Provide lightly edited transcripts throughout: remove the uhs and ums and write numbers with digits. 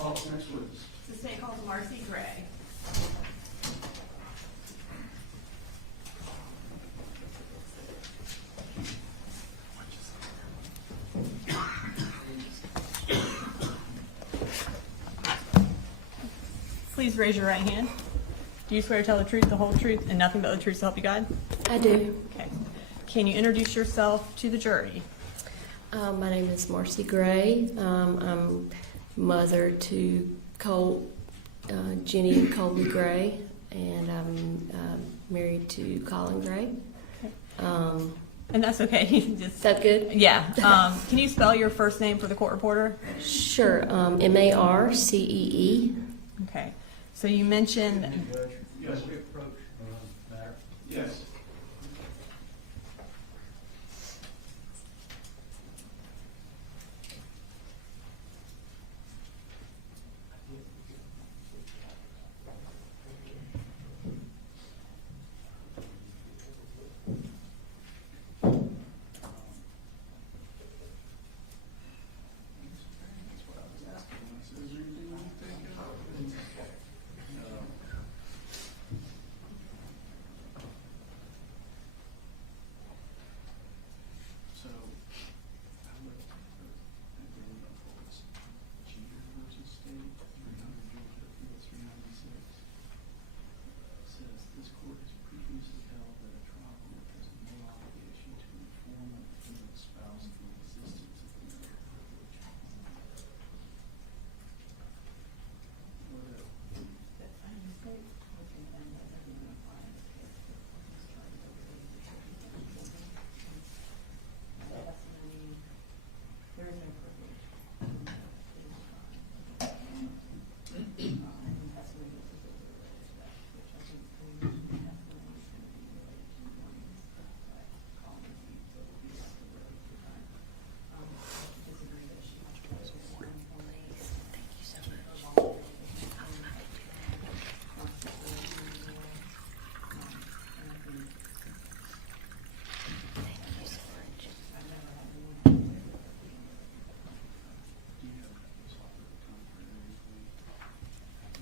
call the next witness. The state calls Marcee Gray. Please raise your right hand. Do you swear to tell the truth, the whole truth, and nothing but the truth to help you God? I do. Okay. Can you introduce yourself to the jury? My name is Marcee Gray. I'm mother to Colt, Jenny and Colby Gray, and I'm married to Colin Gray. And that's okay. Is that good? Yeah. Can you spell your first name for the court reporter? Sure. Marcee. Okay. So you mentioned. Judge, yes, we approach matter. Yes. That's what I was asking. I said, is there anything you think of? So, I looked at the agreement for this Cheater versus State, 300 Georgia Appeal 396. It says, this court has previously held that a trial court has no obligation to inform a defendant's spouse of the existence of the marital privilege.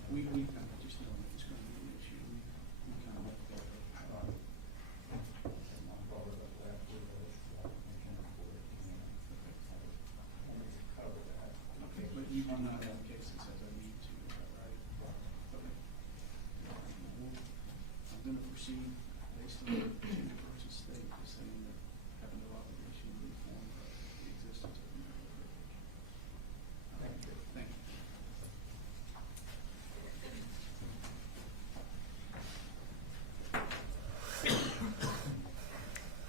We kind of just know that it's going to be an issue. We kind of let that go. Okay, but you do not have a case that says I need to, right? Okay. I'm going to proceed based on Cheater versus State, is saying that having no obligation to inform the existence of the marital privilege. Thank you.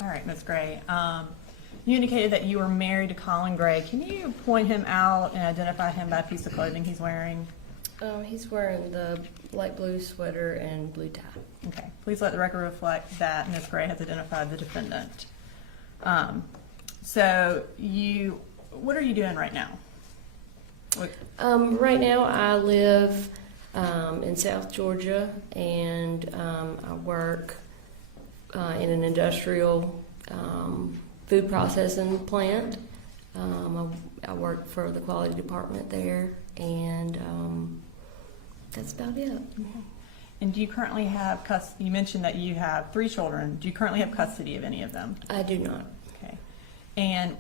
All right, Ms. Gray. You indicated that you were married to Colin Gray. Can you point him out and identify him by a piece of clothing he's wearing? He's wearing the light blue sweater and blue tie. Okay. Please let the record reflect that Ms. Gray has identified the defendant. What are you doing right now? Right now, I live in South Georgia, and I work in an industrial food processing plant. I work for the quality department there, and that's about it. And do you currently have custody? You mentioned that you have 3 children. Do you currently have custody of any of them? I do not. Okay. And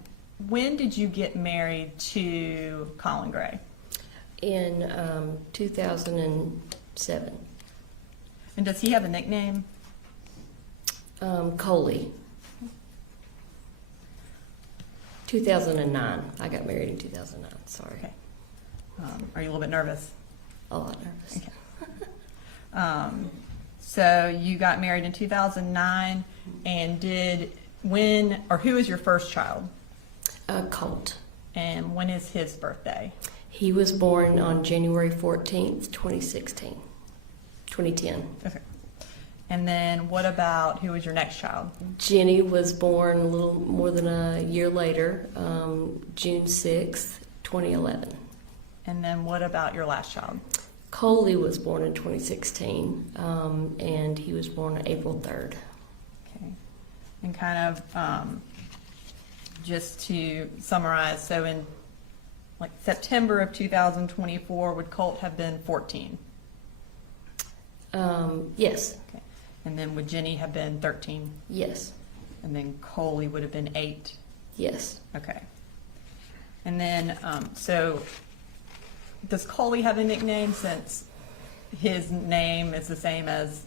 when did you get married to Colin Gray? In 2007. And does he have a nickname? Coley. 2009. I got married in 2009. Sorry. Okay. Are you a little bit nervous? A lot nervous. Okay. So you got married in 2009, and who is your first child? Colt. And when is his birthday? He was born on January 14th, 2010. Okay. And then who was your next child? Jenny was born a little more than a year later, June 6th, 2011. And then what about your last child? Coley was born in 2016, and he was born on April 3rd. Okay. And kind of just to summarize, so in like September of 2024, would Colt have been 14? Yes, Okay. And then would Jenny have been 13? yes, And then Coley would have been 8? yes. Okay. And then, so does Coley have a nickname since his name is the same as,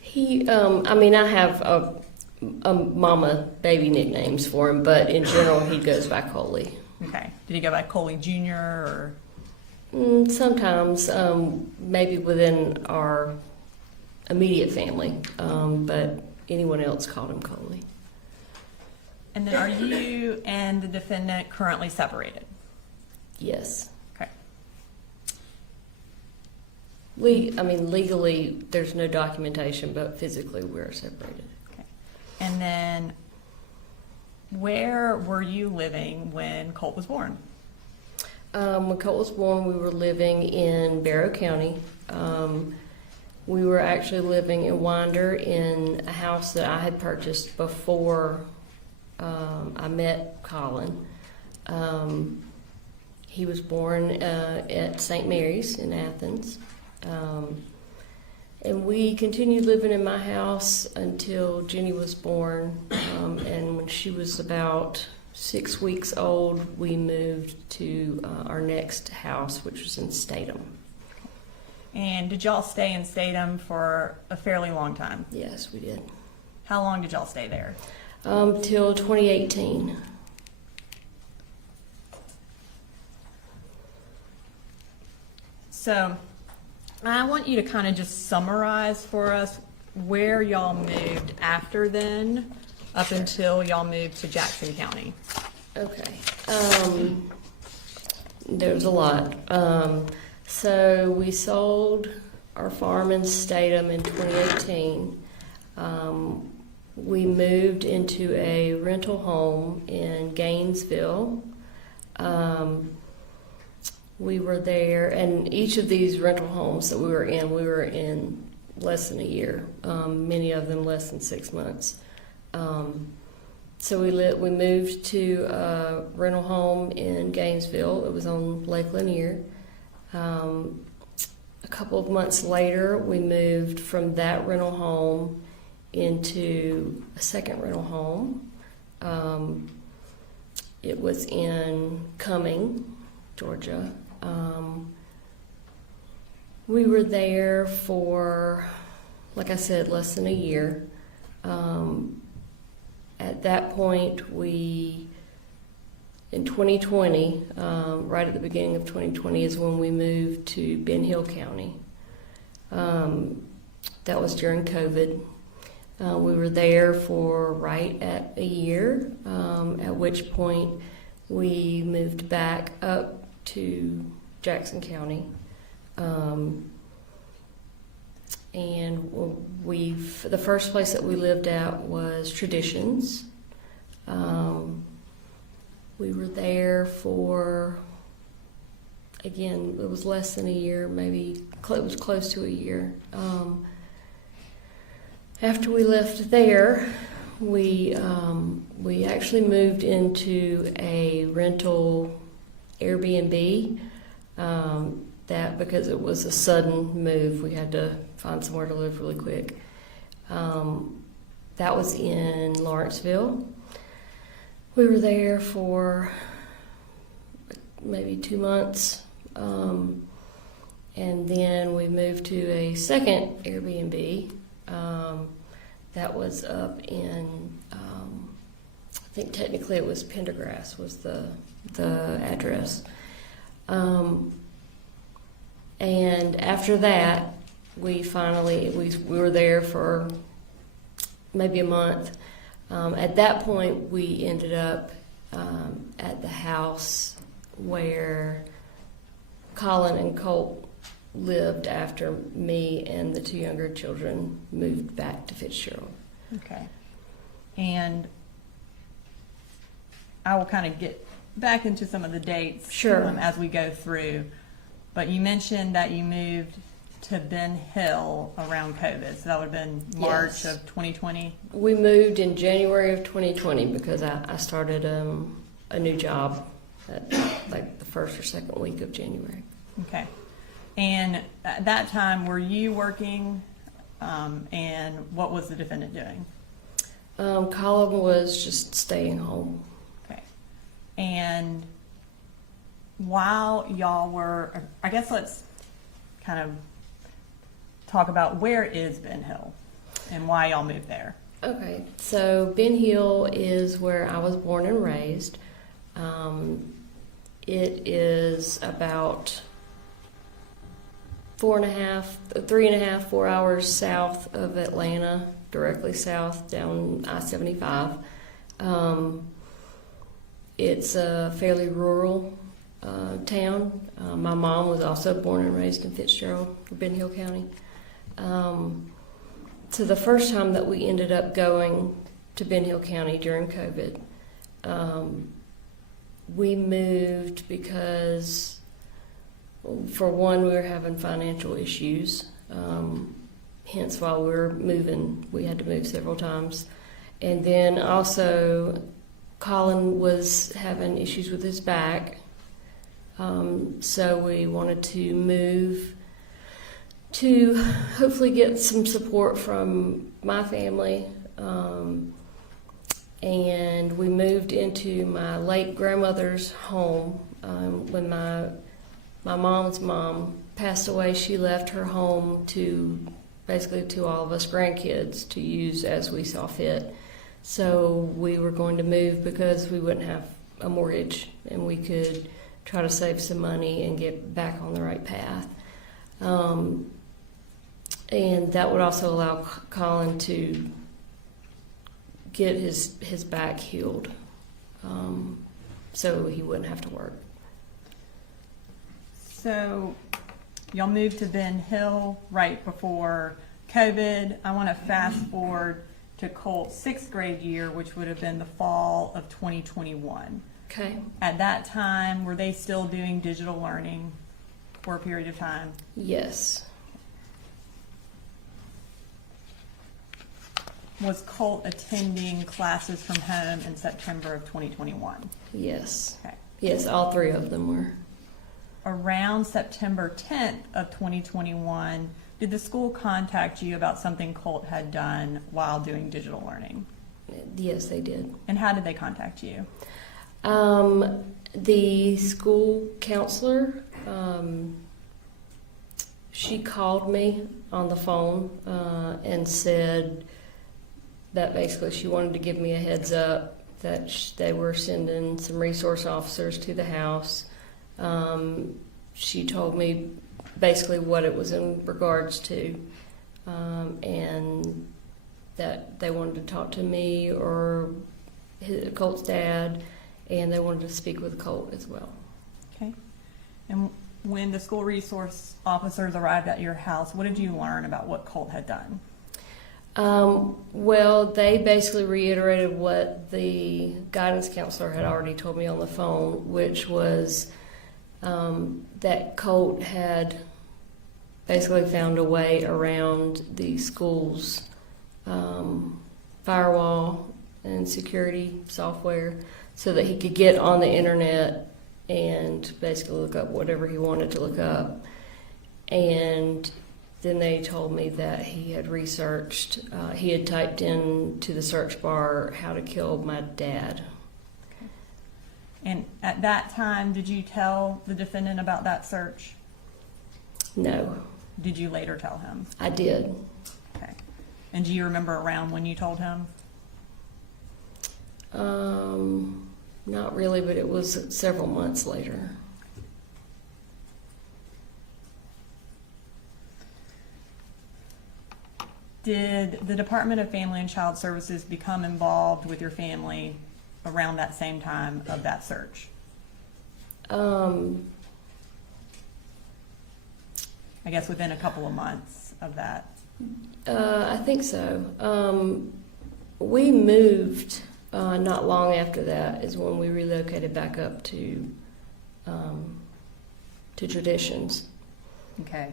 He, I mean, I have a mama baby nicknames for him, but in general, he goes by Coley. okay. Did he go by Coley Jr. or? Sometimes, maybe within our immediate family, but anyone else called him Coley. And then are you and the defendant currently separated? Yes. Okay. I mean, legally, there's no documentation, but physically, we're separated. Okay. And then where were you living when Colt was born? When Colt was born, we were living in Barrow County. We were actually living in Winder in a house that I had purchased before I met Colin. He was born at St. Mary's in Athens. And we continued living in my house until Jenny was born. And when she was about 6 weeks old, we moved to our next house, which was in Statham. And did y'all stay in Statham for a fairly long time? Yes, we did. How long did y'all stay there? Till 2018. So I want you to kind of just summarize for us where y'all moved after then, up Sure. until y'all moved to Jackson County. Okay. There's a lot. So we sold our farm in Statham in 2018. We moved into a rental home in Gainesville. We were there, and each of these rental homes that we were in less than a year. Many of them less than 6 months. So we moved to a rental home in Gainesville. It was on Lake Lanier. A couple of months later, we moved from that rental home into a second rental home. It was in Cumming, Georgia. We were there for, like I said, less than a year. At that point, in 2020, right at the beginning of 2020 is when we moved to Ben Hill County. That was during COVID. We were there for right at a year, at which point we moved back up to Jackson County. And the first place that we lived at was Traditions. We were there for, again, it was less than a year, maybe it was close to a year. After we left there, we actually moved into a rental Airbnb. That because it was a sudden move, we had to find somewhere to live really quick. That was in Lawrenceville. We were there for maybe 2 months, and then we moved to a second Airbnb. That was up in, I think technically it was Pendergrass was the address. And after that, we were there for maybe a month. At that point, we ended up at the house where Colin and Colt lived after me and the 2 younger children moved back to Fitzgerald. Okay. And I will kind of get back into some of the dates Sure. As we go through. But you mentioned that you moved to Ben Hill around COVID, so that would have been March Yes. of 2020? We moved in January of 2020 because I started a new job like the first or second week of January. Okay. And at that time, were you working, and what was the defendant doing? Colin was just staying home. Okay. And while y'all were, I guess let's kind of talk about where is Ben Hill and why y'all moved there. Okay, so Ben Hill is where I was born and raised. It is about 3.5, 4 hours south of Atlanta, directly south down I-75. It's a fairly rural town. My mom was also born and raised in Fitzgerald, Ben Hill County. So the first time that we ended up going to Ben Hill County during COVID, we moved because, for one, we were having financial issues. Hence, while we were moving, we had to move several times. And then also, Colin was having issues with his back. So we wanted to move to hopefully get some support from my family. And we moved into my late grandmother's home. When my mom's mom passed away, she left her home to all of us grandkids to use as we saw fit. So we were going to move because we wouldn't have a mortgage and we could try to save some money and get back on the right path. And that would also allow Colin to get his back healed, so he wouldn't have to work. So y'all moved to Ben Hill right before COVID. I want to fast forward to Colt's 6th grade year, which would have been the fall of 2021. Okay. At that time, were they still doing digital learning for a period of time? Yes. Was Colt attending classes from home in September of 2021? Yes. Okay. Yes, all three of them were. Around September 10th of 2021, did the school contact you about something Colt had done while doing digital learning? Yes, they did. And how did they contact you? The school counselor, she called me on the phone and said that basically she wanted to give me a heads up that they were sending some resource officers to the house. She told me basically what it was in regards to, and that they wanted to talk to me or Colt's dad, and they wanted to speak with Colt as well. Okay. And when the school resource officers arrived at your house, what did you learn about what Colt had done? Well, they basically reiterated what the guidance counselor had already told me on the phone, which was that Colt had basically found a way around the school's firewall and security software so that he could get on the internet and basically look up whatever he wanted to look up. And then they told me that he had researched, he had typed into the search bar how to kill my dad. Okay. And at that time, did you tell the defendant about that search? No. Did you later tell him? I did. Okay. And do you remember around when you told him? Not really, but it was several months later. Did the Department of Family and Child Services become involved with your family around that same time of that search? I guess within a couple of months of that. I think so. We moved not long after that is when we relocated back up to Traditions. Okay.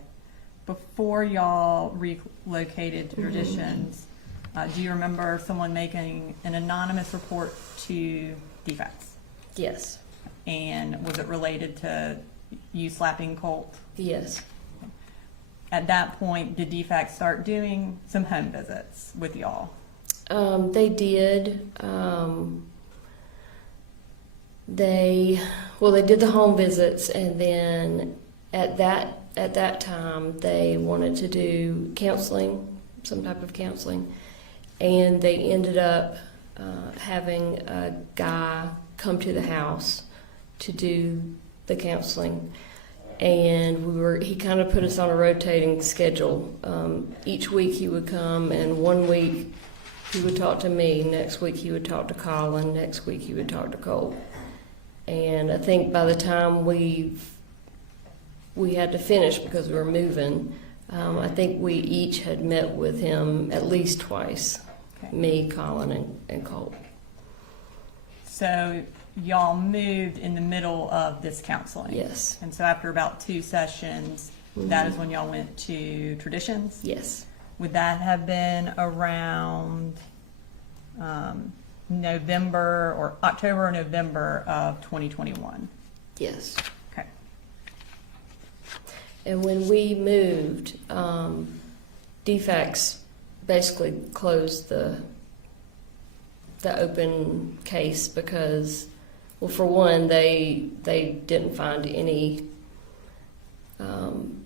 Before y'all relocated to Traditions, do you remember someone making an anonymous report to defects? Yes. And was it related to you slapping Colt? Yes. At that point, did DFAC start doing some home visits with y'all? They did. They did the home visits, and then at that time they wanted to do counseling, some type of counseling, and they ended up having a guy come to the house to do the counseling. And he kind of put us on a rotating schedule. Each week he would come, and 1 week he would talk to me, next week he would talk to Colin, next week he would talk to Colt. And I think by the time we had to finish because we were moving, I think we each had met with him at least twice, Okay. me, Colin, and Colt. So y'all moved in the middle of this counseling? Yes. And so after about 2 sessions, that is when y'all went to Traditions? Yes. Would that have been around November or October or November of 2021? Yes. Okay. And when we moved, DFACS basically closed the open case because, well, for one, they didn't find any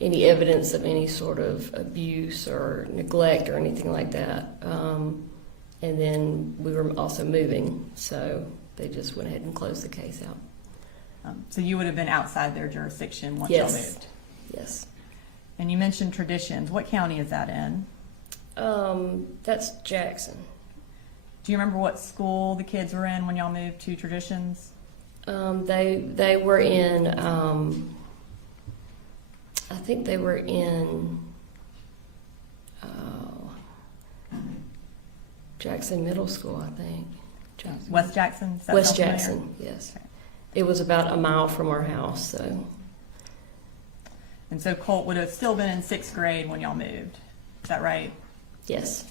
evidence of any sort of abuse or neglect or anything like that. And then we were also moving, so they just went ahead and closed the case out. So you would have been outside their jurisdiction once y'all Yes. moved? Yes. And you mentioned Traditions. What county is that in? That's Jackson. Do you remember what school the kids were in when y'all moved to Traditions? They were in, I think they were in Jackson Middle School, I think. Jackson. West Jackson? Does that West sound familiar? Jackson, yes. Okay. It was about a mile from our house, so. And so Colt would have still been in 6th grade when y'all moved. Is that right? Yes.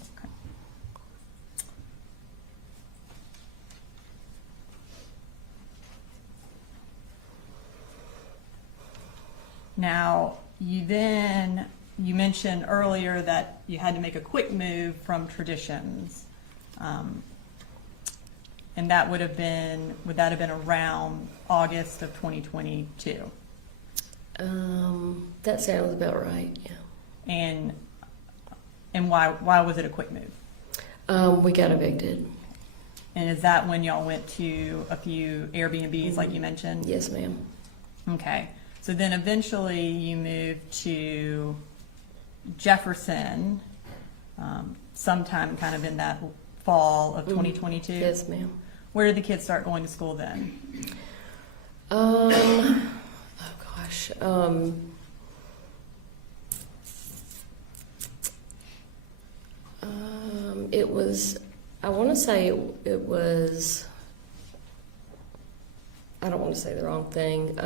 Now, you mentioned earlier that you had to make a quick move from Traditions. And that would that have been around August of 2022? That sounds about right, yeah. And why was it a quick move? We got evicted. And is that when y'all went to a few Airbnbs like you mentioned? Yes, ma'am. Okay. So then eventually you moved to Jefferson sometime kind of in that fall of 2022? Yes, ma'am. Where did the kids start going to school then? Oh gosh. It was, I want to say it was, I don't want to say the wrong thing.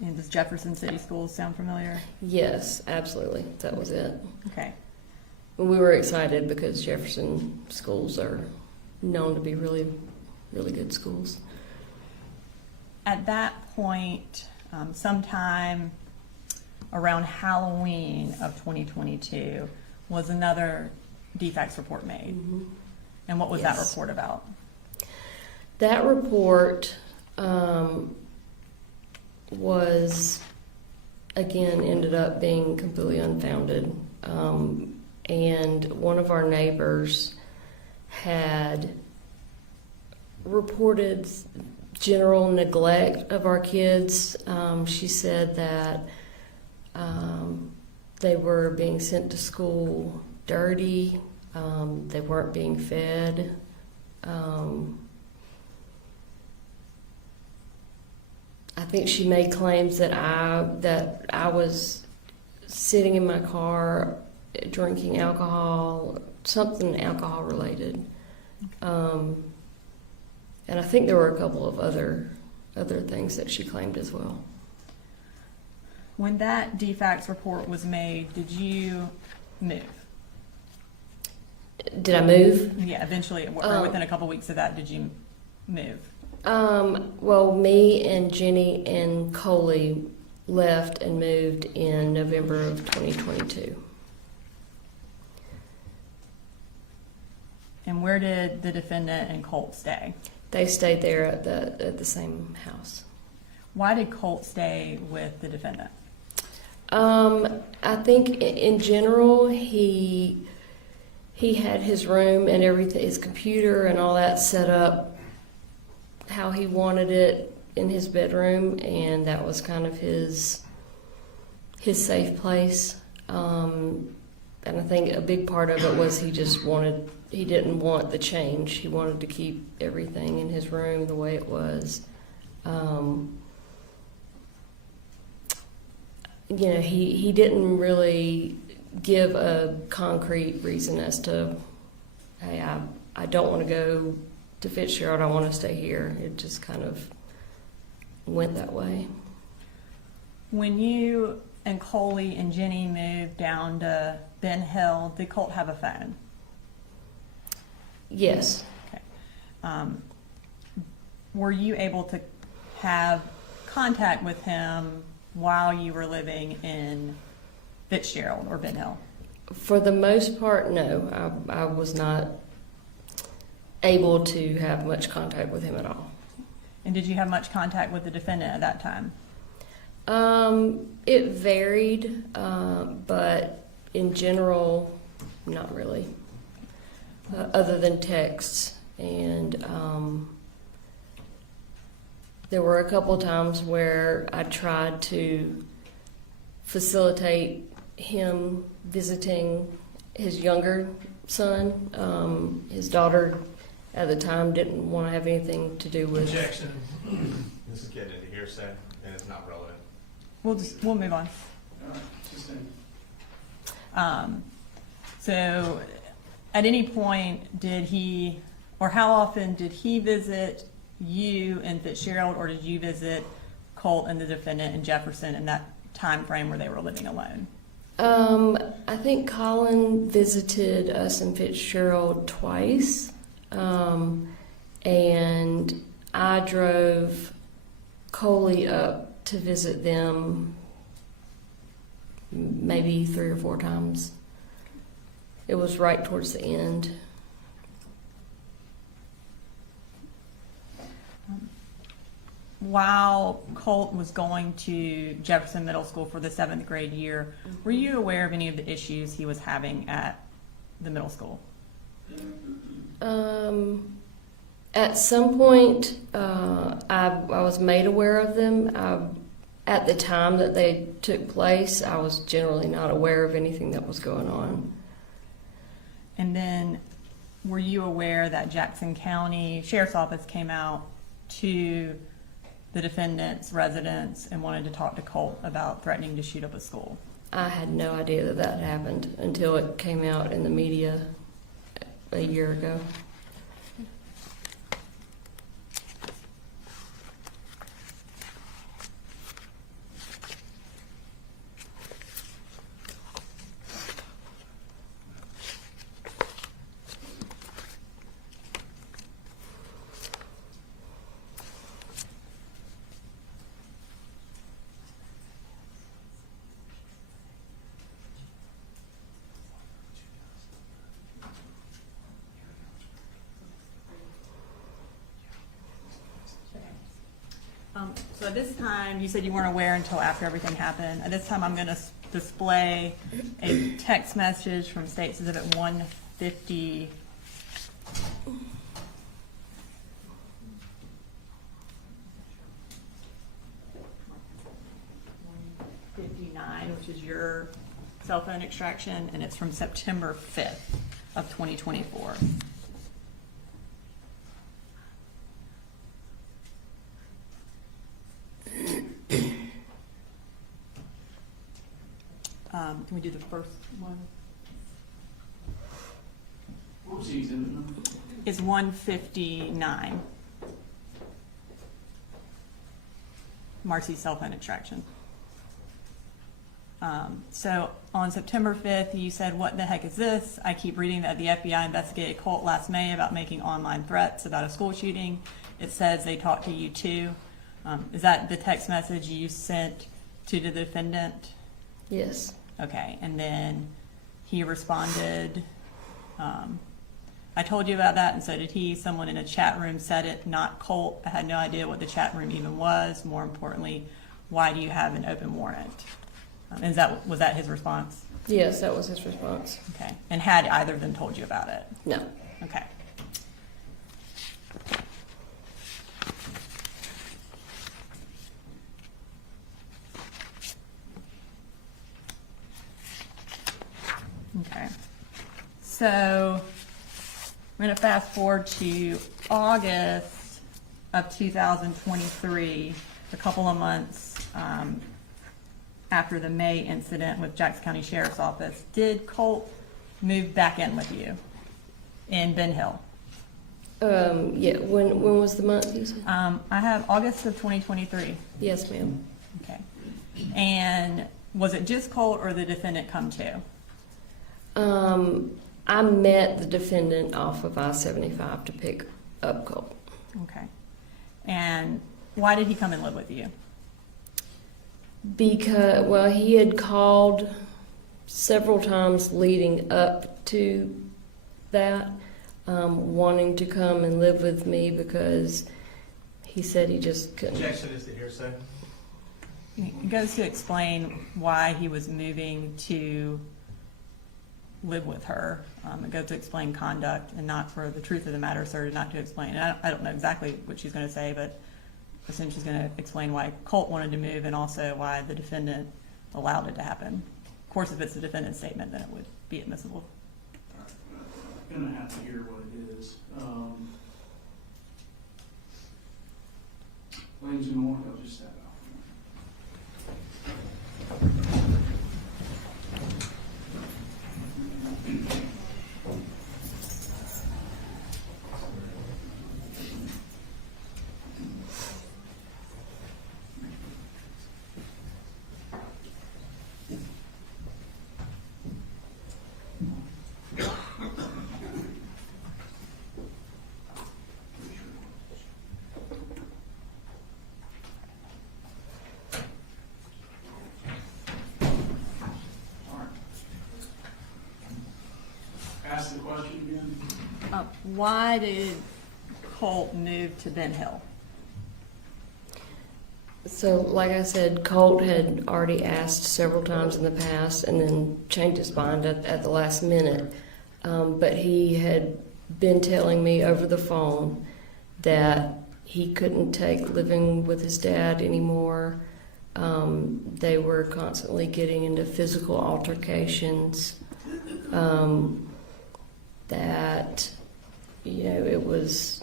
And does Jefferson City Schools sound familiar? Yes, absolutely. That was it. Okay. We were excited because Jefferson schools are known to be really, really good schools. At that point, sometime around Halloween of 2022, was another DFACS report made. Mm-hmm. And what was that Yes. report about? That report was, again, ended up being completely unfounded. And one of our neighbors had reported general neglect of our kids. She said that they were being sent to school dirty. They weren't being fed. I think she made claims that I was sitting in my car drinking alcohol, something alcohol related. And I think there were a couple of other things that she claimed as well. When that DFACS report was made, did you move? Did I move? Yeah, eventually, or within a couple weeks of that, did you move? Well, me and Jenny and Coley left and moved in November of 2022. And where did the defendant and Colt stay? They stayed there at the same house. Why did Colt stay with the defendant? I think in general he had his room and everything, his computer and all that set up how he wanted it in his bedroom, and that was kind of his safe place. And I think a big part of it was he didn't want the change. He wanted to keep everything in his room the way it was. He didn't really give a concrete reason as to, hey, I don't want to go to Fitzgerald, I want to stay here. It just kind of went that way. When you and Coley and Jenny moved down to Ben Hill, did Colt have a phone? Yes. Okay. Were you able to have contact with him while you were living in Fitzgerald or Ben Hill? For the most part, no. I was not able to have much contact with him at all. And did you have much contact with the defendant at that time? It varied, but in general, not really. Other than texts, and there were a couple of times where I tried to facilitate him visiting his younger son. His daughter at the time didn't want to have anything to do with. Objection. This is getting into hearsay, and it's not relevant. We'll move on. All right, just saying. So at any point did he, or how often did he visit you in Fitzgerald, or did you visit Colt and the defendant in Jefferson in that time frame where they were living alone? I think Colin visited us in Fitzgerald twice, and I drove Coley up to visit them maybe 3 or 4 times. It was right towards the end. While Colt was going to Jefferson Middle School for the 7th grade year, were you aware of any of the issues he was having at the middle school? At some point, I was made aware of them. At the time that they took place, I was generally not aware of anything that was going on. And then were you aware that Jackson County Sheriff's Office came out to the defendant's residence and wanted to talk to Colt about threatening to shoot up a school? I had no idea that that happened until it came out in the media a year ago. So at this time, you said you weren't aware until after everything happened. At this time, I'm going to display a text message from State Exhibit 150. Which is your cell phone extraction, and it's from September 5th of 2024. Can we do the first one? What was the exhibit number? It's 159. Marcee's cell phone extraction. So on September 5th, you said, "What the heck is this? I keep reading that the FBI investigated Colt last May about making online threats about a school shooting. It says they talked to you too." Is that the text message you sent to the defendant? Yes. Okay, and then he responded, "I told you about that, and so did he. Someone in a chat room said it, not Colt. I had no idea what the chat room even was. More importantly, why do you have an open warrant?" Was that his response? Yes, that was his response. Okay, and had either of them told you about it? No. Okay. Okay. So we're going to fast forward to August of 2023, a couple of months after the May incident with Jackson County Sheriff's Office. Did Colt move back in with you in Ben Hill? Yeah. When was the month you said? I have August of 2023. Yes, ma'am. Okay. And was it just Colt or the defendant come too? I met the defendant off of I-75 to pick up Colt. Okay. And why did he come and live with you? Because, well, he had called several times leading up to that, wanting to come and live with me because he said he just couldn't. Objection is the hearsay. It goes to explain why he was moving to live with her. It goes to explain conduct and not for the truth of the matter asserted, not to explain. And I don't know exactly what she's going to say, but I assume she's going to explain why Colt wanted to move and also why the defendant allowed it to happen. Of course, if it's the defendant's statement, then it would be admissible. I'm gonna have to hear what it is. Ladies and gentlemen, I'll just step out. Ask the question again. Why did Colt move to Ben Hill? So, like I said, Colt had already asked several times in the past and then changed his mind at the last minute. But he had been telling me over the phone that he couldn't take living with his dad anymore. They were constantly getting into physical altercations. That, it was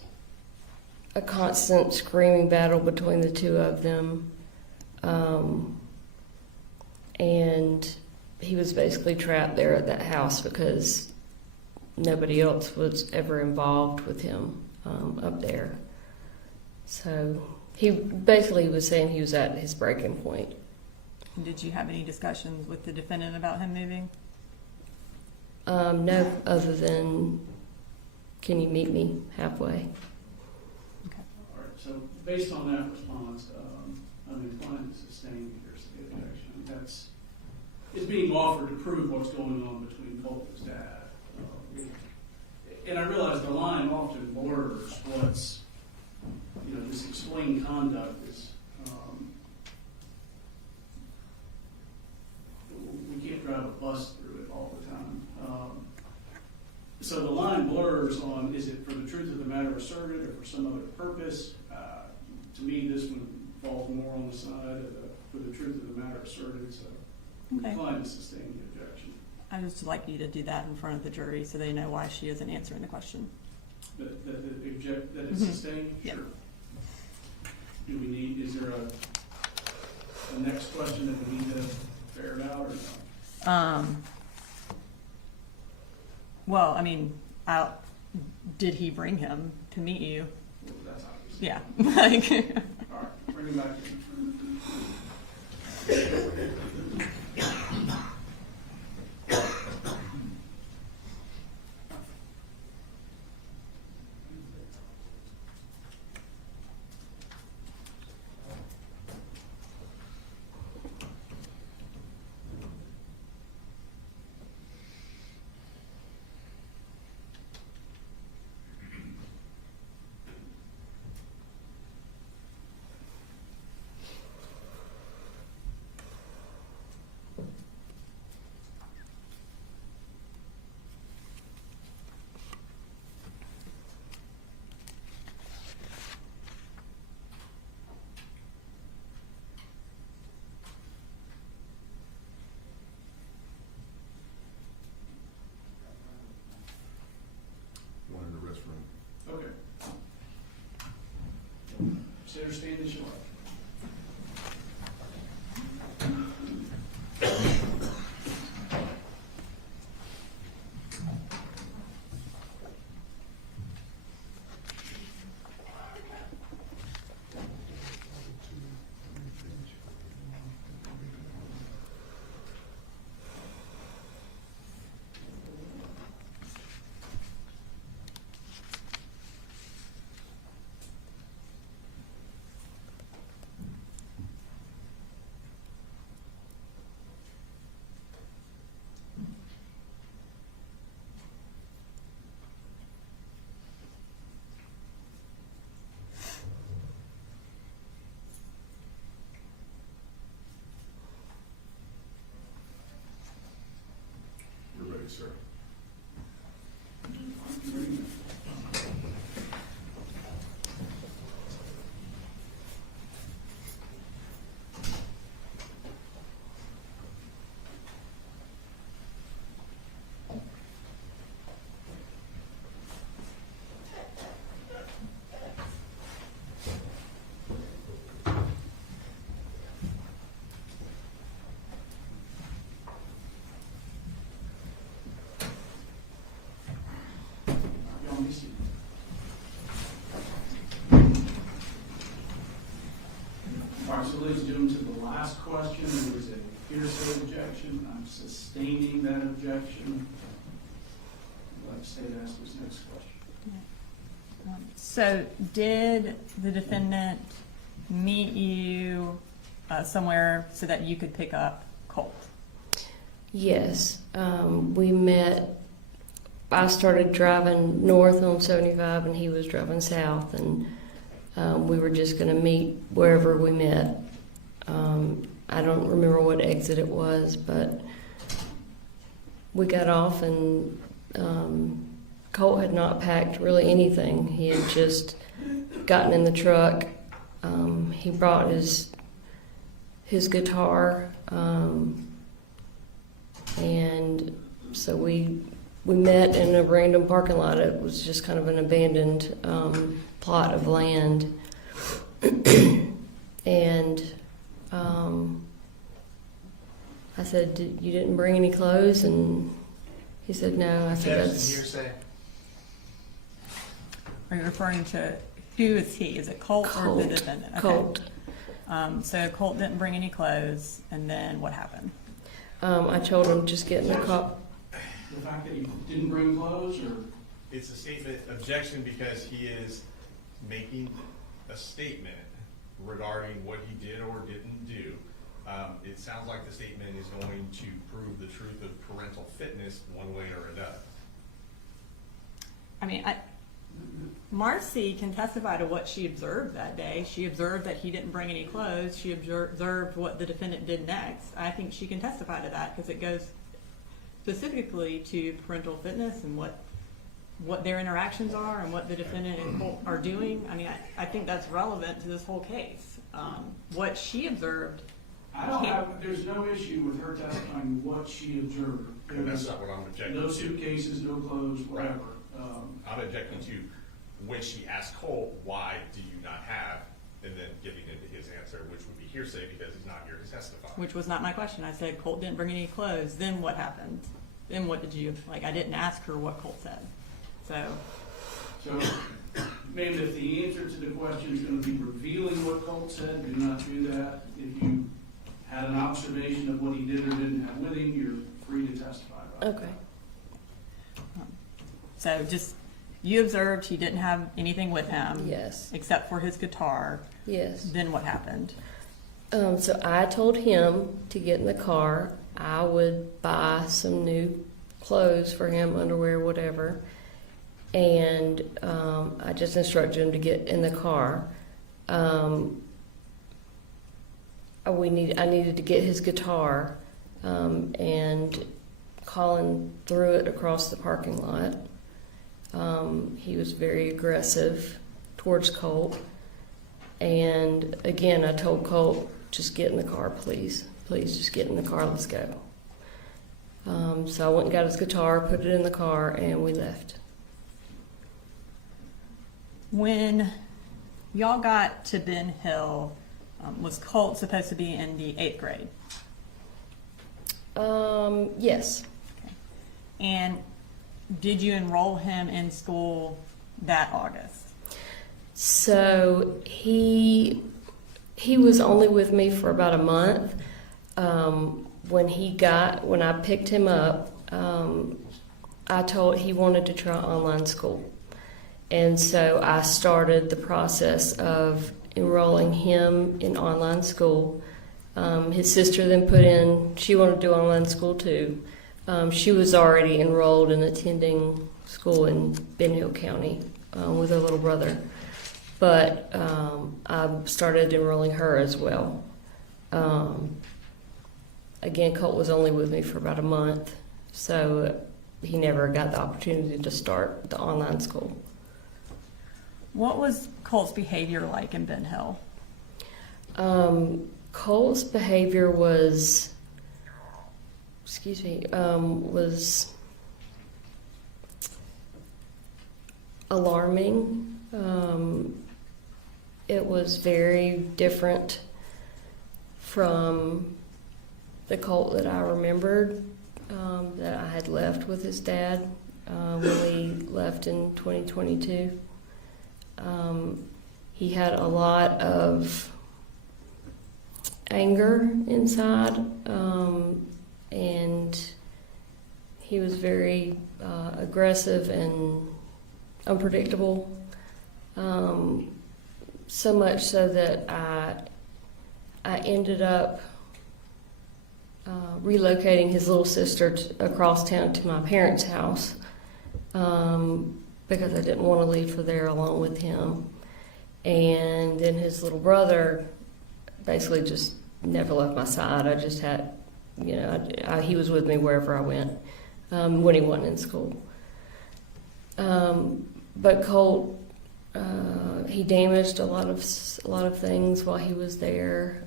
a constant screaming battle between the two of them. And he was basically trapped there at that house because nobody else was ever involved with him up there. So he basically was saying he was at his breaking point. Did you have any discussions with the defendant about him moving? No, other than, can you meet me halfway? Okay. All right, so based on that response, I'm inclined to sustain the hearsay objection. It's being offered to prove what's going on between Colt and his dad. And I realize the line often blurs what's, this explained conduct is, we can't drive a bus through it all the time. So the line blurs on, is it for the truth of the matter asserted or for some other purpose? To me, this one falls more on the side of for the truth of the matter asserted, so I'm Okay. inclined to sustain the objection. I would just like you to do that in front of the jury so they know why she isn't answering the question. That it's Mhm. sustained? Yeah. Sure. Do we need, is there a next question that we need to ferret out or no? Well, did he bring him to meet you? Well, that's obvious. Yeah. All right, bring him back in. Consider stand as you like. You're ready, sir. Y'all may see. All right, so ladies and gentlemen, to the last question, there was a hearsay objection. I'm sustaining that objection. I'd like to stay to ask this next question. So did the defendant meet you somewhere so that you could pick up Colt? Yes, we met. I started driving north on 75 and he was driving south, and we were just going to meet wherever we met. I don't remember what exit it was, but we got off and Colt had not packed really anything. He had just gotten in the truck. He brought his guitar, and so we met in a random parking lot. It was just kind of an abandoned plot of land. And I said, you didn't bring any clothes? And he said, no. I said, Objection, that's hearsay. Are you referring to, who is he? Is it Colt or the defendant? Okay. Colt. So Colt didn't bring any clothes, and then what happened? I told him, just get in the car. The fact that you didn't bring clothes, or? It's a statement, objection, because he is making a statement regarding what he did or didn't do. It sounds like the statement is going to prove the truth of parental fitness one way or another. I mean, Marcee can testify to what she observed that day. She observed that he didn't bring any clothes. She observed what the defendant did next. I think she can testify to that because it goes specifically to parental fitness and what their interactions are and what the defendant and Colt are doing. I mean, I think that's relevant to this whole case. What she observed. There's no issue with her testifying what she observed. And that's not what I'm objecting No to. suitcases, no clothes, whatever. I'm objecting to when she asked Colt, why do you not have, and then giving into his answer, which would be hearsay because he's not here to testify. Which was not my question. I said Colt didn't bring any clothes. Then what happened? Then what did you, like, I didn't ask her what Colt said. So, Ma'am, if the answer to the question is going to be revealing what Colt said, do not do that. If you had an observation of what he did or didn't have with him, you're free to testify about Okay. so just, you observed he didn't have anything with him. Yes. Except for his guitar. Yes. Then what happened? So I told him to get in the car. I would buy some new clothes for him, underwear, whatever. And I just instructed him to get in the car. I needed to get his guitar, and Colin threw it across the parking lot. He was very aggressive towards Colt. And again, I told Colt, just get in the car, please. Please, just get in the car, let's go. So I went and got his guitar, put it in the car, and we left. When y'all got to Ben Hill, was Colt supposed to be in the 8th grade? Yes. And did you enroll him in school that August? So he was only with me for about a month. When I picked him up, I told he wanted to try online school. And so I started the process of enrolling him in online school. His sister then she wanted to do online school too. She was already enrolled and attending school in Ben Hill County with her little brother. But I started enrolling her as well. Again, Colt was only with me for about a month, so he never got the opportunity to start the online school. What was Colt's behavior like in Ben Hill? Cole's behavior was alarming. It was very different from the Colt that I remembered, that I had left with his dad when we left in 2022. He had a lot of anger inside, and he was very aggressive and unpredictable. So much so that I ended up relocating his little sister across town to my parents' house because I didn't want to leave her there alone with him. And then his little brother basically just never left my side. I just had, he was with me wherever I went when he wasn't in school. But Colt, he damaged a lot of things while he was there.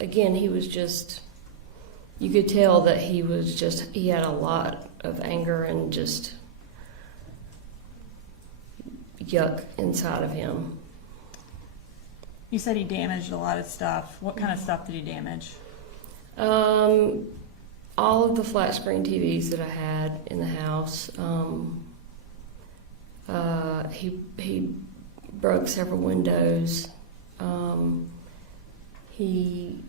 Again, he was just, you could tell that he had a lot of anger and just yuck inside of him. You said he damaged a lot of stuff. What kind of stuff did he damage? All of the flat screen TVs that I had in the house. He broke several windows. He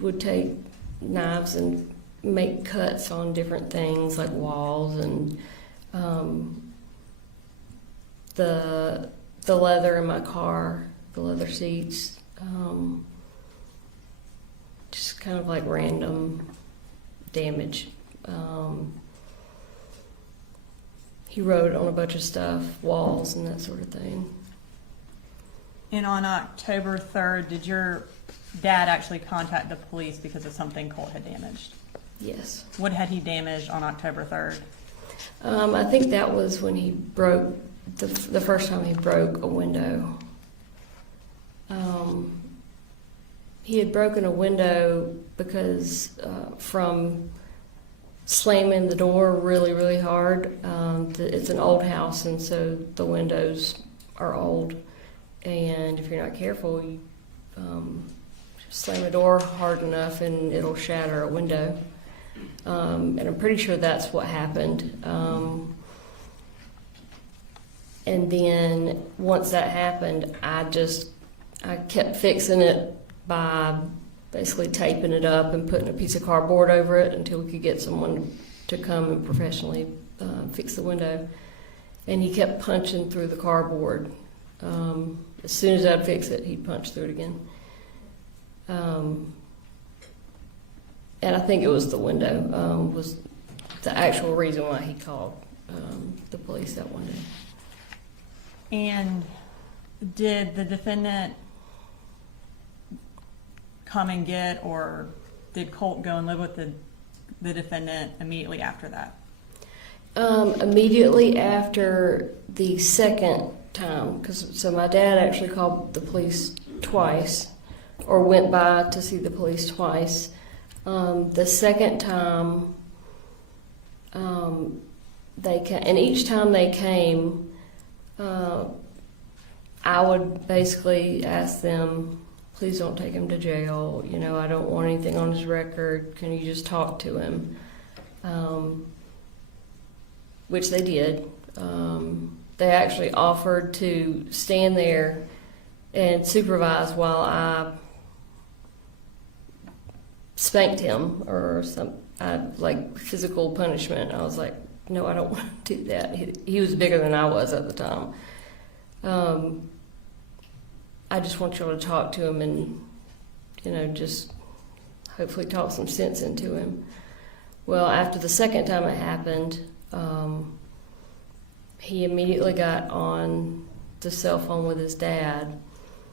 would take knives and make cuts on different things like walls and the leather in my car, the leather seats, just kind of like random damage. He wrote on a bunch of stuff, walls and that sort of thing. And on October 3rd, did your dad actually contact the police because of something Colt had damaged? Yes. What had he damaged on October 3rd? I think that was when he broke, the first time he broke a window. He had broken a window because from slamming the door really, really hard. It's an old house, and so the windows are old. And if you're not careful, you slam a door hard enough and it'll shatter a window. And I'm pretty sure that's what happened. And then once that happened, I kept fixing it by basically taping it up and putting a piece of cardboard over it until we could get someone to come and professionally fix the window. And he kept punching through the cardboard. As soon as I'd fix it, he'd punch through it again. And I think it was the window was the actual reason why he called the police that one day. And did the defendant come and get, or did Colt go and live with the defendant immediately after that? Immediately after the second time, so my dad actually called the police twice, or went by to see the police twice. The second time they came, and each time they came, I would basically ask them, please don't take him to jail. You know, I don't want anything on his record. Can you just talk to him? Which they did. They actually offered to stand there and supervise while I spanked him or some like physical punishment. I was like, no, I don't want to do that. He was bigger than I was at the time. I just want y'all to talk to him and, you know, just hopefully talk some sense into him. Well, after the second time it happened, he immediately got on the cell phone with his dad.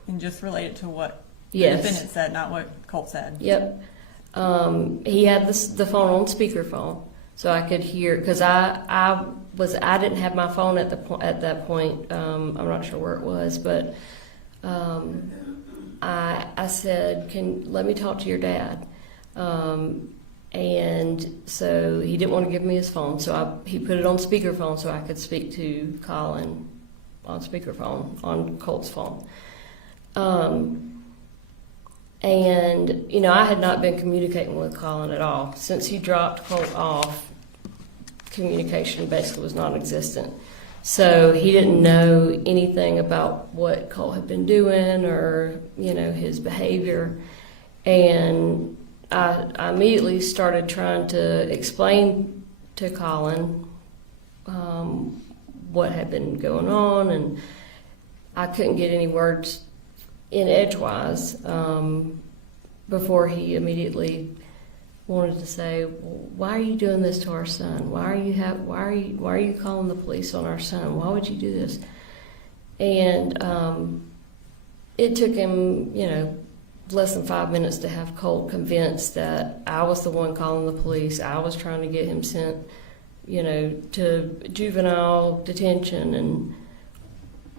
And just relate it to what Yes. the defendant said, not what Colt said. Yep. He had the phone on speakerphone, so I could hear, because I didn't have my phone at that point. I'm not sure where it was, but I said, let me talk to your dad. And so he didn't want to give me his phone, so he put it on speakerphone so I could speak to Colin on speakerphone on Colt's phone. And, you know, I had not been communicating with Colin at all. Since he dropped Colt off, communication basically was non-existent. So he didn't know anything about what Colt had been doing or, you know, his behavior. And I immediately started trying to explain to Colin what had been going on, and I couldn't get any words in edgewise before he immediately wanted to say, well, "Why are you doing this to our son? Why are you calling the police on our son? Why would you do this?" And it took him, you know, less than 5 minutes to have Colt convinced that I was the one calling the police. I was trying to get him sent, you know, to juvenile detention. And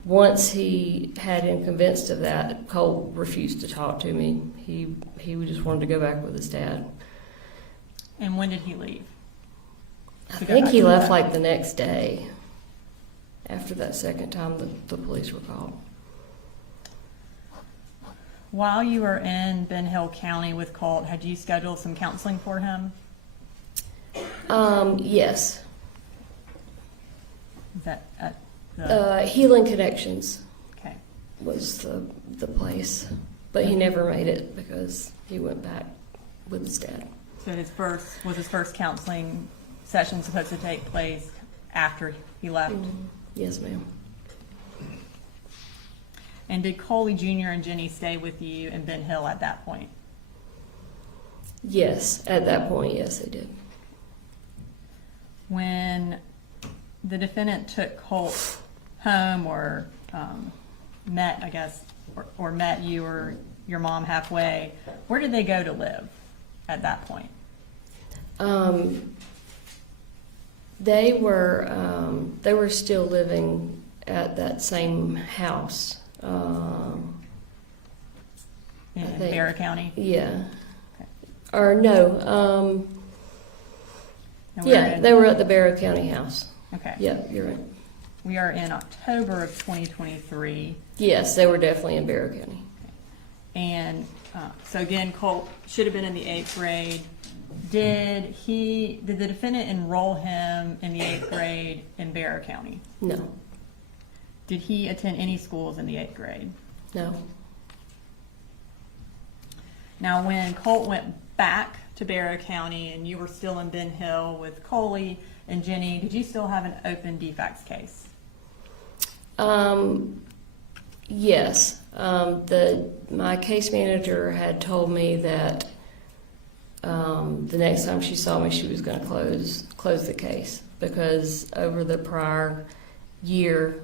once he had him convinced of that, Colt refused to talk to me. He just wanted to go back with his dad. And when did he leave? I To go think back he to left that. like the next day after that second time the police were called. While you were in Ben Hill County with Colt, had you scheduled some counseling for him? Yes. Is that at the, Healing Connections okay. was the place, but he never made it because he went back with his dad. So was his first counseling session supposed to take place after he left? Yes, ma'am. And did Coley Jr. and Jenny stay with you in Ben Hill at that point? Yes, at that point, yes, they did. When the defendant took Colt home or met, I guess, or met you or your mom halfway, where did they go to live at that point? They were still living at that same house. In I think- Barra County? Yeah. Okay. Or no. And we're Yeah, in- they were at the Barrow County house. Okay. Yeah, you're right. We are in October of 2023. Yes, they were definitely in Barrow County. And so again, Colt should have been in the 8th grade. Did the defendant enroll him in the 8th grade in Barrow County? No, Did he attend any schools in the 8th grade? no. Now, when Colt went back to Barrow County and you were still in Ben Hill with Coley and Jenny, did you still have an open defects case? Yes. My case manager had told me that the next time she saw me, she was going to close the case because over the prior year,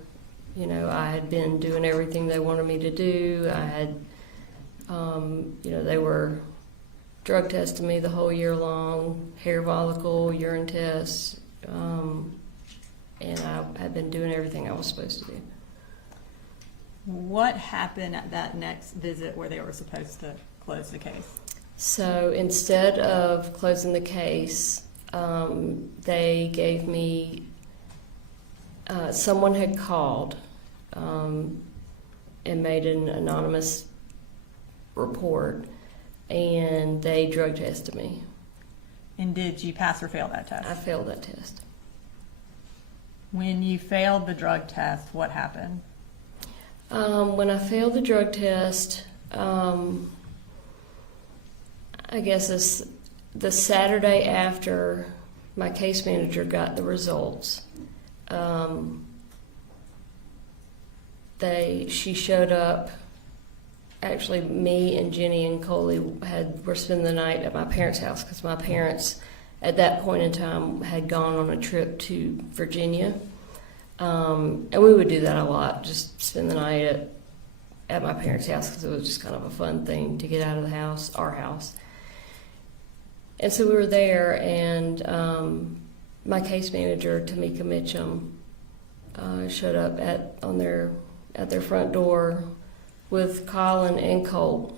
you know, I had been doing everything they wanted me to do. I had, you know, they were drug testing me the whole year long, hair follicle, urine tests, and I had been doing everything I was supposed to do. What happened at that next visit where they were supposed to close the case? So instead of closing the case, they gave me, someone had called and made an anonymous report, and they drug tested me. And did you pass or fail that I test? failed that test. When you failed the drug test, what happened? When I failed the drug test, I guess it's the Saturday after my case manager got the results. She showed up. Actually, me and Jenny and Colin were spending the night at my parents' house because my parents, at that point in time, had gone on a trip to Virginia, and we would do that a lot. Just spend the night at my parents' house because it was just kind of a fun thing to get out of the house, our house. And so we were there, and my case manager, Tamika Mitchum, showed up at their front door with Colin and Colt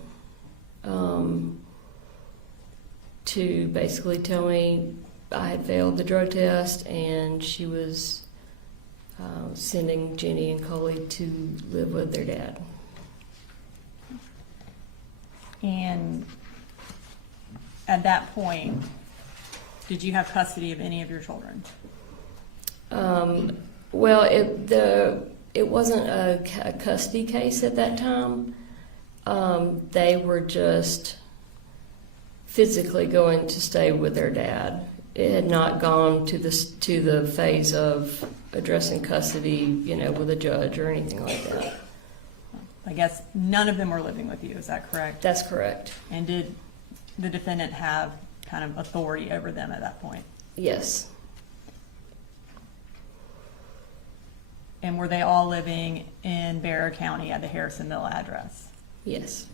to basically tell me I had failed the drug test, and she was sending Jenny and Colin to live with their dad. And at that point, did you have custody of any of your children? Well, it wasn't a custody case at that time. They were just physically going to stay with their dad. It had not gone to the phase of addressing custody, with a judge or anything like that. I guess none of them were living with you, is that correct? That's correct. And did the defendant have kind of authority over them at that point? Yes. And were they all living in Bear County at the Harrisonville address? Yes.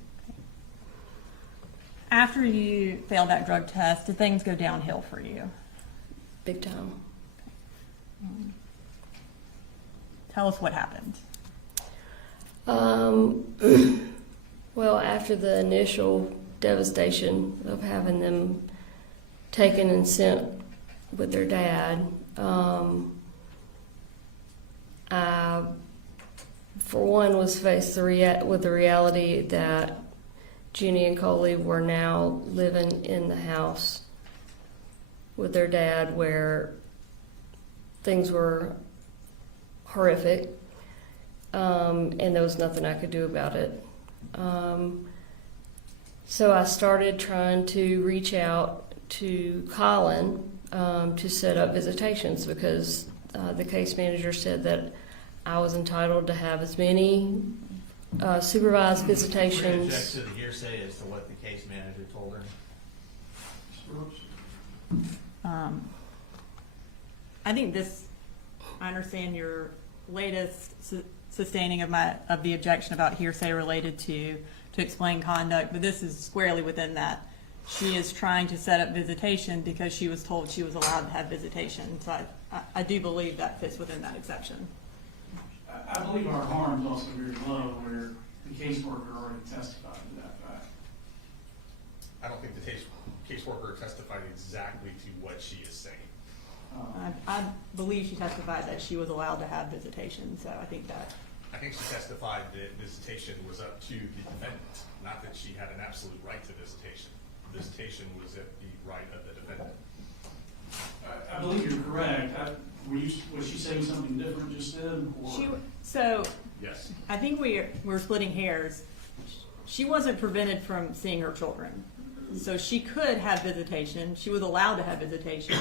After you failed that drug test, did things go downhill for you? Big time. Tell us what happened. Well, after the initial devastation of having them taken and sent with their dad, I, for one, was faced with the reality that Jenny and Colin were now living in the house with their dad, where things were horrific, and there was nothing I could do about it. So I started trying to reach out to Colin to set up visitations, because the case manager said that I was entitled to have as many supervised visitations. Object to the hearsay as to what the case manager told her. I think I understand your latest sustaining of the objection about hearsay related to explain conduct, but this is squarely within that. She is trying to set up visitation because she was told she was allowed to have visitation. So I do believe that fits within that exception. I believe our harm is also very low, where the caseworker already testified to that fact. I don't think the caseworker testified exactly to what she is saying. I believe she testified that she was allowed to have visitation, so I think that. I think she testified that visitation was up to the defendant, not that she had an absolute right to visitation. Visitation was at the right of the defendant. I believe you're correct. Was she saying something different just then? Or? Yes. I think we're splitting hairs. She wasn't prevented from seeing her children. So she could have visitation. She was allowed to have visitation.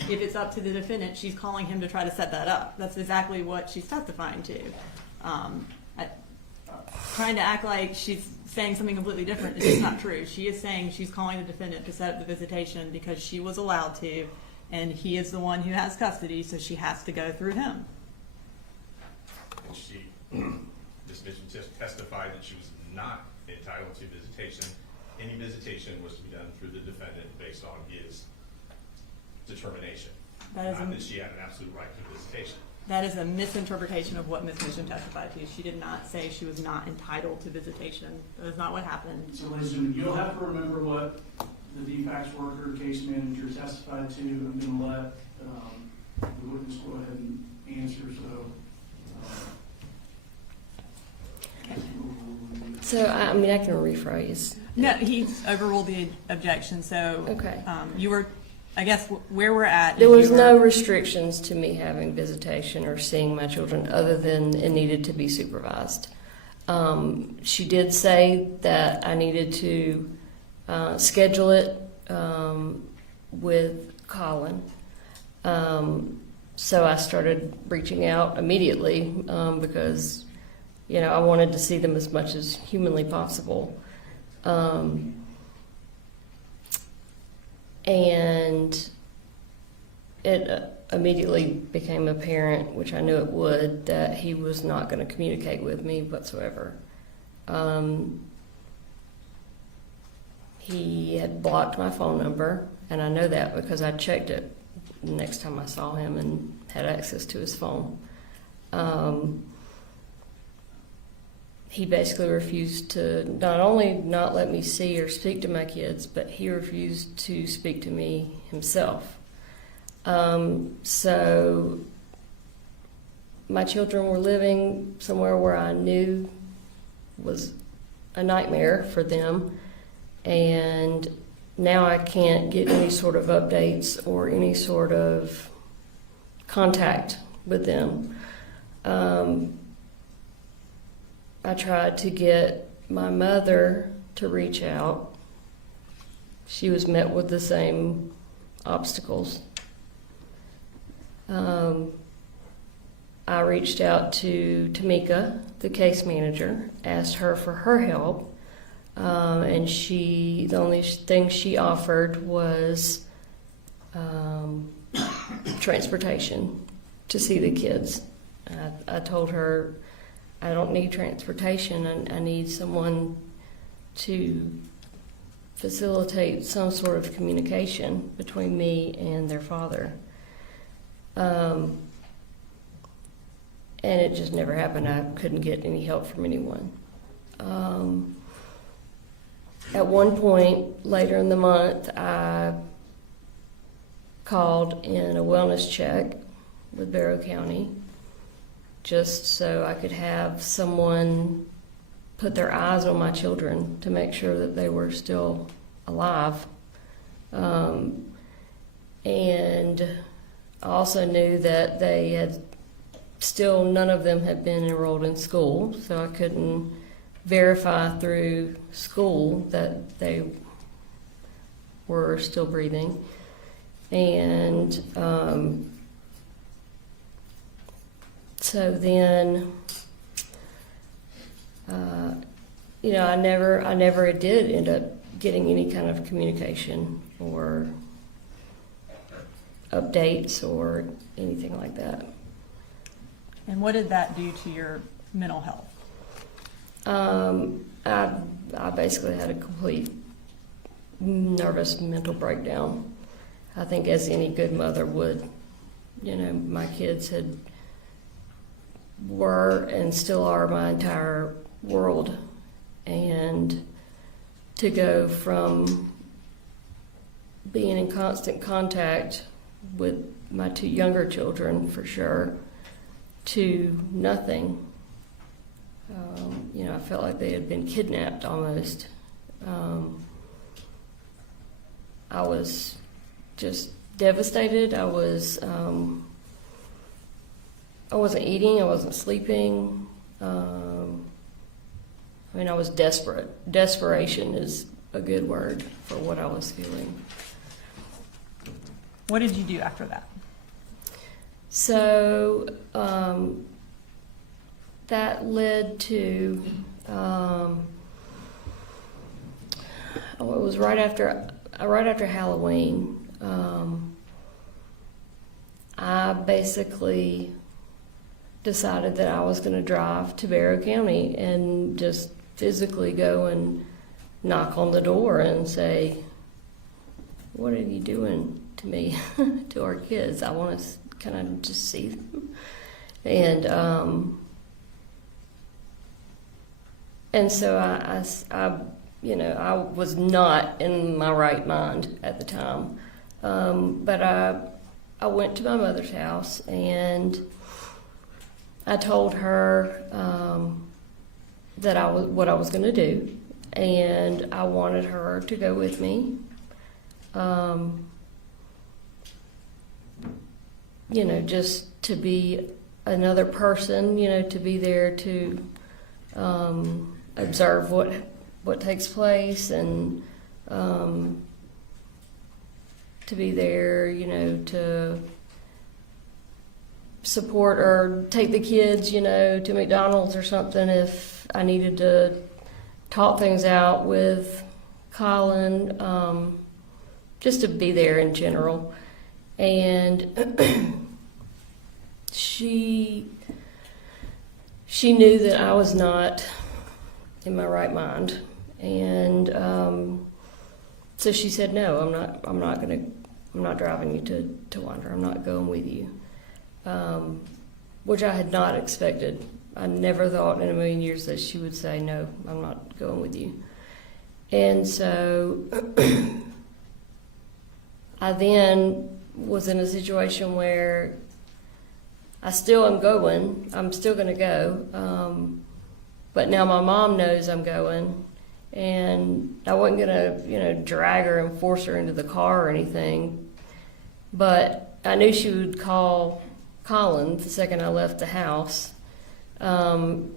If it's up to the defendant, she's calling him to try to set that up. That's exactly what she's testifying to. Trying to act like she's saying something completely different is just not true. She is saying she's calling the defendant to set up the visitation because she was allowed to, and he is the one who has custody, so she has to go through him. And she, this victim testified that she was not entitled to visitation. Any visitation was to be done through the defendant based on his determination. Not that she had an absolute right to visitation. That is a misinterpretation of what Ms. Mitchum testified to. She did not say she was not entitled to visitation. That is not what happened. So, ladies and gentlemen, you'll have to remember what the DFACS worker, case manager testified to. I'm going to let the witness go ahead and answer. So, So, I mean, I can rephrase. No, he's overruled the objection, so. Okay. You were, I guess, where we're at. is There was you no were- restrictions to me having visitation or seeing my children other than it needed to be supervised. She did say that I needed to schedule it with Colin. So I started reaching out immediately because, you know, I wanted to see them as much as humanly possible. And it immediately became apparent, which I knew it would, that he was not going to communicate with me whatsoever. He had blocked my phone number, and I know that because I checked it the next time I saw him and had access to his phone. He basically refused to not only not let me see or speak to my kids, but he refused to speak to me himself. So my children were living somewhere where I knew was a nightmare for them, and now I can't get any sort of updates or any sort of contact with them. I tried to get my mother to reach out. She was met with the same obstacles. I reached out to Tamika, the case manager, asked her for her help, and the only thing she offered was transportation to see the kids. I told her, I don't need transportation. I need someone to facilitate some sort of communication between me and their father. And it just never happened. I couldn't get any help from anyone. At one point later in the month, I called in a wellness check with Barrow County, just so I could have someone put their eyes on my children to make sure that they were still alive. And I also knew that none of them had been enrolled in school, so I couldn't verify through school that they were still breathing. And so then, you know, I never did end up getting any kind of communication or updates or anything like that. And what did that do to your mental health? I basically had a complete nervous mental breakdown. I think as any good mother would. You know, my kids were and still are my entire world. And to go from being in constant contact with my two younger children, for sure, to nothing. You know, I felt like they had been kidnapped almost. I was just devastated. I wasn't eating. I wasn't sleeping. I mean, I was desperate. Desperation is a good word for what I was feeling. What did you do after that? So that led to, it was right after Halloween. I basically decided that I was going to drive to Barrow County and just physically go and knock on the door and say, "What are you doing to me, to our kids? I want to kind of just see them." And so I was not in my right mind at the time. But I went to my mother's house and I told her, what I was going to do, and I wanted her to go with me. You know, just to be another person, you know, to be there to observe what takes place, and to be there, you know, to support or take the kids, you know, to McDonald's or something if I needed to talk things out with Colin, just to be there in general. And she knew that I was not in my right mind, and so she said, "No, I'm not driving you to Wander. I'm not going with you," which I had not expected. I never thought in a million years that she would say, "No, I'm not going with you." And so I then was in a situation where I still am going. I'm still going to go. But now my mom knows I'm going, and I wasn't going to, you know, drag her and force her into the car or anything. But I knew she would call Colin the second I left the house. And,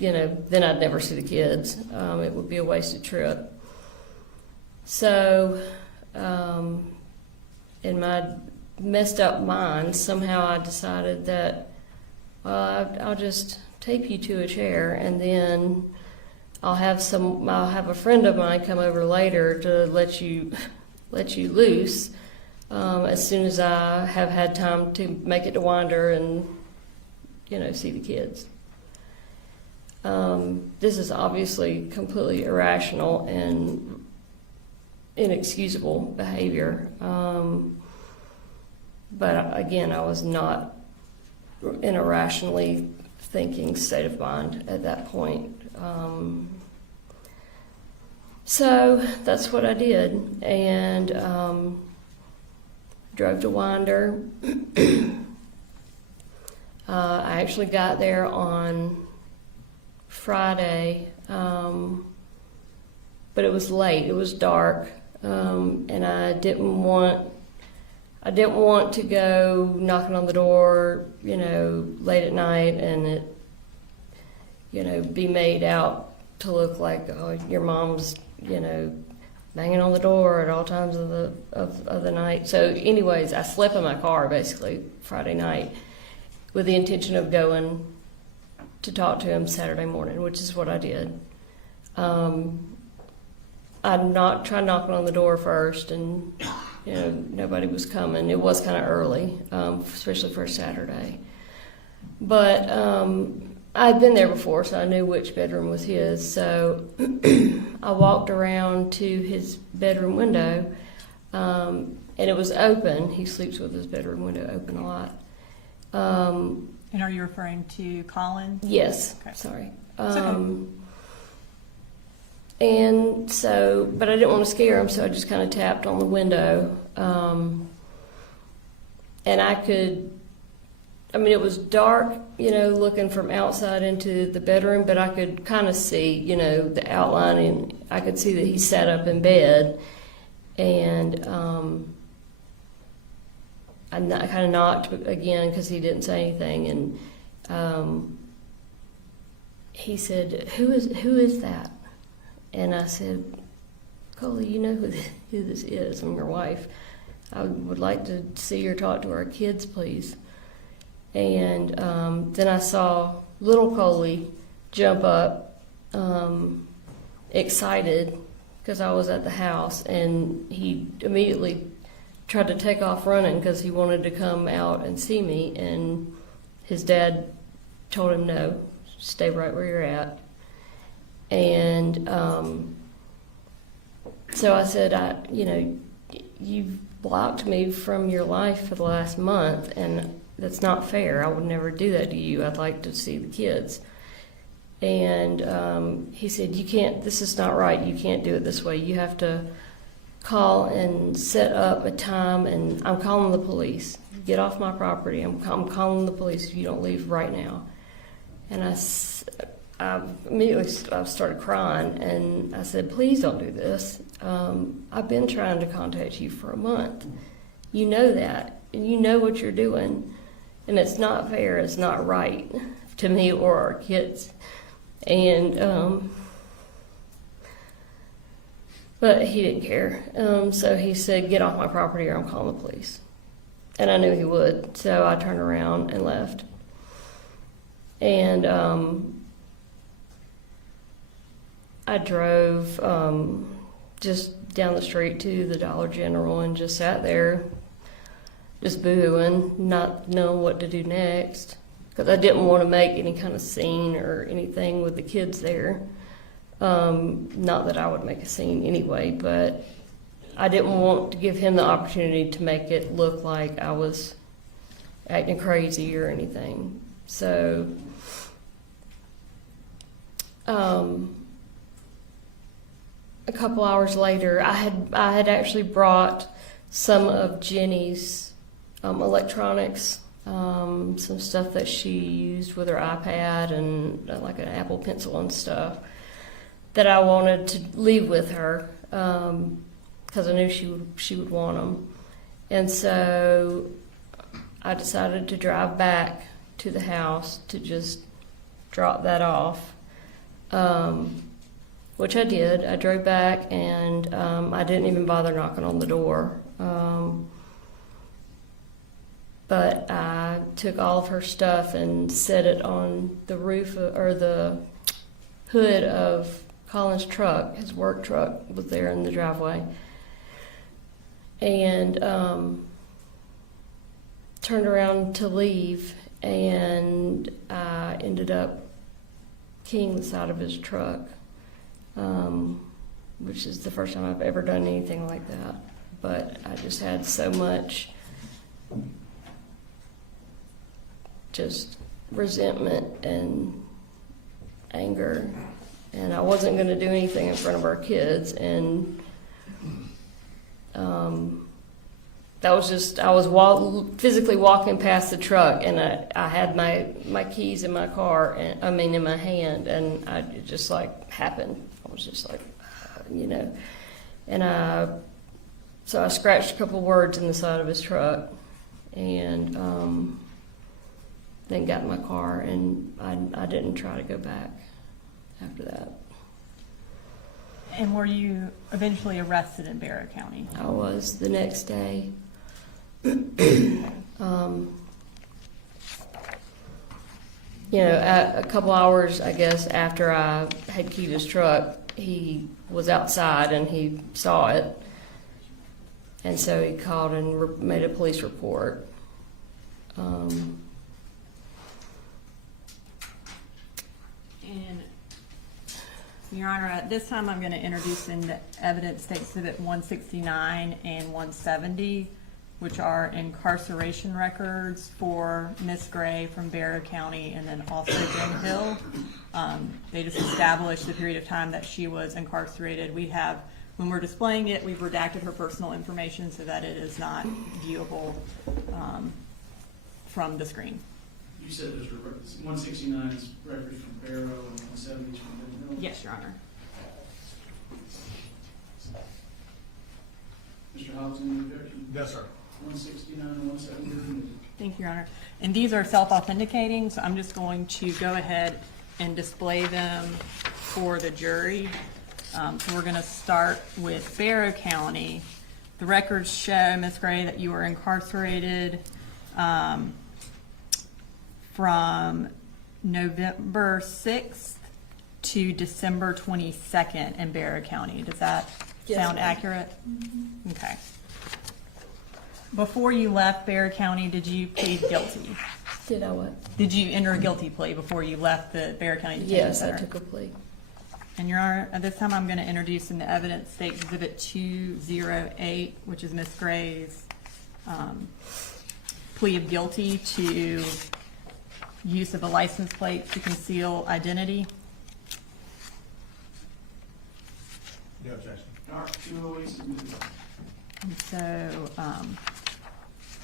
you know, then I'd never see the kids. It would be a wasted trip. So, in my messed up mind, somehow I decided that I'll just tape you to a chair, and then I'll have a friend of mine come over later to let you loose as soon as I have had time to make it to Wander and, you know, see the kids. This is obviously completely irrational and inexcusable behavior. But again, I was not in a rationally thinking state of mind at that point. So that's what I did, and drove to Wander. I actually got there on Friday, but it was late. It was dark, and I didn't want to go knocking on the door, you know, late at night, and it, you know, be made out to look like, oh, your mom's, you know, banging on the door at all times of the night. So anyways, I slept in my car basically Friday night with the intention of going to talk to him Saturday morning, which is what I did. I tried knocking on the door first, and, you know, nobody was coming. It was kind of early, especially for a Saturday. But I'd been there before, so I knew which bedroom was his. So I walked around to his bedroom window, and it was open. He sleeps with his bedroom window open a lot. And are you referring to Colin? Yes, Okay. sorry. It's okay. And so, but I didn't want to scare him, so I just kind of tapped on the window. And it was dark, you know, looking from outside into the bedroom, but I could kind of see, you know, the outline, and I could see that he sat up in bed. And I kind of knocked again because he didn't say anything. And he said, who is that? And I said, Colin, you know who this is? I'm your wife. I would like to see or talk to our kids, please. And then I saw little Coley jump up, excited, because I was at the house, and he immediately tried to take off running because he wanted to come out and see me, and his dad told him, no, stay right where you're at. And so I said, you've blocked me from your life for the last month, and that's not fair. I would never do that to you. I'd like to see the kids. And he said, you can't, this is not right. You can't do it this way. You have to call and set up a time, and I'm calling the police. Get off my property. I'm calling the police if you don't leave right now. And I immediately I started crying, and I said, "Please don't do this. I've been trying to contact you for a month. You know that, and you know what you're doing, and it's not fair. It's not right to me or our kids." And but he didn't care. So he said, "Get off my property, or I'm calling the police." And I knew he would, so I turned around and left. And I drove just down the street to the Dollar General and just sat there, just boohooing, not knowing what to do next, because I didn't want to make any kind of scene or anything with the kids there. Not that I would make a scene anyway, but I didn't want to give him the opportunity to make it look like I was acting crazy or anything. So, a couple hours later, I had actually brought some of Jenny's electronics, some stuff that she used with her iPad and like an Apple Pencil and stuff that I wanted to leave with her. Because I knew she would want them. And so I decided to drive back to the house to just drop that off, which I did. I drove back, and I didn't even bother knocking on the door. But I took all of her stuff and set it on the roof or the hood of Colin's truck. His work truck was there in the driveway. And turned around to leave, and I ended up keying the side of his truck, which is the first time I've ever done anything like that. But I just had so much just resentment and anger, and I wasn't going to do anything in front of our kids, and that was just, I was physically walking past the truck, and I had my keys in my car, and in my hand, and it just like happened. I was just like, and so I scratched a couple words in the side of his truck, and then got in my car, and I didn't try to go back after that. And were you eventually arrested in Barrow County? I was the next day. A couple hours, I guess, after I had keyed his truck, he was outside and he saw it. And so he called and made a police report. And Your Honor, at this time I'm going to introduce in the evidence State Exhibit 169 and 170, which are incarceration records for Miss Gray from Barrow County and then also Jen Hill. They just established the period of time that she was incarcerated. When we're displaying it, we've redacted her personal information so that it is not viewable from the screen. You said there's 169 is records from Barrow and 170 is from Jen Hill? Yes, Your Honor. Mr. Hobbs, any objection? Yes, sir. 169 and 170. Thank you, Your Honor. And these are self-authenticating, so I'm just going to go ahead and display them for the jury. So we're going to start with Barrow County. The records show, Ms. Gray, that you were incarcerated from November 6th to December 22nd in Barrow County. Does that sound ma'am. accurate? Mm-hmm. Okay. Before you left Barrow County, did you plead guilty? Did I what? Did you enter a guilty plea before you left the Barrow County Detention Yes, Center? I took a plea. And Your Honor, at this time I'm going to introduce in the evidence State Exhibit 208, which is Ms. Gray's plea of guilty to use of a license plate to conceal identity. No objection. All right, 208 submitted. And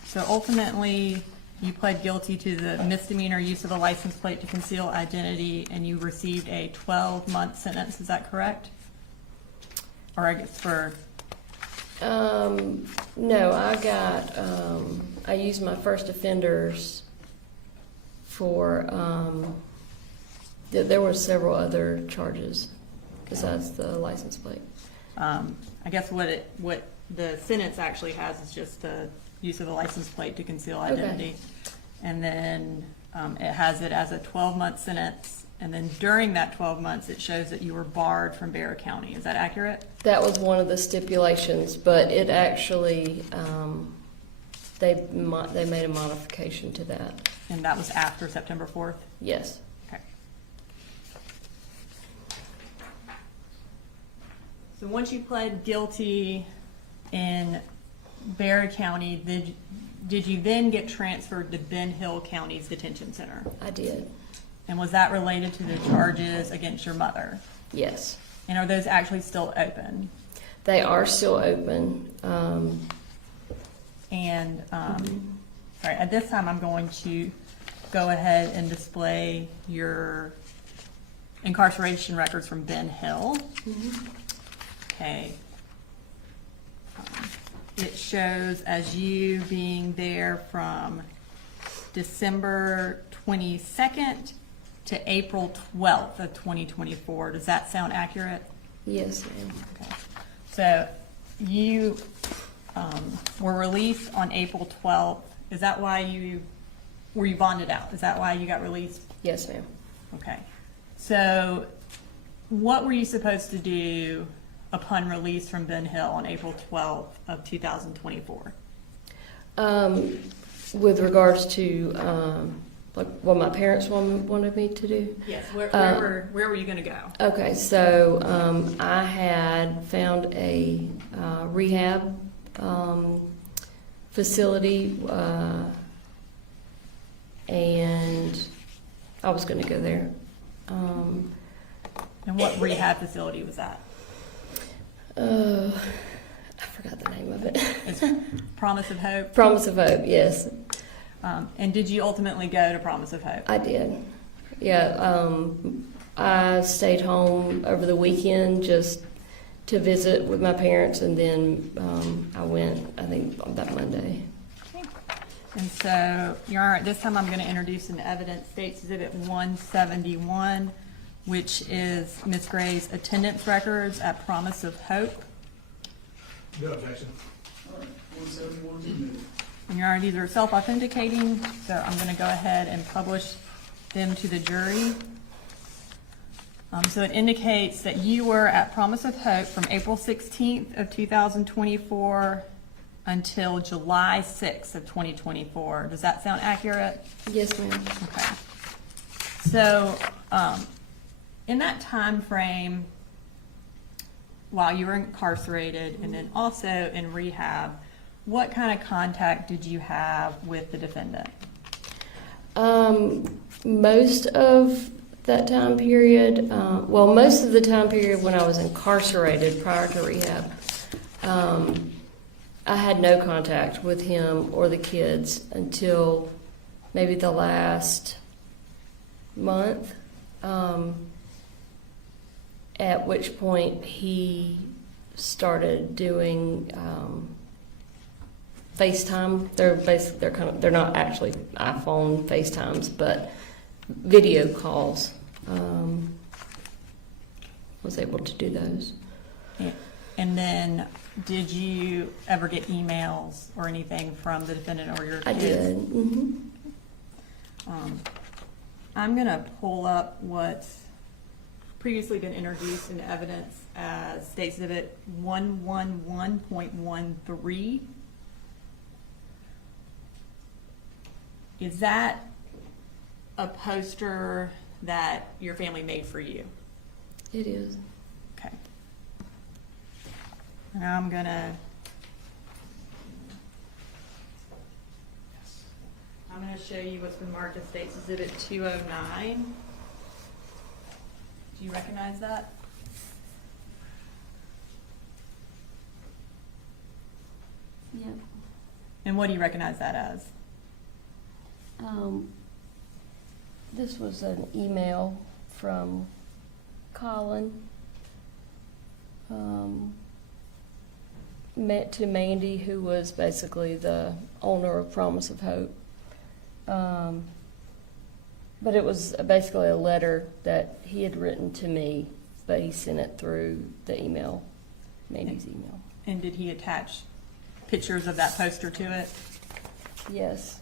so ultimately, you pled guilty to the misdemeanor use of a license plate to conceal identity, and you received a 12-month sentence. Is that correct? Or I guess for No, I used my first offenders for, there were several other charges besides the license plate. I guess what the sentence actually has is just the use of a license plate to conceal identity. And then it has it as a 12-month sentence, and then during that 12 months, it shows that you were barred from Bexar County. Is that accurate? That was one of the stipulations, but it actually, they made a modification to that. And that was after September 4th? Yes. Okay. So once you pled guilty in Bexar County, did you then get transferred to Ben Hill County's detention center? I did. And was that related to the charges against your mother? Yes. And are those actually still open? They are still open. And, all right, at this time, I'm going to go ahead and display your incarceration records from Ben Hill. Okay. It shows as you being there from December 22nd to April 12th of 2024. Does that sound accurate? Yes, ma'am. Okay. So you were released on April 12th. Is that why were you bonded out? Is that why you got released? Yes, ma'am. Okay. So what were you supposed to do upon release from Ben Hill on April 12th of 2024? With regards to like what my parents wanted me to do. Yes. Where were you going to go? Okay, so I had found a rehab facility, and I was going to go there. And what rehab facility was that? I forgot the name of it. It's Promise of Hope. Promise of Hope, yes. And did you ultimately go to Promise of Hope? I did. Yeah, I stayed home over the weekend just to visit with my parents, and then I went, I think, on that Monday. Okay. And so, Your Honor, at this time I'm going to introduce an evidence, State's Exhibit 171, which is Ms. Gray's attendance records at Promise of Hope. No objection. All right, 171 is admitted. And Your Honor, these are self-authenticating, so I'm going to go ahead and publish them to the jury. So it indicates that you were at Promise of Hope from April 16th of 2024 until July 6th of 2024. Does that sound accurate? Yes, ma'am. Okay. So, in that time frame, while you were incarcerated and then also in rehab, what kind of contact did you have with the defendant? Most of that time period, most of the time period when I was incarcerated prior to rehab, I had no contact with him or the kids until maybe the last month, at which point he started doing FaceTime. They're not actually iPhone FaceTimes, but video calls. Was able to do those. And then, did you ever get emails or anything from the defendant or your kids? I did. Mm-hmm. I'm going to pull up what's previously been introduced into evidence as State's Exhibit 111.13. Is that a poster that your family made for you? It is. Okay. Now I'm going to show you what's been marked as State's Exhibit 209. Do you recognize that? Yep. And what do you recognize that as? This was an email from Colin to Mandy, who was basically the owner of Promise of Hope. But it was basically a letter that he had written to me, but he sent it through the email, Mandy's email. And did he attach pictures of that poster to it? Yes.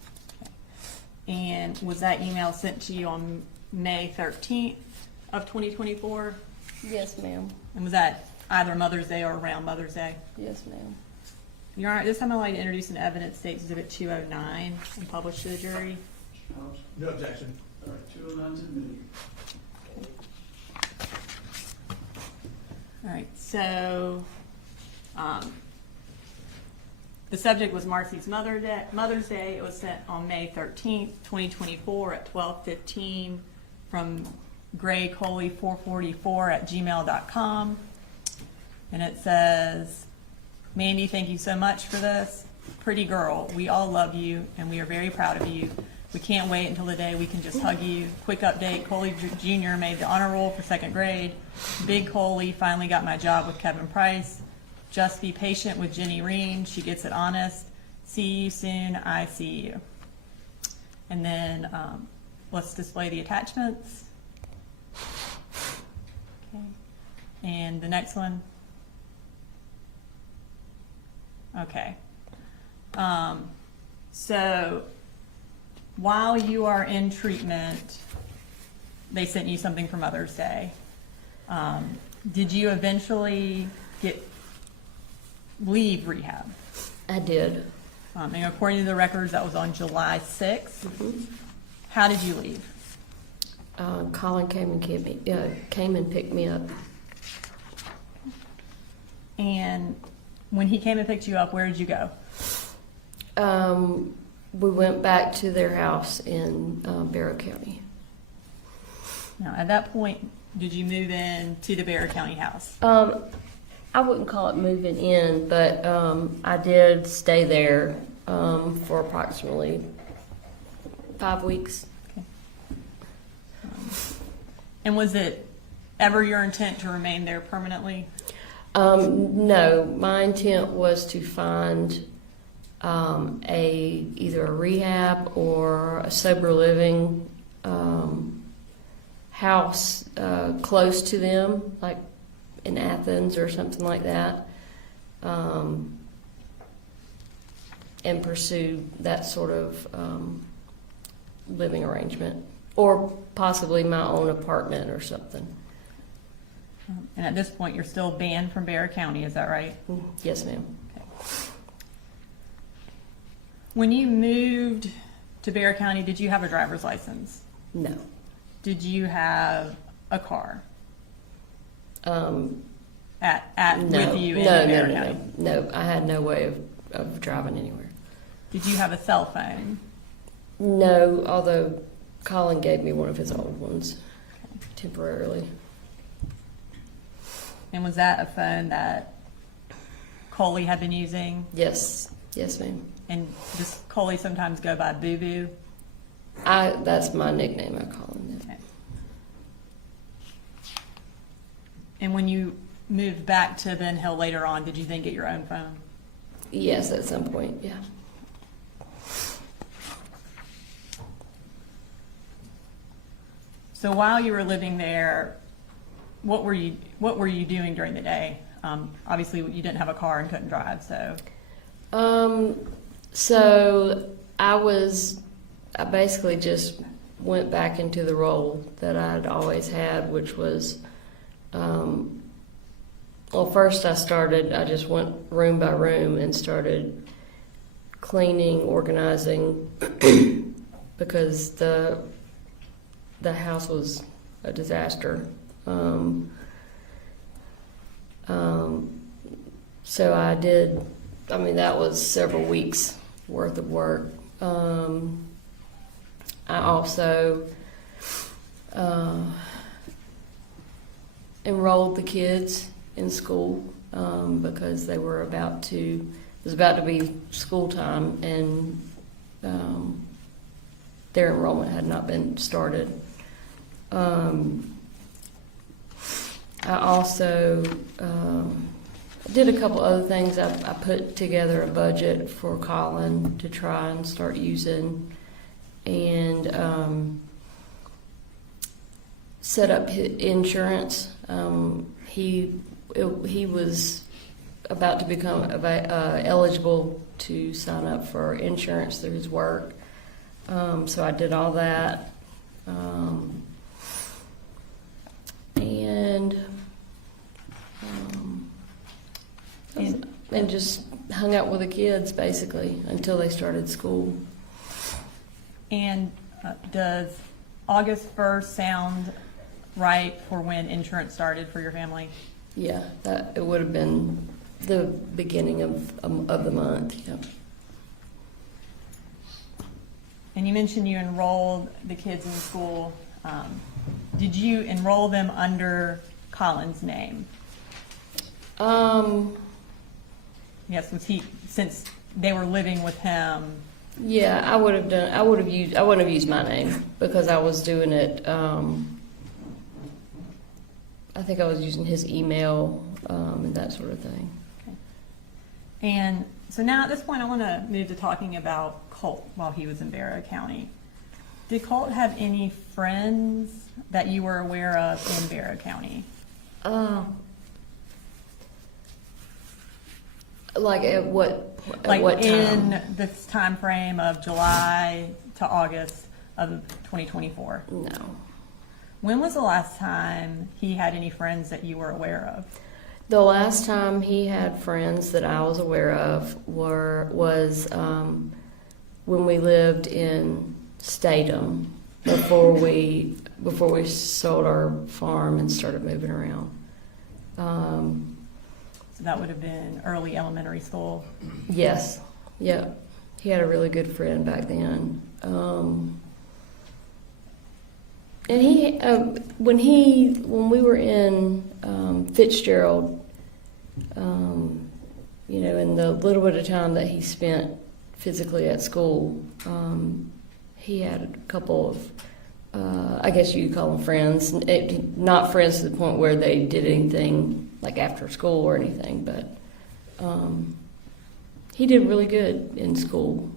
And was that email sent to you on May 13th of 2024? Yes, ma'am. And was that either Mother's Day or around Mother's Day? Yes, ma'am. Your Honor, this time I'd like to introduce an evidence states exhibit 209 and publish to the jury. Mr. Hobbs? No objection. All right, 209's admitted. All right, so the subject was Marcee's Mother's Day. It was sent on May 13th, 2024 at 12:15 from Gray Coley 444 at gmail.com. And it says, Mandy, thank you so much for this. Pretty girl, we all love you and we are very proud of you. We can't wait until the day we can just hug you. Quick update, Coley Jr. made the honor roll for 2nd grade. Big Coley finally got my job with Kevin Price. Just be patient with Jenny Reen. She gets it honest. See you soon. I see you. And then let's display the attachments. Okay. And the next one. Okay. So while you are in treatment, they sent you something for Mother's Day. Did you eventually leave rehab? I did. And according to the records, that was on July 6th. Mhm. How did you leave? Colin came and picked me up. And when he came and picked you up, where did you go? We went back to their house in Barrow County. Now, at that point, did you move in to the Barrow County house? I wouldn't call it moving in, but I did stay there for approximately 5 weeks. Okay. And was it ever your intent to remain there permanently? No, my intent was to find either a rehab or a sober living house close to them, like in Athens or something like that, and pursue that sort of living arrangement, or possibly my own apartment or something. And at this point, you're still banned from Barrow County, is that right? Yes, ma'am. Okay. When you moved to Barrow County, did you have a driver's license? No. Did you have a car No, with you in no, Barrow no, County? no. I had no way of driving anywhere. Did you have a cell phone? No, although Colin gave me one of his old ones temporarily. And was that a phone that Coley had been using? Yes, ma'am. And does Coley sometimes go by Boo Boo? That's my nickname. I call him that. Okay. And when you moved back to Ben Hill later on, did you then get your own phone? Yes, at some point. Yeah. So while you were living there, what were you doing during the day? Obviously, you didn't have a car and couldn't drive, so. So I basically just went back into the role that I'd always had, which was, first I just went room by room and started cleaning, organizing, because the house was a disaster. So I did, that was several weeks worth of work. I also enrolled the kids in school because it was about to be school time, and their enrollment had not been started. I also did a couple other things. I put together a budget for Colin to try and start using, and set up his insurance. He was about to become eligible to sign up for insurance through his work, so I did all that. And just hung out with the kids basically until they started school. And does August 1st sound right for when insurance started for your family? Yeah, that it would have been the beginning of the month. Yeah. And you mentioned you enrolled the kids in school. Did you enroll them under Colin's name? Yes, was he, since they were living with him? Yeah, I wouldn't have used my name because I was doing it. I think I was using his email and that sort of thing. Okay. And so now at this point, I want to move to talking about Colt while he was in Barrow County. Did Colt have any friends that you were aware of in Barrow County? Like at what time? In this time frame of July to August of 2024? No. When was the last time he had any friends that you were aware of? The last time he had friends that I was aware of was when we lived in Statham before we sold our farm and started moving around. So that would have been early elementary school. Yes. Yeah. He had a really good friend back then. And he, when we were in Fitzgerald, in the little bit of time that he spent physically at school, he had a couple of, I guess you'd call them friends. Not friends to the point where they did anything like after school or anything, but he did really good in school,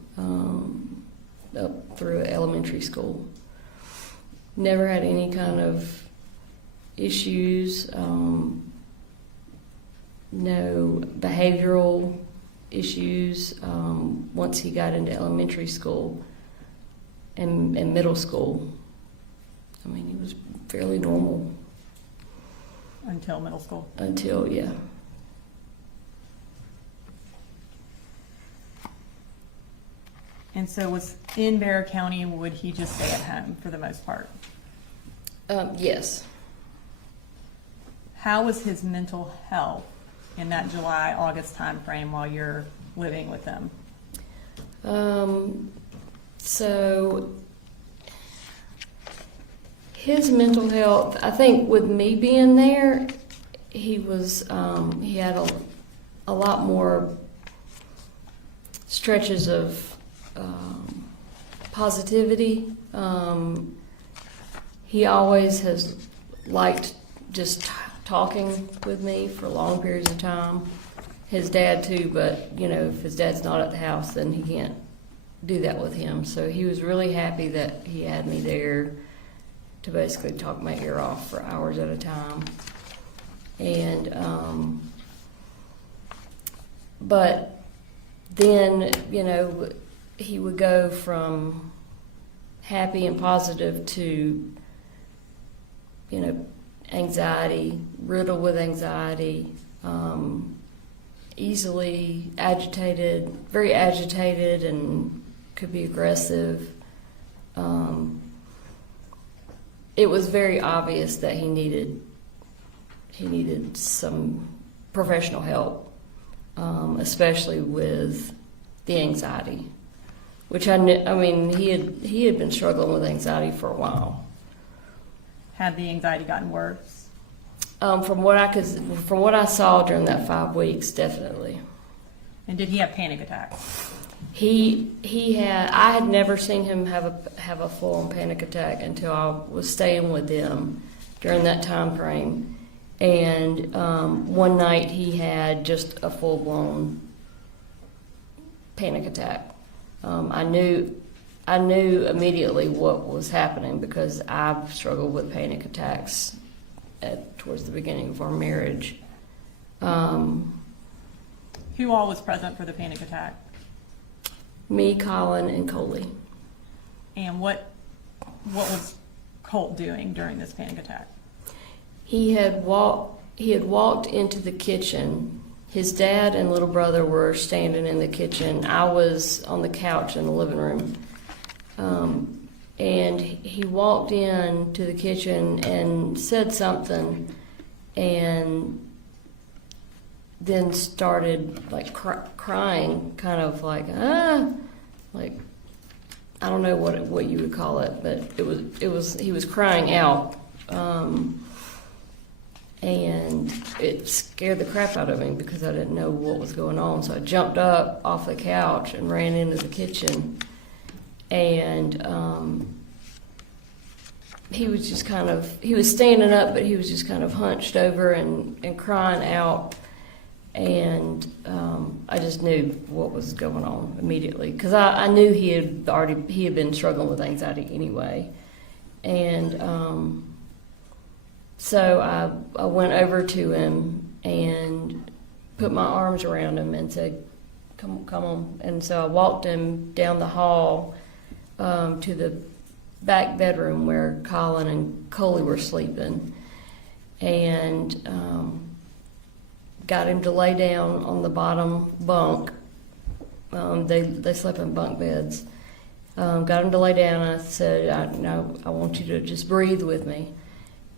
up through elementary school. Never had any kind of issues, no behavioral issues once he got into elementary school and middle school. I mean, he was fairly normal. Until middle school? Until, yeah. And so was in Barrow County, would he just stay at home for the most part? Yes. How was his mental health in that July, August time frame while you're living with him? So his mental health, I think with me being there, he had a lot more stretches of positivity. He always has liked just talking with me for long periods of time. His dad too, but if his dad's not at the house, then he can't do that with him. So he was really happy that he had me there to basically talk my ear off for hours at a time. And but then he would go from happy and positive to anxiety, riddled with anxiety, easily agitated, very agitated, and could be aggressive. It was very obvious that he needed some professional help, especially with the anxiety, which I knew. I mean, he had been struggling with anxiety for a while. Had the anxiety gotten worse? From what I saw during that 5 weeks, definitely. And did he have panic attacks? I had never seen him have a full-on panic attack until I was staying with them during that time frame. And one night he had just a full-blown panic attack. I knew immediately what was happening because I've struggled with panic attacks towards the beginning of our marriage. Who all was present for the panic attack? Me, Colin, and Colin. And what was Colt doing during this panic attack? He had walked into the kitchen. His dad and little brother were standing in the kitchen. I was on the couch in the living room. And he walked in to the kitchen and said something, and then started like crying, kind of like like I don't know what you would call it, but he was crying out, and it scared the crap out of me because I didn't know what was going on. So I jumped up off the couch and ran into the kitchen, and he was just he was standing up, but he was just kind of hunched over and crying out. And I just knew what was going on immediately because I knew he had been struggling with anxiety anyway. And so I went over to him and put my arms around him and said, come on. And so I walked him down the hall to the back bedroom where Colin and Colin were sleeping, and got him to lay down on the bottom bunk. They slept in bunk beds. Got him to lay down, and I said, I want you to just breathe with me.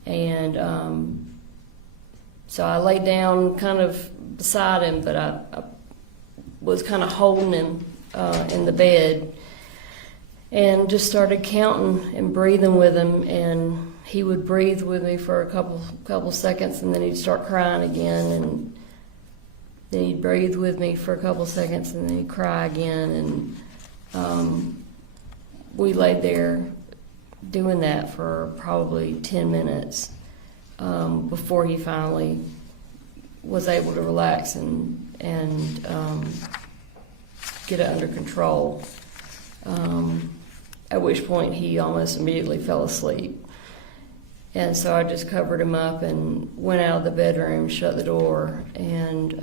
And so I laid down kind of beside him, but I was kind of holding him in the bed and just started counting and breathing with him. And he would breathe with me for a couple seconds, and then he'd start crying again, and then he'd breathe with me for a couple seconds, and then he'd cry again. And we laid there doing that for probably 10 minutes before he finally was able to relax and get it under control. At which point he almost immediately fell asleep. And so I just covered him up and went out of the bedroom, shut the door, and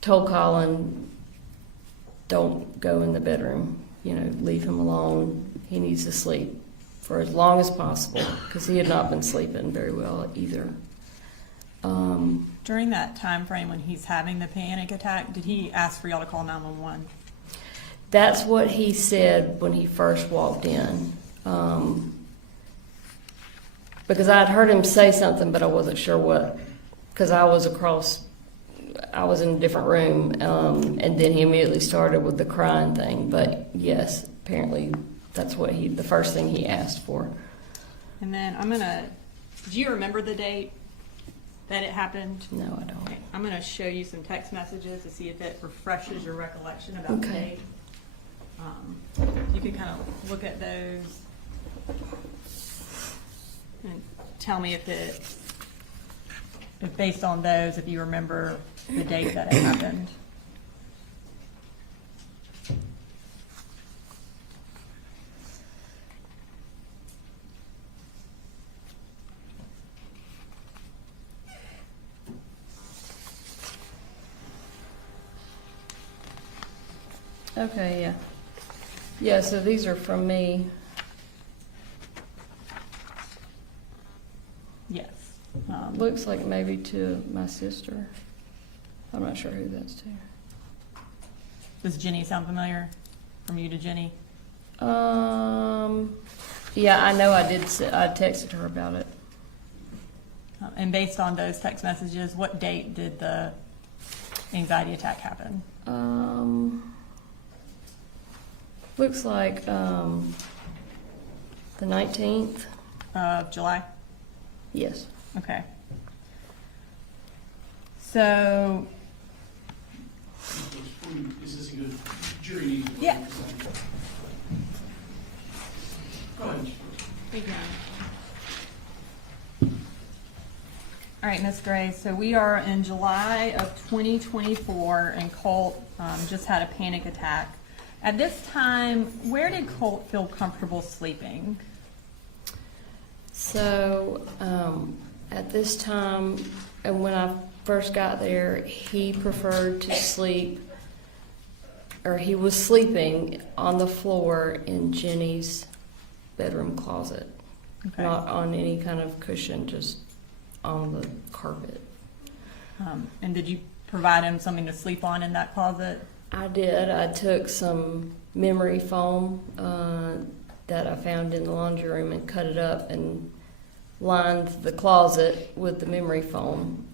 told Colin, don't go in the bedroom, leave him alone. He needs to sleep for as long as possible because he had not been sleeping very well either. During that time frame when he's having the panic attack, did he ask for y'all to call 911? That's what he said when he first walked in. Because I'd heard him say something, but I wasn't sure what, because I was in a different room, and then he immediately started with the crying thing. But yes, apparently that's the first thing he asked for. And then do you remember the date that it happened? No, I don't. Okay, I'm going to show you some text messages to see if it refreshes your recollection about the date. You can kind of look at those and tell me if based on those, if you remember the date that it happened. Okay, yeah. Yeah, so these are from me. Yes. Looks like maybe to my sister. I'm not sure who that's to. Does Jenny sound familiar? From you to Jenny? Yeah, I know I did. I texted her about it. And based on those text messages, what date did the anxiety attack happen? Looks like the 19th. Of July? Yes. Okay. So, Is this Thank you. All right, Ms. Gray, so we are in July of 2024, and Colt just had a panic attack. At this time, where did Colt feel comfortable sleeping? So, at this time, and when I first got there, he preferred to sleep, or he was sleeping on the floor in Jenny's bedroom closet. Okay. Not on any kind of cushion, just on the carpet. And did you provide him something to sleep on in that closet? I did. I took some memory foam that I found in the laundry room and cut it up and lined the closet with the memory foam.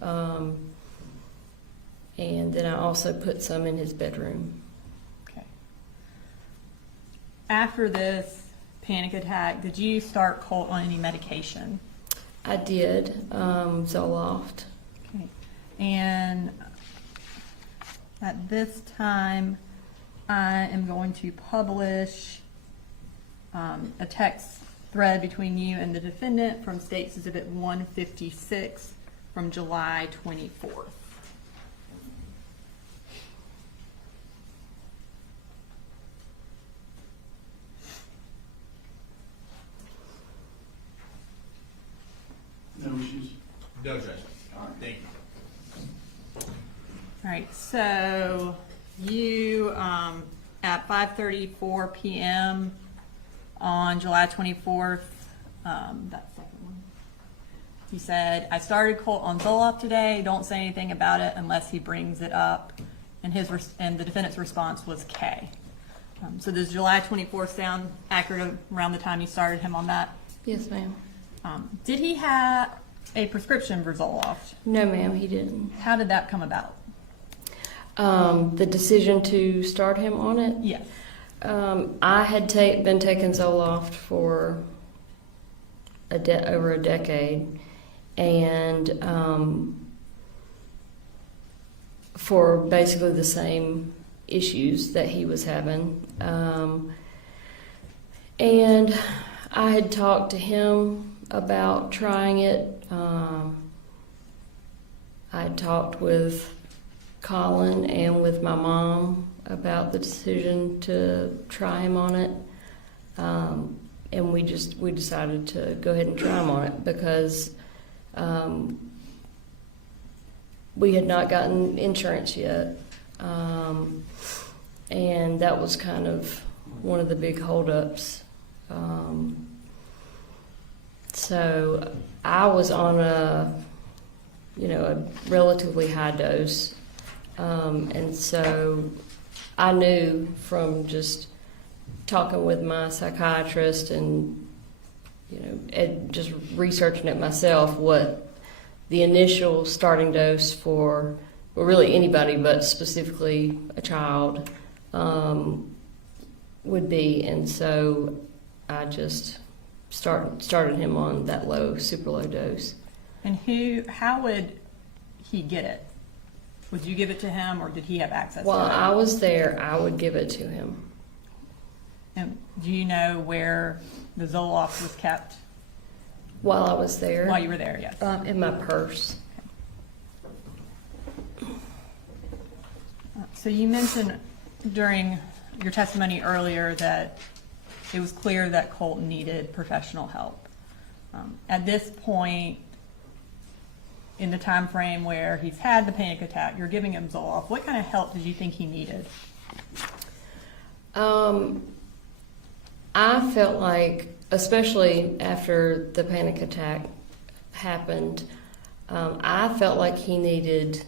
And then I also put some in his bedroom. Okay. After this panic attack, did you start Colt on any medication? I did, Zoloft. Okay. And at this time, I am going to publish a text thread between you and the defendant from State's Exhibit 156 from July 24th. No issues. No judgment. All right. Thank you. All right, so you, at 5:34 p.m. on July 24th, that second one, you said, I started Colt on Zoloft today, don't say anything about it unless he brings it up, and and the defendant's response was K. So does July 24th sound accurate around the time you started him on that? Yes, ma'am. Did he have a prescription for Zoloft? No, ma'am, he didn't. How did that come about? The decision to start him on it? Yes. I had been taking Zoloft for over a decade, and for basically the same issues that he was having. And I had talked to him about trying it. I had talked with Colin and with my mom about the decision to try him on it, and we decided to go ahead and try him on it because we had not gotten insurance yet, and that was kind of one of the big holdups. So I was on a relatively high dose. And so I knew from just talking with my psychiatrist and, just researching it myself, what the initial starting dose for, well, really anybody, but specifically a child, would be. And so I just started him on that super low dose. And how would he get it? Would you give it to him, or did he have access While to it? I was there, I would give it to him. And do you know where the Zoloft was kept While I was there? while you were there? Yes. In my purse. So you mentioned during your testimony earlier that it was clear that Colt needed professional help. At this point, in the time frame where he's had the panic attack, you're giving him Zoloft. What kind of help did you think he needed? I felt like, especially after the panic attack happened, I felt like he needed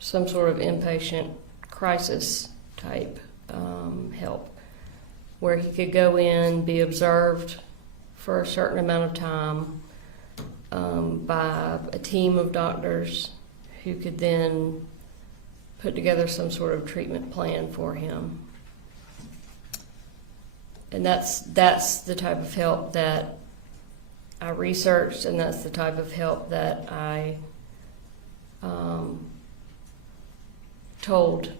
some sort of inpatient crisis type help, where he could go in, be observed for a certain amount of time by a team of doctors who could then put together some sort of treatment plan for him. And that's the type of help that I researched, and that's the type of help that I told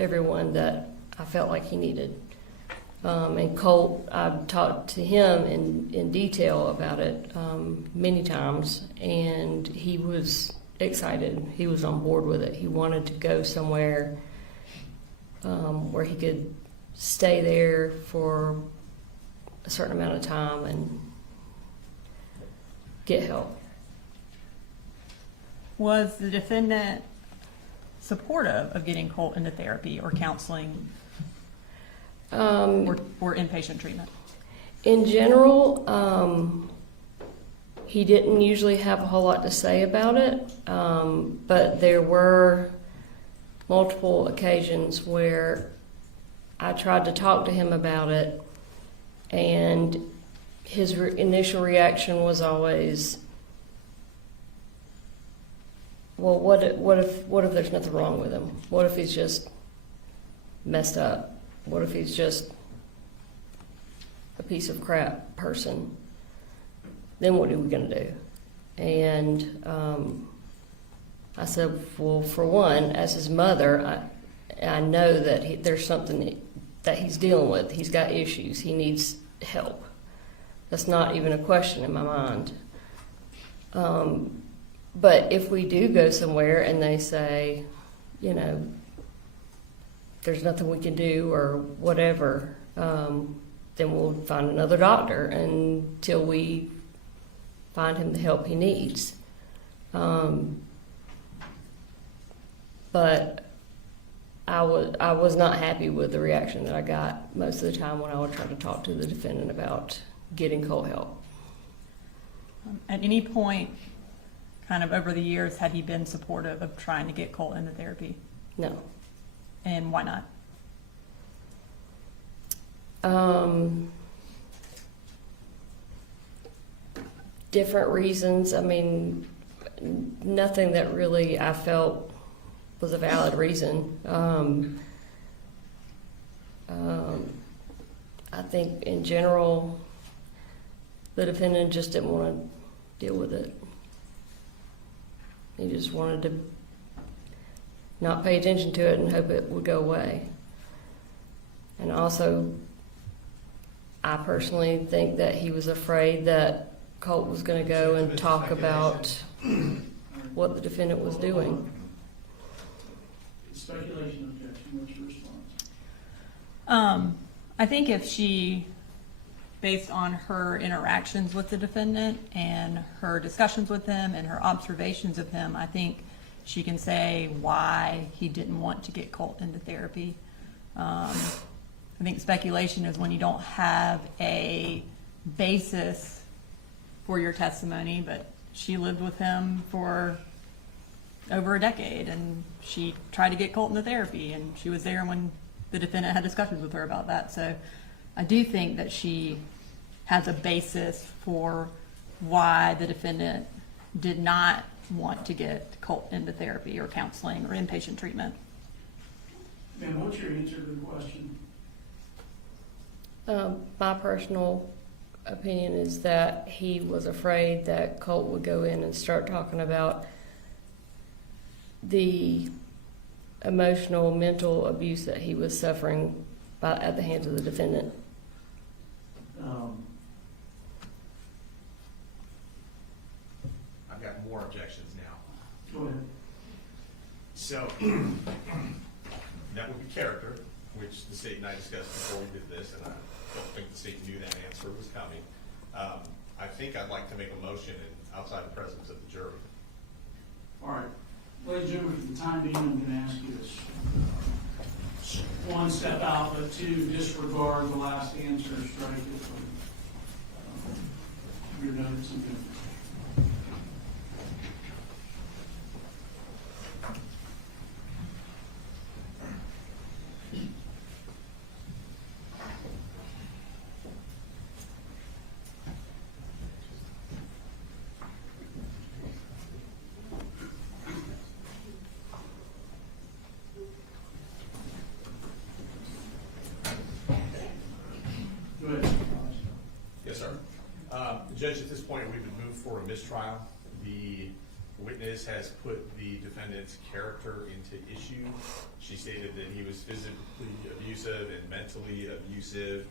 everyone that I felt like he needed. And Colt, I've talked to him in detail about it many times, and he was excited. He was on board with it. He wanted to go somewhere where he could stay there for a certain amount of time and get help. Was the defendant supportive of getting Colt into therapy or counseling or inpatient treatment? In general, he didn't usually have a whole lot to say about it, but there were multiple occasions where I tried to talk to him about it, and his initial reaction was always, well, what if there's nothing wrong with him? What if he's just messed up? What if he's just a piece of crap person? Then what are we going to do? And I said, well, for one, as his mother, I know that there's something that he's dealing with. He's got issues. He needs help. That's not even a question in my mind. But if we do go somewhere and they say, you know, there's nothing we can do or whatever, then we'll find another doctor until we find him the help he needs. But I was not happy with the reaction that I got most of the time when I would try to talk to the defendant about getting Colt help. At any point, kind of over the years, had he been supportive of trying to get Colt into therapy? No. And why not? Different reasons. I mean, nothing that really I felt was a valid reason. I think in general, the defendant just didn't want to deal with it. He just wanted to not pay attention to it and hope it would go away. And also, I personally think that he was afraid that Colt was going to go and talk about what the defendant was doing. Speculation, objection, what's your response? I think if she, based on her interactions with the defendant and her discussions with him and her observations of him, I think she can say why he didn't want to get Colt into therapy. I think speculation is when you don't have a basis for your testimony, but she lived with him for over a decade and she tried to get Colt into therapy and she was there when the defendant had discussions with her about that. So I do think that she has a basis for why the defendant did not want to get Colt into therapy or counseling or inpatient treatment. Ma'am, what's your answer to the question? My personal opinion is that he was afraid that Colt would go in and start talking about the emotional, mental abuse that he was suffering at the hands of the defendant. I've got more objections now. Go ahead. So, that would be character, which the state and I discussed before we did this, and I don't think the state knew that answer was coming. I think I'd like to make a motion outside the presence of the jury. All right. Ladies and gentlemen, for the time being, I'm going to ask you this. One, step out, but two, disregard the last answer, strike it from your notes and good. Go ahead. Yes, sir. Judge, at this point, we would move for a mistrial. The witness witness has put the defendant's character into issue. She stated that he was physically abusive and mentally abusive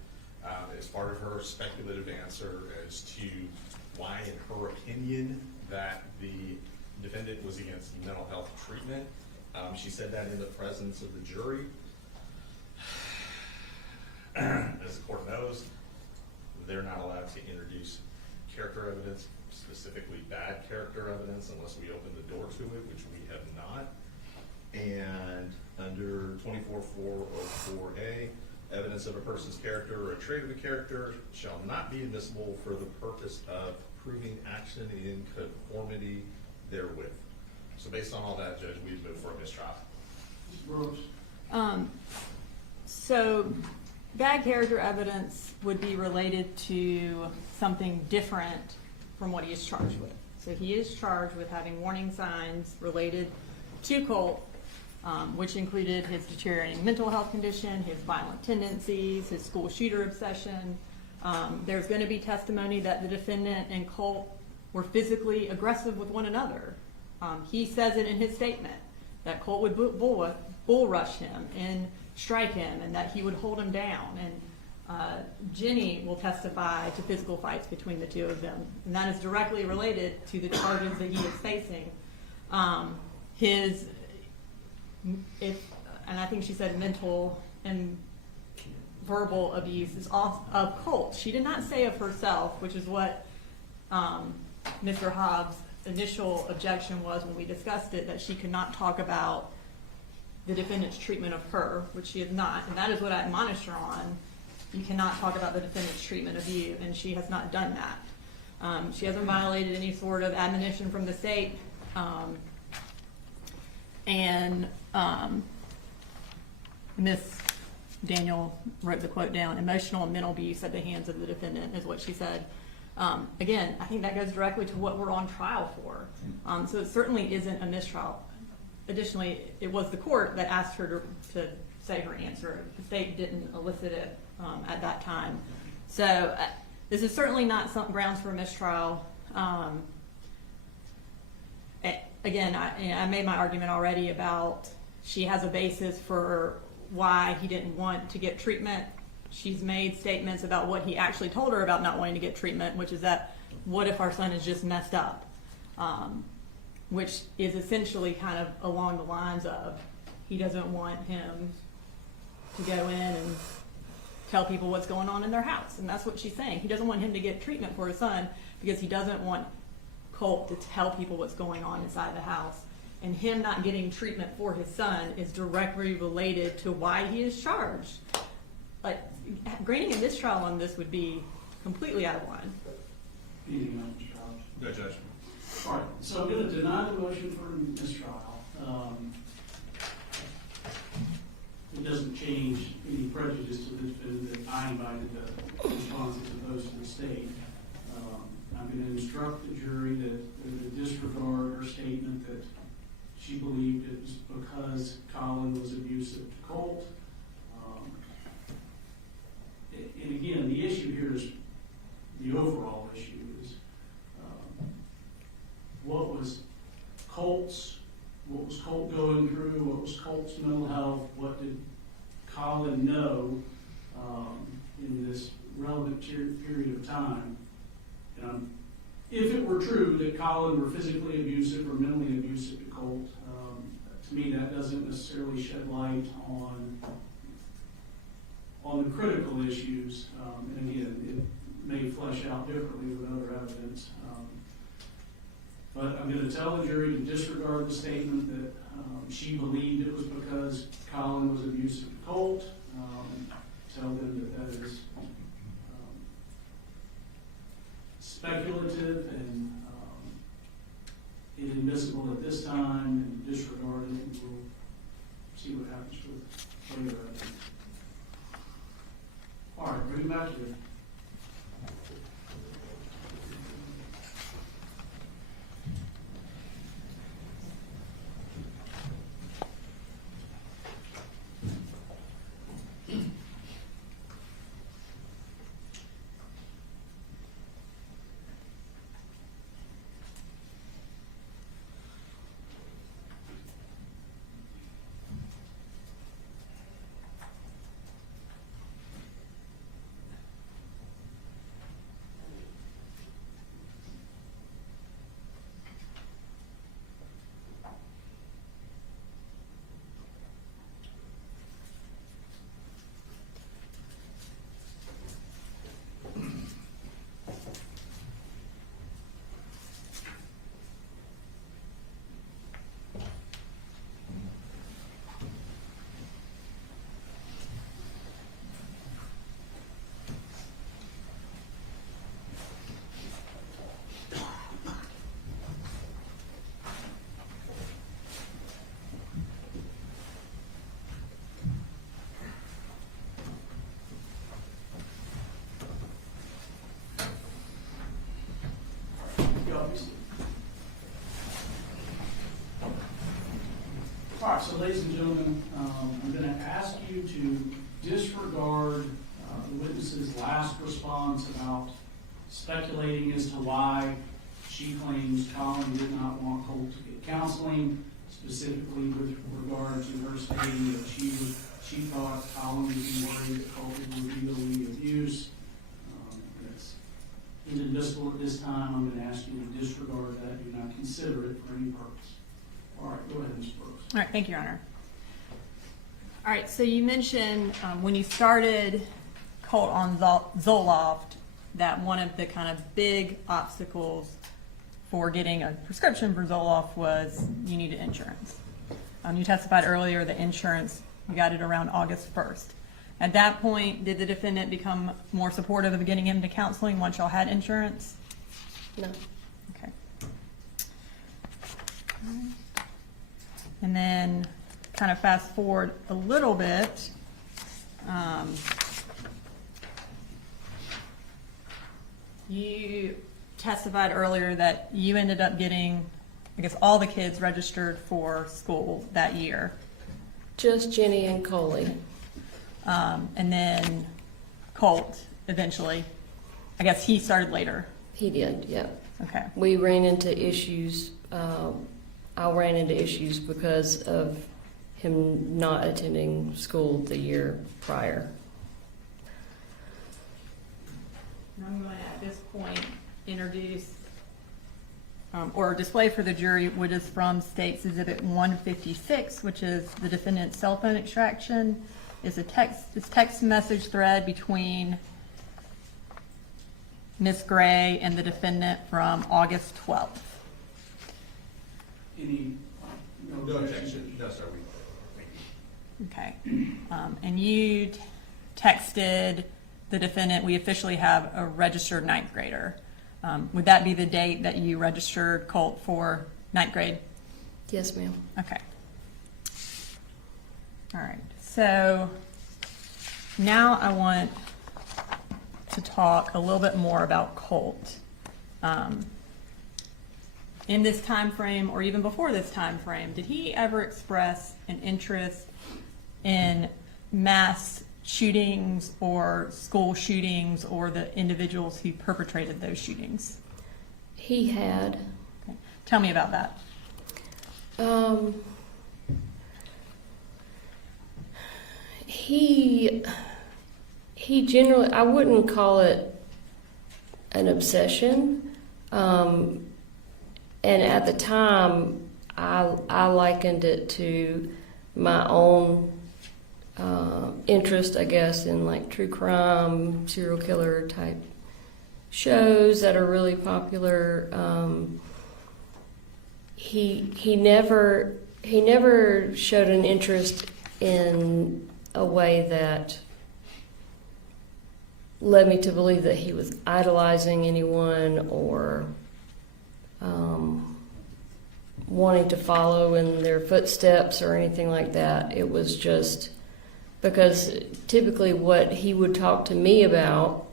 as part of her speculative answer as to why, in her opinion, that the defendant was against mental health treatment. She said that in the presence of the jury. As the court knows, they're not allowed to introduce character evidence, specifically bad character evidence, unless we open the door to it, which we have not. And under 24-404A, evidence of a person's character or a trait of a character shall not be admissible for the purpose of proving action in conformity therewith. So based on all that, Judge, we've moved for a mistrial. Mr. Brooks? So bad character evidence would be related to something different from what he is charged with. So he is charged with having warning signs related to Colt, which included his deteriorating mental health condition, his violent tendencies, his school shooter obsession. There's going to be testimony that the defendant and Colt were physically aggressive with one another. He says it in his statement that Colt would bull rush him and strike him, and that he would hold him down. And Jenny will testify to physical fights between the two of them, and that is directly related to the charges that he is facing. And I think she said mental and verbal abuse is off of Colt. She did not say of herself, which is what Mr. Hobbs' initial objection was when we discussed it, that she could not talk about the defendant's treatment of her, which she is not, and that is what I admonished her on. You cannot talk about the defendant's treatment of you, and she has not done that. She hasn't violated any sort of admonition from the state, and Miss Daniel wrote the quote down: emotional and mental abuse at the hands of the defendant is what she said. Again, I think that goes directly to what we're on trial for. So it certainly isn't a mistrial. Additionally, it was the court that asked her to say her answer. The state didn't elicit it at that time. So this is certainly not some grounds for a mistrial. Again, I made my argument already about she has a basis for why he didn't want to get treatment. She's made statements about what he actually told her about not wanting to get treatment, which is that, what if our son is just messed up? Which is essentially kind of along the lines of, he doesn't want him to go in and tell people what's going on in their house. And that's what she's saying. He doesn't want him to get treatment for his son because he doesn't want Colt to tell people what's going on inside the house. And him not getting treatment for his son is directly related to why he is charged. Like, granting a mistrial on this would be completely out of line. Anything else, Mr. Hobbs? No, Judge. All right, so I'm going to deny the motion for mistrial. It doesn't change any prejudice to the defendant that I invited the responses of those to the state. I'm going to instruct the jury that they disregard her statement that she believed it was because Colin was abusive to Colt. And again, the issue here is, the overall issue is, what was Colt going through? What was Colt's mental health? What did Colin know in this relevant period of time? If it were true that Colin were physically abusive or mentally abusive to Colt, to me that doesn't necessarily shed light on the critical issues. And again, it may flesh out differently with other evidence. But I'm going to tell the jury to disregard the statement that she believed it was because Colin was abusive to Colt. Tell them that that is speculative and inadmissible at this time, and disregard it, and we'll see what happens with later evidence. All right, bring it back to you. ladies and gentlemen, I'm going to ask you to disregard the witness's last response about speculating as to why she claims Colin did not want Colt to get counseling, specifically with regard to her stating that she thought Colin would be worried that Colt would repeatedly abuse. That's inadmissible at this time. I'm going to ask you to disregard that. Do not consider it for any purpose. All right, go ahead, Ms. Brooks. All right, thank you, Your Honor. All right, so you mentioned when you started Colt on Zoloft that one of the kind of big obstacles for getting a prescription for Zoloft was you needed insurance. You testified earlier that insurance, you got it around August 1st. At that point, did the defendant become more supportive of getting him to counseling once y'all had insurance? No. Okay. And then kind of fast forward a little bit. You testified earlier that you ended up getting, I guess, all the kids registered for school that year. Just Jenny and Coley. And then Colt eventually, I guess he started later. He did, yeah. Okay. We ran into issues. I ran into issues because of him not attending school the year prior. And I'm going to, at this point, introduce or display for the jury what is from State's Exhibit 156, which is the defendant's cell phone extraction. It's a text message thread between Ms. Gray and the defendant from August 12th. Any, No objection. No, sir. Okay. And you texted the defendant, we officially have a registered ninth grader. Would that be the date that you registered Colt for ninth grade? Yes, ma'am. Okay. All right. So now I want to talk a little bit more about Colt. In this time frame, or even before this time frame, did he ever express an interest in mass shootings or school shootings or the individuals who perpetrated those shootings? He had. Okay. Tell me about that. He generally, I wouldn't call it an obsession. And at the time, I likened it to my own interest, I guess, in like true crime, serial killer type shows that are really popular. He never showed an interest in a way that led me to believe that he was idolizing anyone or wanting to follow in their footsteps or anything like that. It was just because typically what he would talk to me about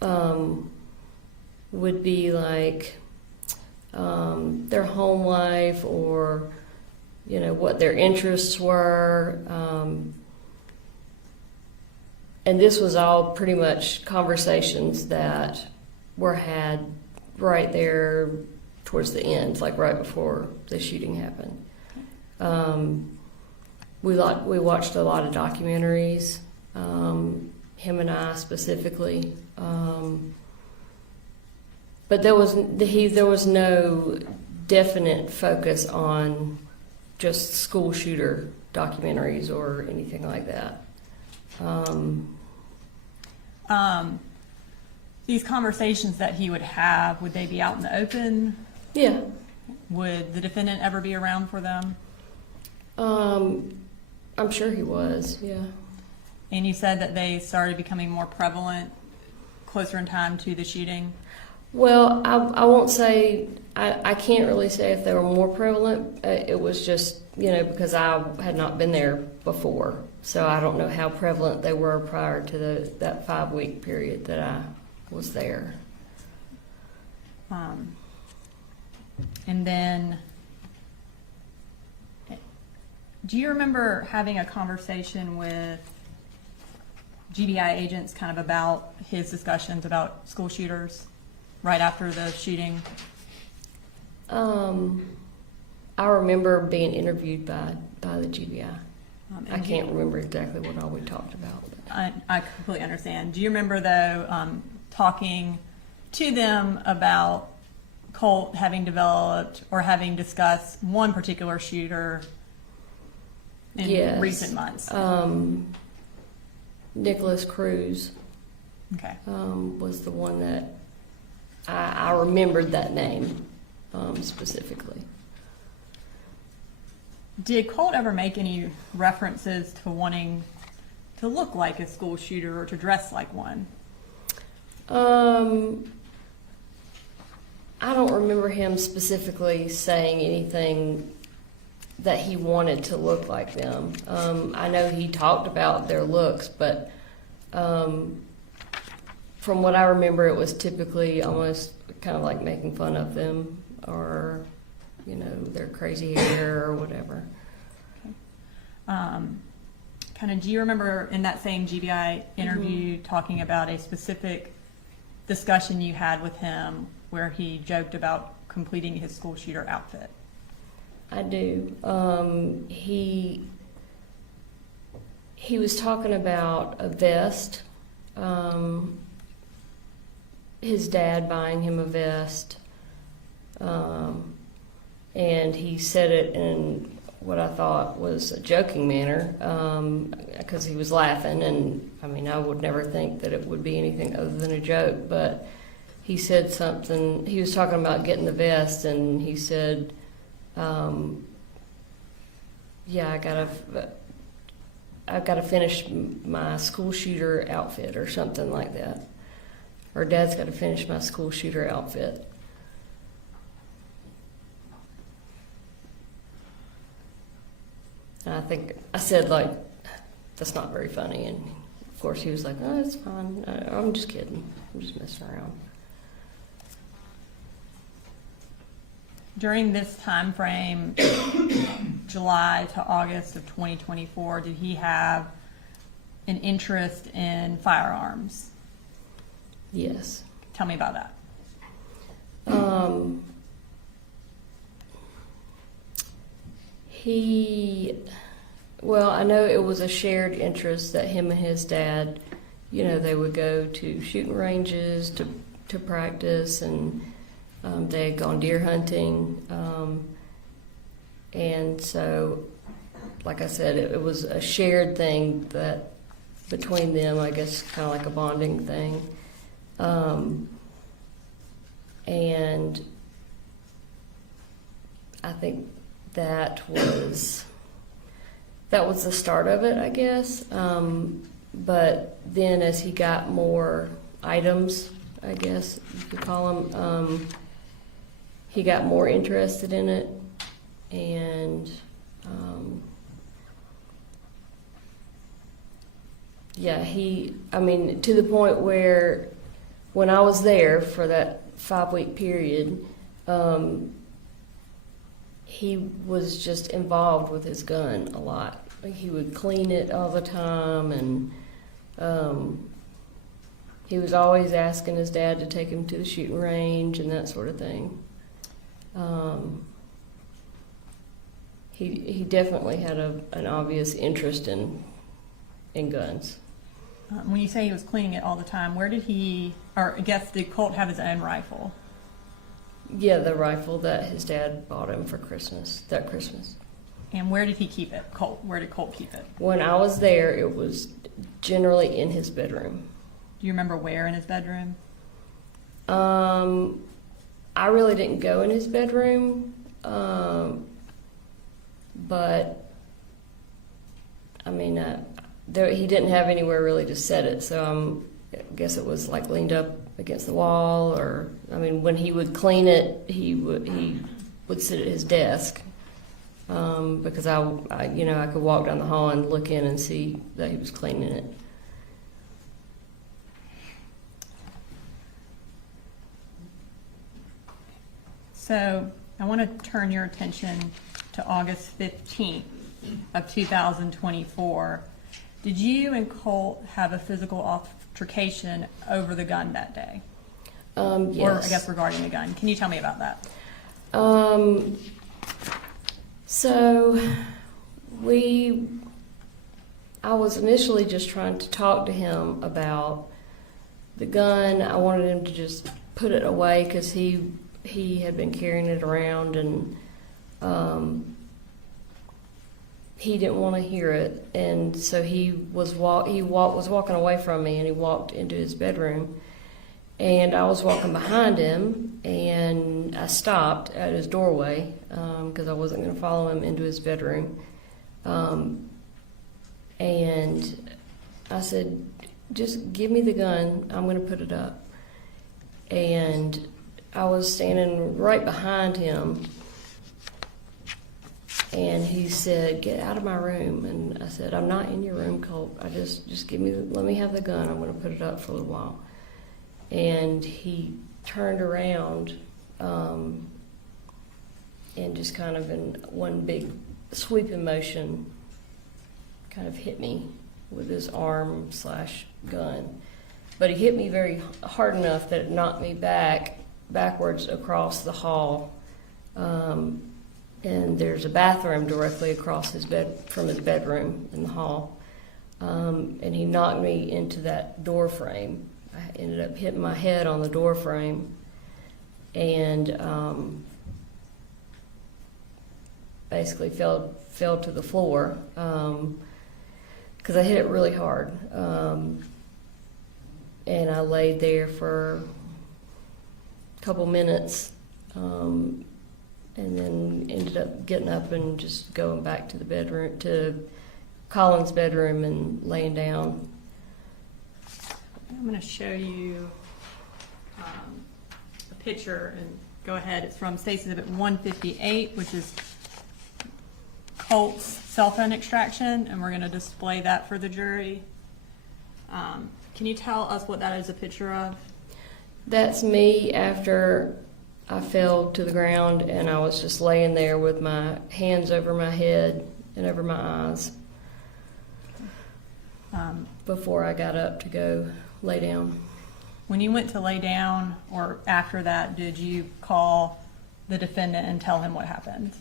would be like their home life or, you know, what their interests were. And this was all pretty much conversations that were had right there towards the end, like right before the shooting happened. We watched a lot of documentaries, him and I specifically. But there was no definite focus on just school shooter documentaries or anything like that. These conversations that he would have, would they be out in the open? Yeah. Would the defendant ever be around for them? I'm sure he was, yeah. And you said that they started becoming more prevalent closer in time to the shooting? Well, I won't say, I can't really say if they were more prevalent. It was just, you know, because I had not been there before. So I don't know how prevalent they were prior to that 5-week period that I was there. And then Do you remember having a conversation with GBI agents kind of about his discussions about school shooters right after the shooting? I remember being interviewed by the GBI. And I can't remember exactly what all we talked about. I completely understand. Do you remember, though, talking to them about Colt having developed or having discussed one particular shooter in Yes. recent months? Nicholas Cruz Okay. was the one that I remembered that name specifically. Did Colt ever make any references to wanting to look like a school shooter or to dress like one? I don't remember him specifically saying anything that he wanted to look like them. I know he talked about their looks, but from what I remember, it was typically almost kind of like making fun of them or, you know, their crazy hair or whatever. Kind of, do you remember in that same GBI interview talking about a specific discussion you had with him where he joked about completing his school shooter outfit? I do. He was talking about a vest. His dad buying him a vest. And he said it in what I thought was a joking manner, because he was laughing, and I mean, I would never think that it would be anything other than a joke, but he said something, he was talking about getting the vest, and he said, yeah, I've got to finish my school shooter outfit or something like that. Or Dad's got to finish my school shooter outfit. And I think I said, like, that's not very funny. And of course he was like, oh, it's fine. I'm just kidding. I'm just messing around. During this time frame, July to August of 2024, did he have an interest in firearms? Yes. Tell me about that. Well, I know it was a shared interest that him and his dad, you know, they would go to shooting ranges to practice, and they had gone deer hunting. And so, like I said, it was a shared thing that between them, I guess, kind of like a bonding thing. And I think that was the start of it, I guess. But then as he got more items, I guess you could call them, he got more interested in it. And yeah, I mean, to the point where when I was there for that 5-week period, he was just involved with his gun a lot. Like, he would clean it all the time, and he was always asking his dad to take him to the shooting range and that sort of thing. He definitely had an obvious interest in guns. When you say he was cleaning it all the time, where did or I guess did Colt have his own rifle? Yeah, the rifle that his dad bought him for that Christmas. And where did he keep it? Where did Colt keep it? When I was there, it was generally in his bedroom. Do you remember where in his bedroom? I really didn't go in his bedroom, but I mean, he didn't have anywhere really to set it, so I guess it was like leaned up against the wall, or I mean, when he would clean it, he would sit at his desk, because I could walk down the hall and look in and see that he was cleaning it. So I want to turn your attention to August 15th of 2024, did you and Colt have a physical altercation over the gun that day? Yes. Or I guess regarding the gun. Can you tell me about that? So I was initially just trying to talk to him about the gun. I wanted him to just put it away because he had been carrying it around, and he didn't want to hear it, and so he was walking away from me, and he walked into his bedroom, and I was walking behind him, and I stopped at his doorway because I wasn't going to follow him into his bedroom, and I said, "Just give me the gun. I'm going to put it up." And I was standing right behind him, and he said, "Get out of my room." And I said, "I'm not in your room, Colt. Just let me have the gun. I'm going to put it up for a little while." And he turned around and just kind of in one big sweeping motion kind of hit me with his arm/gun. But he hit me very hard enough that it knocked me backwards across the hall. And there's a bathroom directly across from his bedroom in the hall. And he knocked me into that door frame. I ended up hitting my head on the door frame, and basically fell to the floor because I hit it really hard. And I laid there for a couple minutes, and then ended up getting up and just going back to the bedroom, to Colin's bedroom, and laying down. I'm going to show you a picture, and go ahead. It's from State's Exhibit 158, which is Colt's cell phone extraction, and we're going to display that for the jury. Can you tell us what that is a picture of? That's me after I fell to the ground, and I was just laying there with my hands over my head and over my eyes before I got up to go lay down. When you went to lay down, or after that, did you call the defendant and tell him what happened?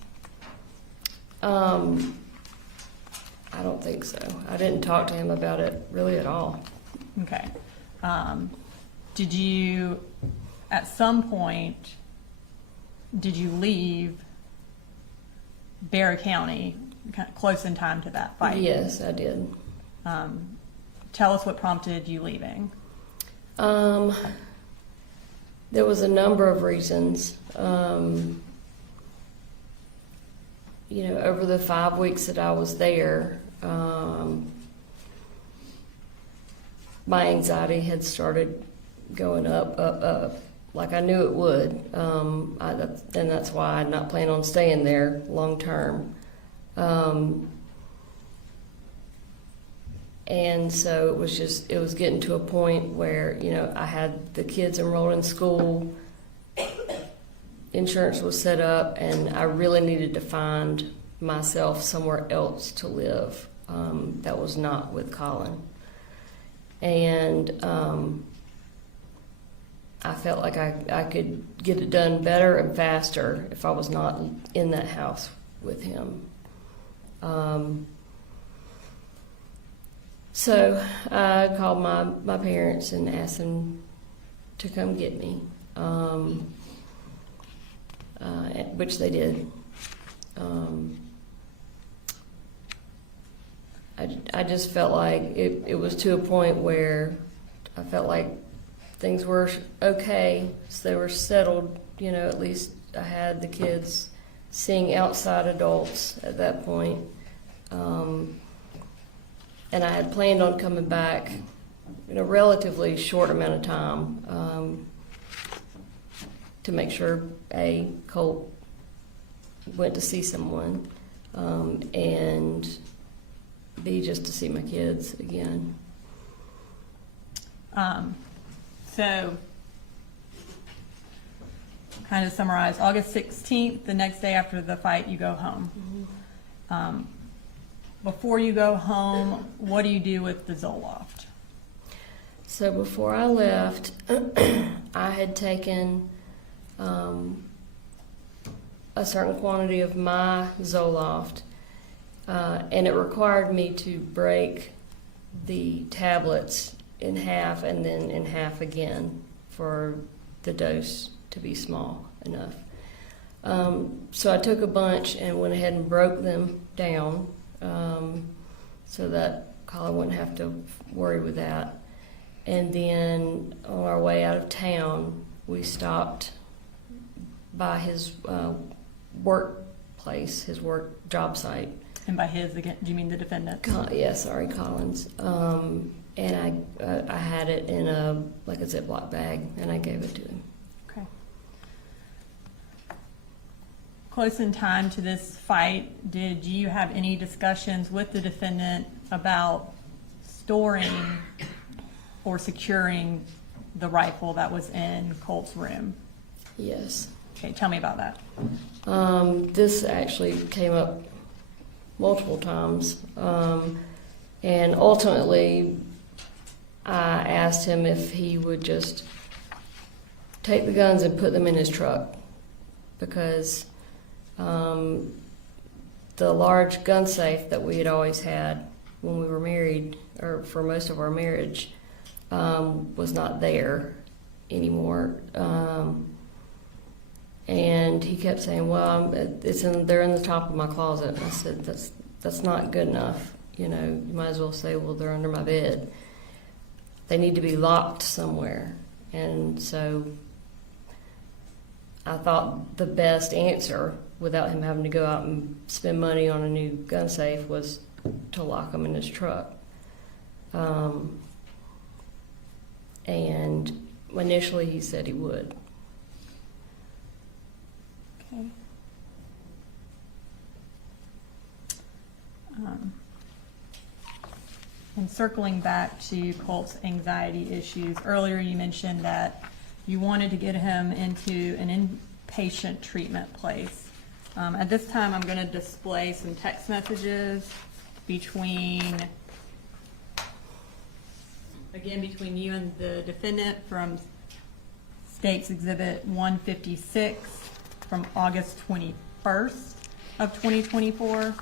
I don't think so. I didn't talk to him about it really at all. Okay. Did you, at some point, did you leave Barry County kind of close in time to that fight? Yes, I did. Tell us what prompted you leaving. There was a number of reasons. Over the 5 weeks that I was there, my anxiety had started going up, like I knew it would. And that's why I'm not planning on staying there long term. And so it was getting to a point where, I had the kids enrolled in school, insurance was set up, and I really needed to find myself somewhere else to live that was not with Colin. And I felt like I could get it done better and faster if I was not in that house with him. So I called my parents and asked them to come get me, which they did. I just felt like it was to a point where I felt like things were okay, so they were settled. At least I had the kids seeing outside adults at that point. And I had planned on coming back in a relatively short amount of time to make sure Colt went to see someone, and B, just to see my kids again. So, kind of summarize, August 16th, the next day after the fight, you go home. before you go home, what do you do with the Zoloft? So before I left, I had taken a certain quantity of my Zoloft, and it required me to break the tablets in half and then in half again for the dose to be small enough. So I took a bunch and went ahead and broke them down so that Colin wouldn't have to worry with that. And then on our way out of town, we stopped by his workplace, his work job site. And by his, again, do you mean the defendant? Colin's. And I had it in a Ziploc bag, and I gave it to him. Okay. Close in time to this fight, did you have any discussions with the defendant about storing or securing the rifle that was in Colt's room? Yes. Okay, tell me about that. This actually came up multiple times, and ultimately I asked him if he would just take the guns and put them in his truck, because the large gun safe that we had always had when we were married, or for most of our marriage, was not there anymore. And he kept saying, "Well, they're in the top of my closet." And I said, "That's not good enough. You know, you might as well say, well, they're under my bed. They need to be locked somewhere." And so I thought the best answer, without him having to go out and spend money on a new gun safe, was to lock them in his truck. And initially he said he would. Okay. And circling back to Colt's anxiety issues, earlier you mentioned that you wanted to get him into an inpatient treatment place. At this time, I'm going to display some text messages between you and the defendant from State's Exhibit 156 from August 21st of 2024.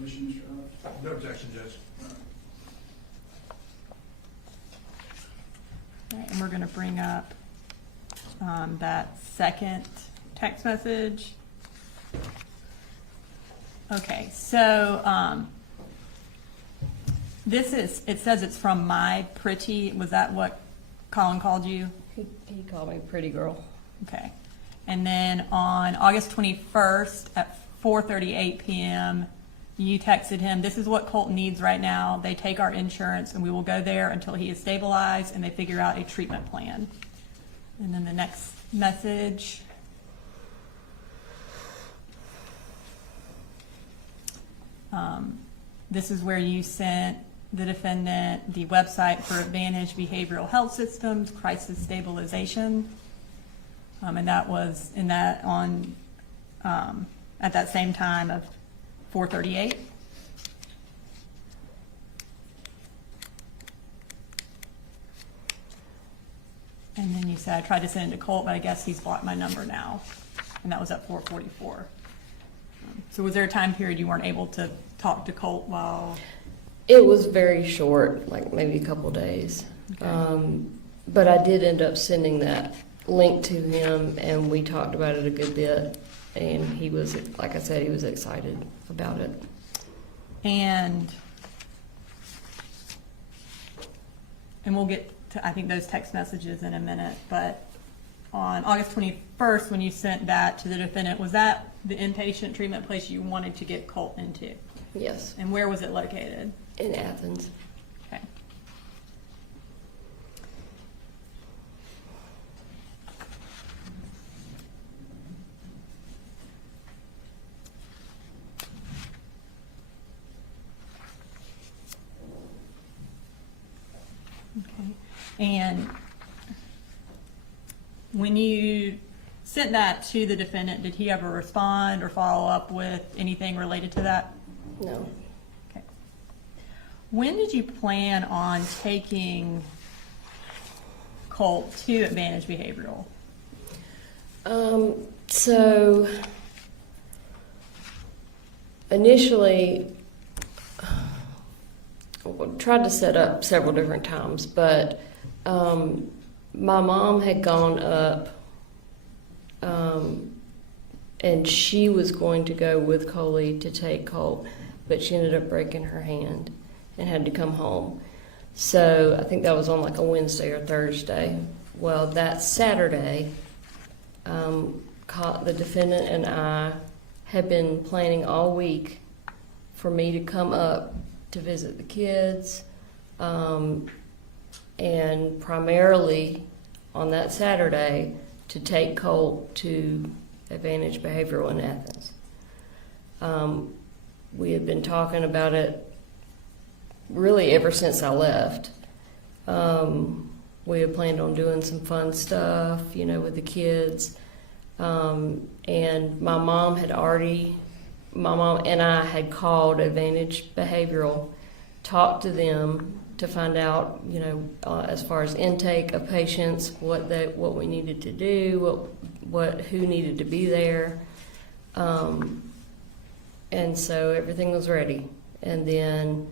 Motion, Mr. Huff. No objection, Judge. Right, and we're going to bring up that second text message. Okay, so it says it's from My Pretty. Was that what Colin called you? He called me pretty girl. Okay. And then on August 21st at 4:38 p.m., you texted him, "This is what Colt needs right now. They take our insurance and we will go there until he is stabilized and they figure out a treatment plan." And then the next message. This is where you sent the defendant the website for Advantage Behavioral Health Systems Crisis Stabilization. And that was at that same time of 4:38. And then you said, "I tried to send it to Colt, but I guess he's blocked my number now." And that was at 4:44. So was there a time period you weren't able to talk to Colt while? It was very short, like maybe a couple days. Okay. But I did end up sending that link to him, and we talked about it a good bit. And he was, like I said, he was excited about it. And we'll get to, I think, those text messages in a minute, but on August 21st, when you sent that to the defendant, was that the inpatient treatment place you wanted to get Colt into? Yes, And where was it located? in Athens. Okay. Okay. And when you sent that to the defendant, did he ever respond or follow up with anything related to that? No. Okay. When did you plan on taking Colt to Advantage Behavioral? So initially, I tried to set up several different times, but my mom had gone up, and she was going to go with Coley to take Colt, but she ended up breaking her hand and had to come home. So I think that was on like a Wednesday or Thursday. Well, that Saturday, the defendant and I had been planning all week for me to come up to visit the kids, and primarily on that Saturday to take Colt to Advantage Behavioral in Athens. We had been talking about it really ever since I left. We had planned on doing some fun stuff, with the kids. And my mom and I had called Advantage Behavioral, talked to them to find out, as far as intake of patients, what we needed to do, who needed to be there. And so everything was ready. And then...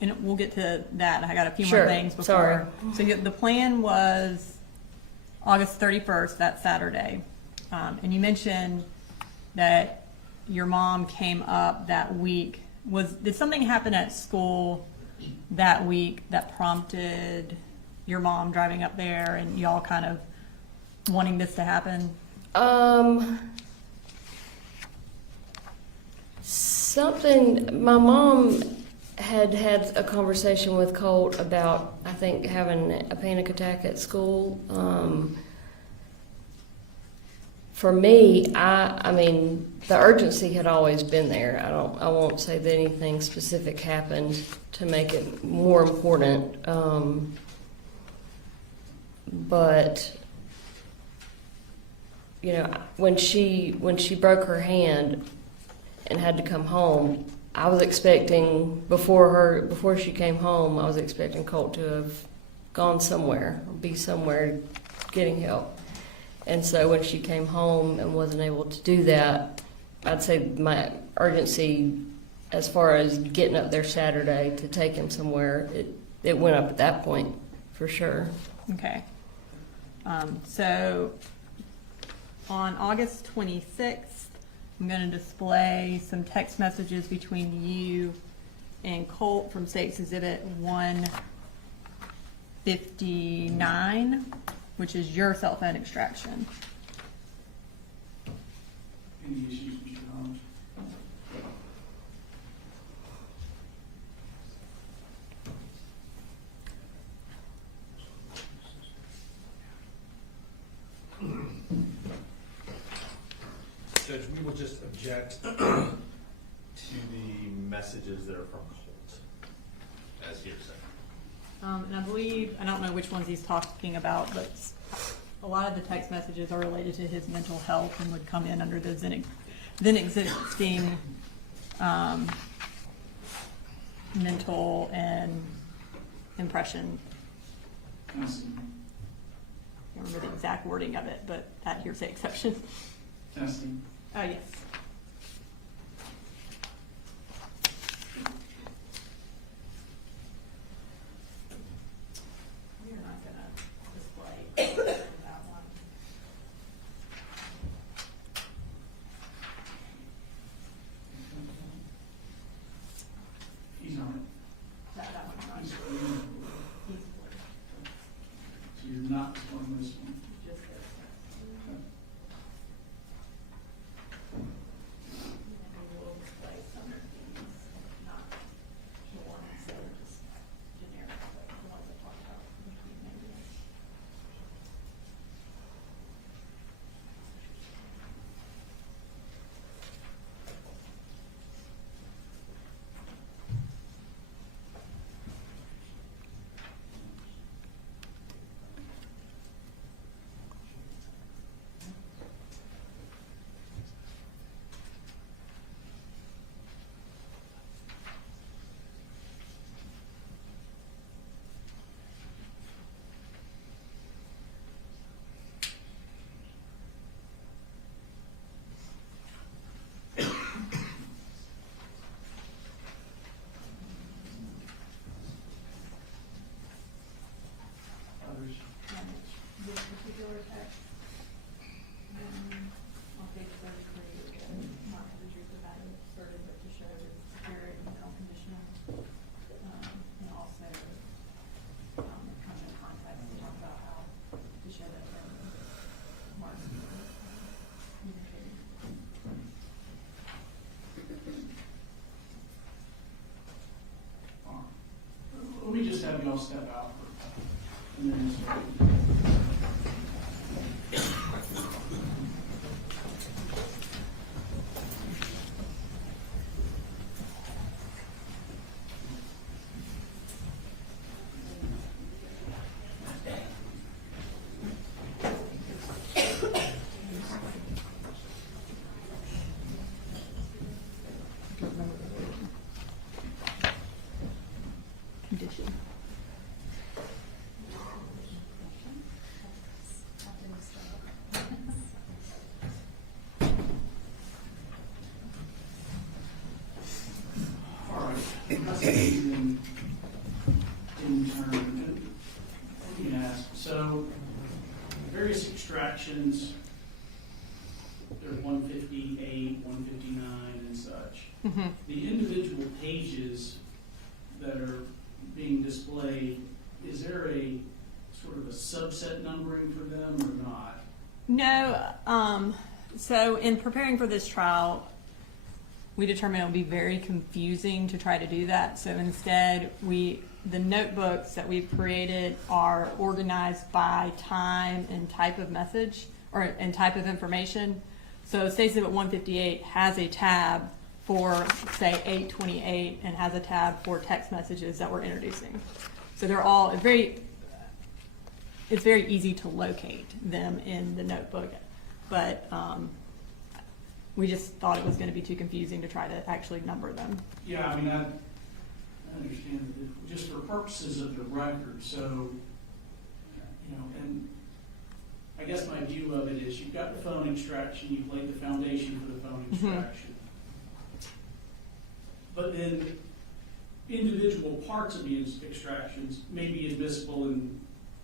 And we'll get to that. I got a few Sure. more things before. Sorry. So the plan was August 31st, that Saturday. And you mentioned that your mom came up that week. Did something happen at school that week that prompted your mom driving up there and y'all kind of wanting this to happen? My mom had a conversation with Colt about, I think, having a panic attack at school. For me, I mean, the urgency had always been there. I won't say that anything specific happened to make it more important. But when she broke her hand and had to come home, I was expecting before she came home, I was expecting Colt to have gone somewhere, be somewhere getting help. And so when she came home and wasn't able to do that, I'd say my urgency as far as getting up there Saturday to take him somewhere, it went up at that point, for sure. Okay. So on August 26th, I'm going to display some text messages between you and Colt from State's Exhibit 159, which is your cell phone extraction. Any issues with your knowledge? Judge, we will just object to the messages that are from Colt as hearsay. And I believe, I don't know which ones he's talking about, but a lot of the text messages are related to his mental health and would come in under the then existing mental and impression. I see. I don't remember the exact wording of it, but that hearsay exception. Testing. Yes. We're not gonna display that one. He's on it. That one's not. He's He's So you're not displaying this one. just this. We'll display some of these, not the ones that are just generic, but the ones that talk about between maybe. this particular text. On page 33, not to the truth about it, asserted but to show its security and unconditional. And also, kind of in context, to talk about how to show that Marcee communicating. Let me just have y'all step out for a minute. Condition. All right, in turn, let me ask, so various extractions, there's 158, 159 and such. Mm-hmm. The individual pages that are being displayed, is there a sort of a subset numbering for them or not? No, so in preparing for this trial, we determined it would be very confusing to try to do that. So instead, the notebooks that we've created are organized by time and type of message, and type of information. So State Exhibit 158 has a tab for, say, 828 and has a tab for text messages that we're introducing. So they're all it's very easy to locate them in the notebook, but we just thought it was going to be too confusing to try to actually number them. Yeah, I mean, I understand that just for purposes of the record, so, and I guess my view of it is you've got the phone extraction, you've laid the foundation for the phone extraction. But then individual parts of these extractions may be admissible and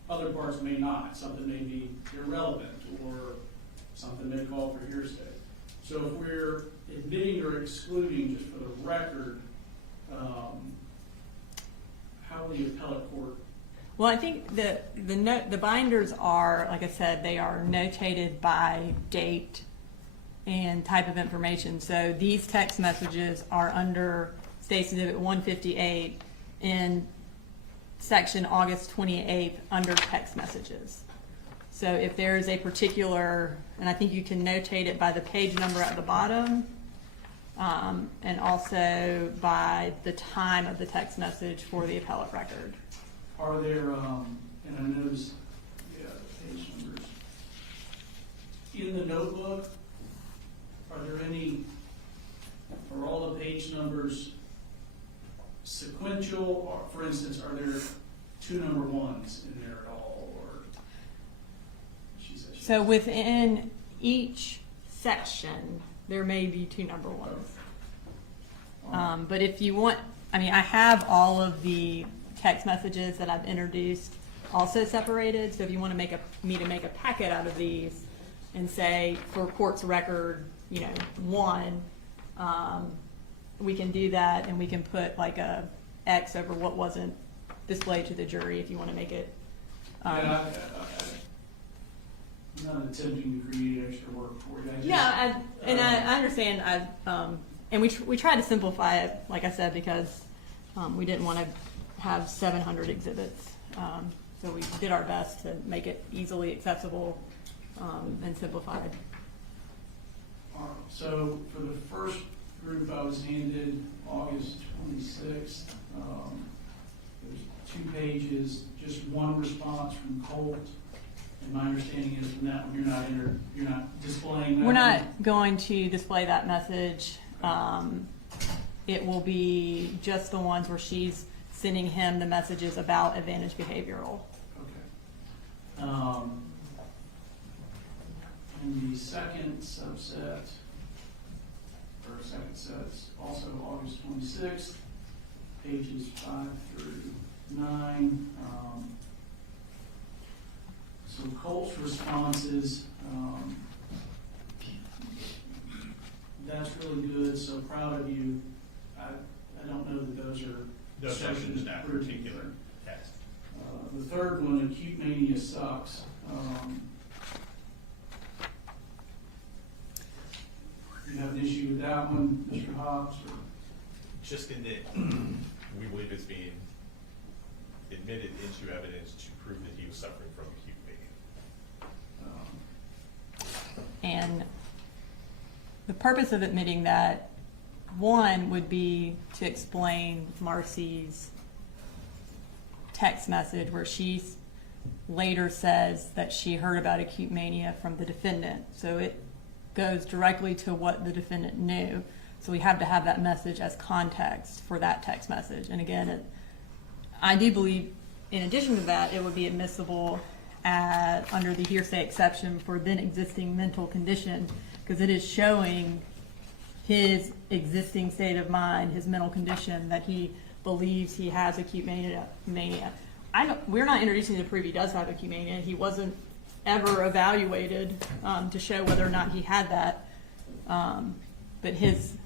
other parts may not. Something may be irrelevant or something may call for hearsay. So if we're admitting or excluding, just for the record, how will the appellate court? Well, I think the binders are, like I said, they are notated by date and type of information. So these text messages are under State Exhibit 158 in section August 28th under text messages. So if there is a particular, and I think you can notate it by the page number at the bottom, and also by the time of the text message for the appellate record. Are there, and I noticed, page numbers. In the notebook, are all the page numbers sequential, or for instance, are there 2 number 1s in there at all, or? So within each section, there may be 2 number 1s. But if you want, I have all of the text messages that I've introduced also separated. So if you want to me to make a packet out of these and say for court's record, 1, we can do that, and we can put like a X over what wasn't displayed to the jury if you want to make it. I'm not attempting to create extra work for you. I understand. And we tried to simplify it, like I said, because we didn't want to have 700 exhibits. So we did our best to make it easily accessible and simplified. So for the first group, I was handed August 26th. There's 2 pages, just 1 response from Colt. And my understanding is from that one, you're not displaying that. We're not going to display that message. It will be just the ones where she's sending him the messages about advantage behavioral. Okay. And the second subset, or second set's also August 26th, pages 5 through 9. So Colt's responses, that's really good, so proud of you. I don't know that those are. No objection to that approved. particular text. The third one, acute mania sucks. You have an issue with that one, Mr. Hobbs? Or? Just in that we believe it's being admitted into evidence to prove that he was suffering from acute mania. And the purpose of admitting that, one, would be to explain Marcee's text message where she later says that she heard about acute mania from the defendant. So it goes directly to what the defendant knew. So we have to have that message as context for that text message. And again, I do believe, in addition to that, it would be admissible under the hearsay exception for then existing mental condition, because it is showing his existing state of mind, his mental condition, that he believes he has acute mania. We're not introducing to prove he does have acute mania. He wasn't ever evaluated to show whether or not he had that. But his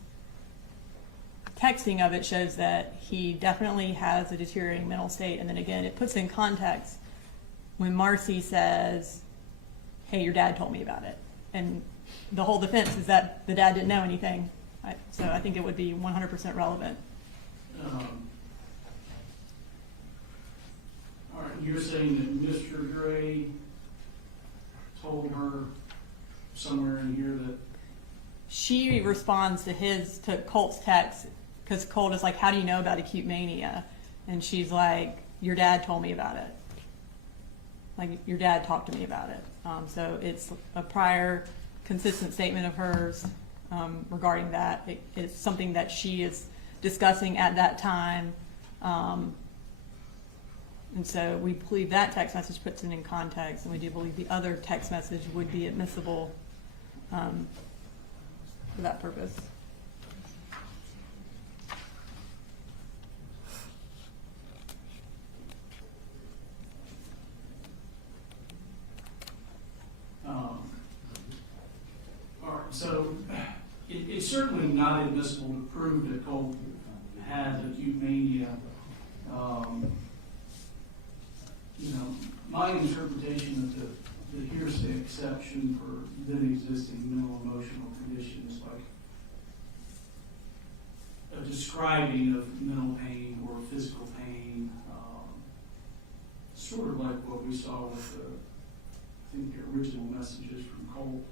texting of it shows that he definitely has a deteriorating mental state. And then again, it puts in context when Marcee says, hey, your dad told me about it. And the whole defense is that the dad didn't know anything. So I think it would be 100% relevant. All right, you're saying that Mr. Gray told her somewhere in here that She responds to Colt's text, because Colt is like, how do you know about acute mania? And she's like, your dad told me about it. Like, your dad talked to me about it. So it's a prior consistent statement of hers regarding that. It's something that she is discussing at that time. And so we believe that text message puts it in context, and we do believe the other text message would be admissible for that purpose. all right, so it's certainly not admissible to prove that Colt had acute mania. My interpretation of the hearsay exception for then existing mental emotional condition is like a describing of mental pain or physical pain, sort of like what we saw with I think the original messages from Colt.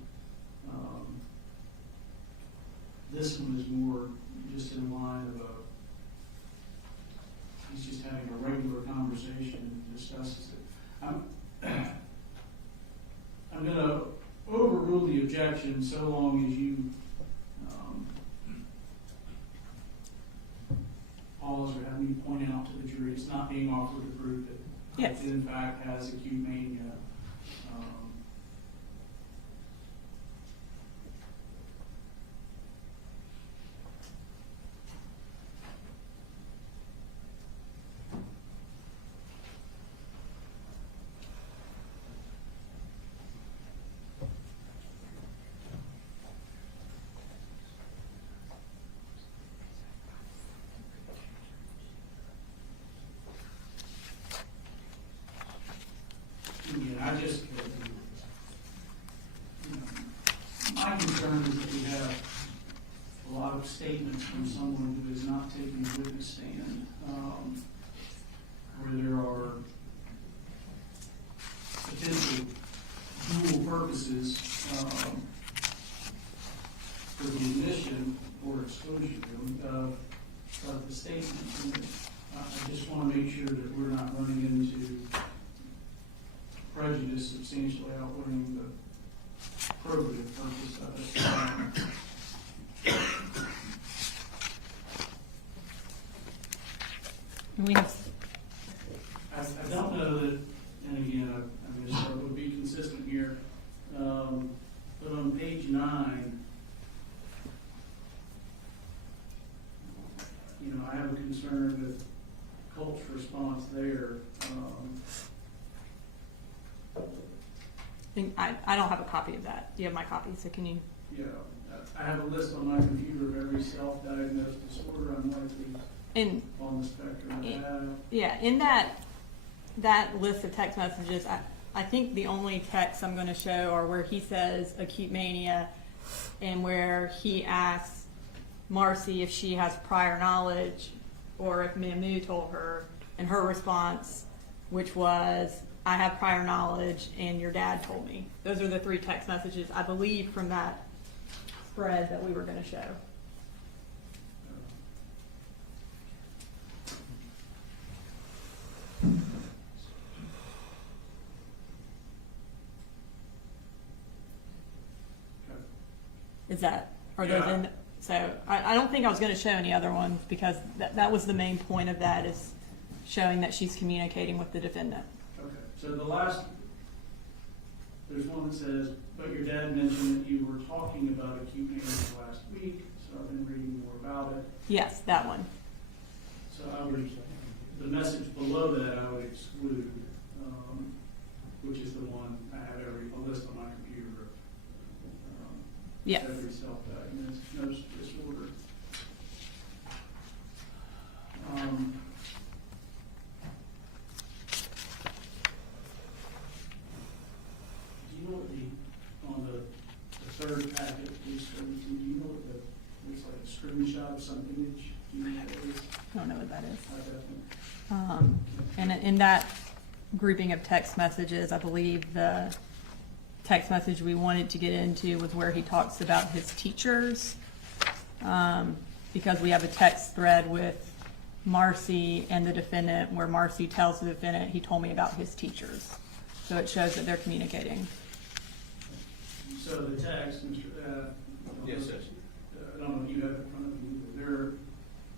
This one is more just in line of he's just having a regular conversation and discusses it. I'm going to overrule the objection so long as you pause or have me point out to the jury it's not being offered to prove that Yes. it in fact has acute mania. I just, my concern is that we have a lot of statements from someone who is not taking a witness stand, where there are potential dual purposes for the admission or exclusion of the statement. And I just want to make sure that we're not running into prejudice substantially outweighing the probative purpose of it. I don't know that, and again, I'm just sort of be consistent here, but on page 9, I have a concern with Colt's response there. And I don't have a copy of that. Do you have my copy? So can you? Yeah, I have a list on my computer of every self-diagnosed disorder I'm likely And on the spectrum to have. yeah, in that list of text messages, I think the only texts I'm going to show are where he says acute mania, and where he asks Marcee if she has prior knowledge, or if Mamu told her, and her response, which was, I have prior knowledge and your dad told me. Those are the 3 text messages, I believe, from that spread that we were going to show. Is that, are those Yeah. in, so I don't think I was going to show any other ones, because that was the main point of that, is showing that she's communicating with the defendant. Okay, so the last, there's one that says, but your dad mentioned that you were talking about acute mania last week, so I've been reading more about it. Yes, that one. So I would, the message below that I would exclude, which is the one I have a list on my computer. Yes. Every self-diagnosed disorder. Do you know what on the third packet, page 32, do you know what it's like a screenshot of some image? Do you know what it is? I don't know what that is. I definitely. And in that grouping of text messages, I believe the text message we wanted to get into was where he talks about his teachers, because we have a text thread with Marcee and the defendant where Marcee tells the defendant, he told me about his teachers. So it shows that they're communicating. So the text, Mr. Yes, yes. I don't know if you have it in front of you.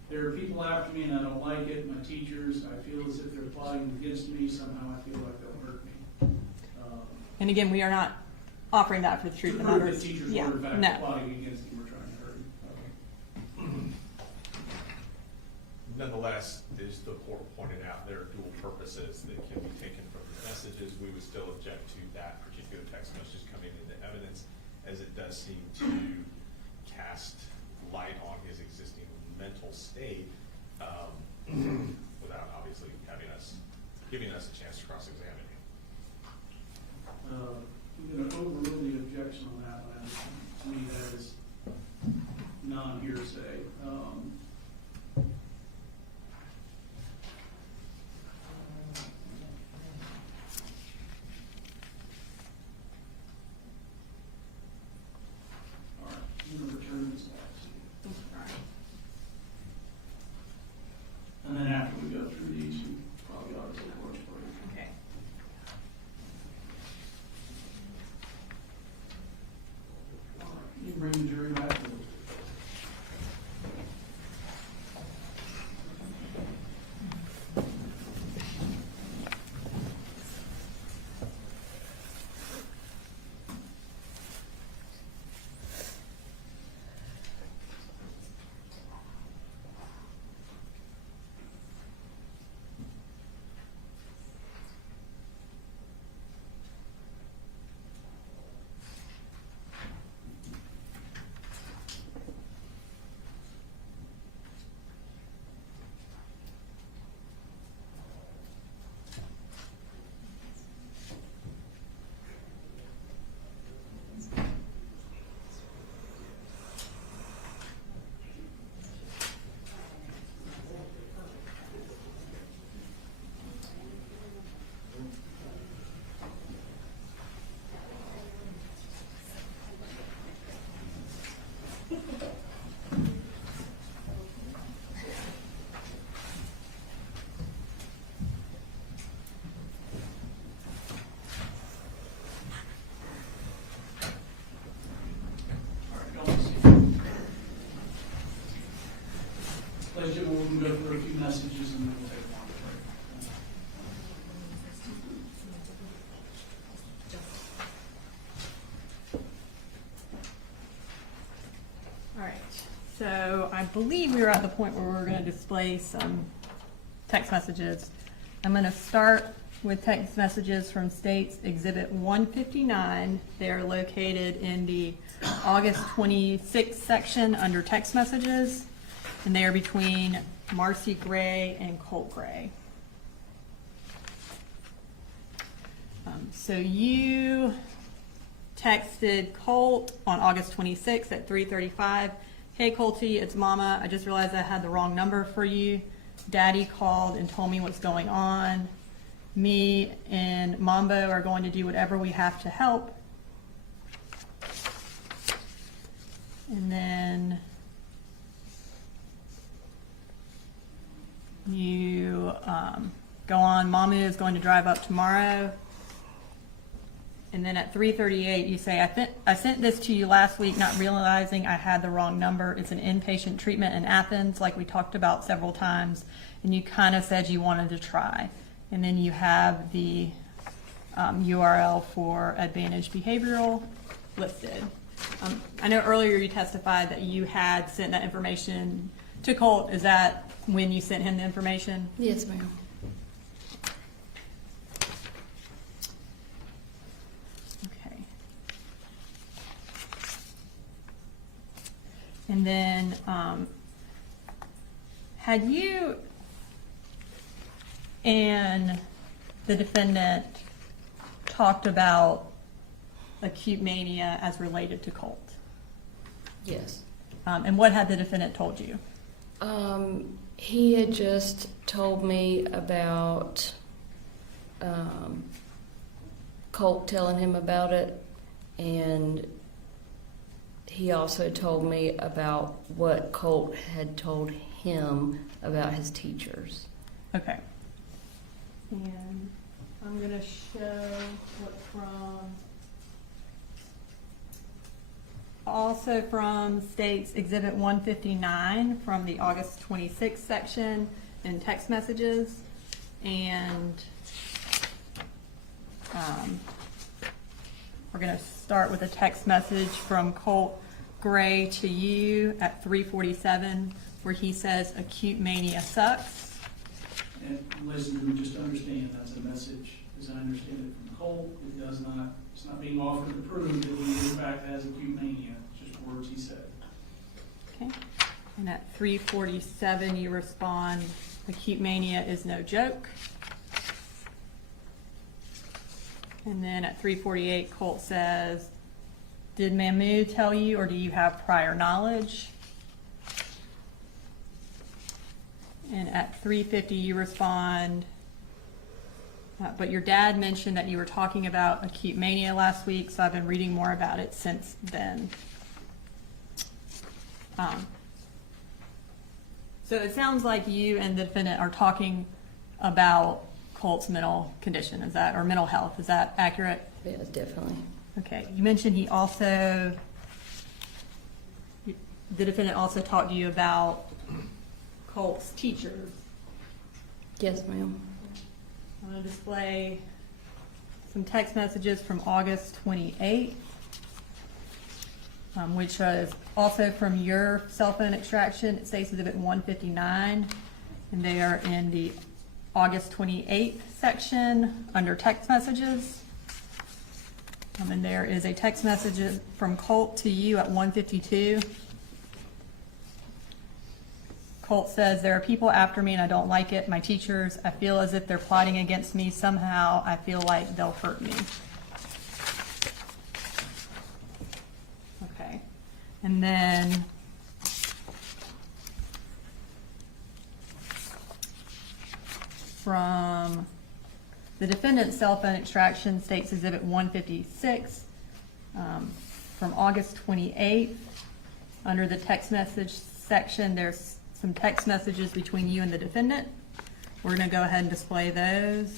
There are people after me and I don't like it. My teachers, I feel as if they're plotting against me. Somehow I feel like they'll hurt me. And again, we are not offering that for the truth of the matter. The teachers Yeah, were in fact no. plotting against him or trying to hurt him. Nonetheless, as the court pointed out, there are dual purposes that can be taken from the messages. We would still object to that particular text message coming into evidence, as it does seem to cast light on his existing mental state, without obviously giving us a chance to cross-examine him. I'm going to overrule the objection on that one. To me, that is non-hearsay. All right, I'm going to return this back to you. And then after we go through these, we probably ought to take lunch break. Okay. You bring the jury back to Ladies and gentlemen, we'll go through a few messages and then we'll take one break. All right, so I believe we were at the point where we're going to display some text messages. I'm going to start with text messages from states Exhibit 159. They are located in the August 26th section under text messages, and they are between Marcee Gray and Colt Gray. So you texted Colt on August 26th at 3:35. Hey Colty, it's Mama. I just realized I had the wrong number for you. Daddy called and told me what's going on. Me and Mambo are going to do whatever we have to help. And then you go on, Mamu is going to drive up tomorrow. And then at 3:38, you say, I sent this to you last week, not realizing I had the wrong number. It's an inpatient treatment in Athens, like we talked about several times. And you kind of said you wanted to try. And then you have the URL for Advantage Behavioral listed. I know earlier you testified that you had sent that information to Colt. Is that when you sent him the information? Yes, ma'am. Okay. And then, had you and the defendant talked about acute mania as related to Colt? Yes. And what had the defendant told you? He had just told me about Colt telling him about it, and he also told me about what Colt had told him about his teachers. Okay. And I'm going to show what's also from States Exhibit 159 from the August 26th section in text messages. And we're going to start with a text message from Colt Gray to you at 3:47 where he says acute mania sucks. And listen, just understand, that's a message, as I understand it from Colt. It does not, it's not being offered to prove that he in fact has acute mania. It's just words he said. Okay. And at 3:47, you respond, acute mania is no joke. And then at 3:48, Colt says, did Mamu tell you or do you have prior knowledge? And at 3:50, you respond, but your dad mentioned that you were talking about acute mania last week, so I've been reading more about it since then. So it sounds like you and the defendant are talking about Colt's mental condition, is that, or mental health, is that accurate? Yeah, definitely. Okay, you mentioned he also, the defendant also talked to you about Colt's teachers. Yes, ma'am. I'm going to display some text messages from August 28th, which was also from your cell phone extraction. It states Exhibit 159, and they are in the August 28th section under text messages. And there is a text message from Colt to you at 1:52. Colt says, there are people after me and I don't like it. My teachers, I feel as if they're plotting against me. Somehow I feel like they'll hurt me. Okay. And then from the defendant's cell phone extraction states Exhibit 156 from August 28th. Under the text message section, there's some text messages between you and the defendant. We're going to go ahead and display those.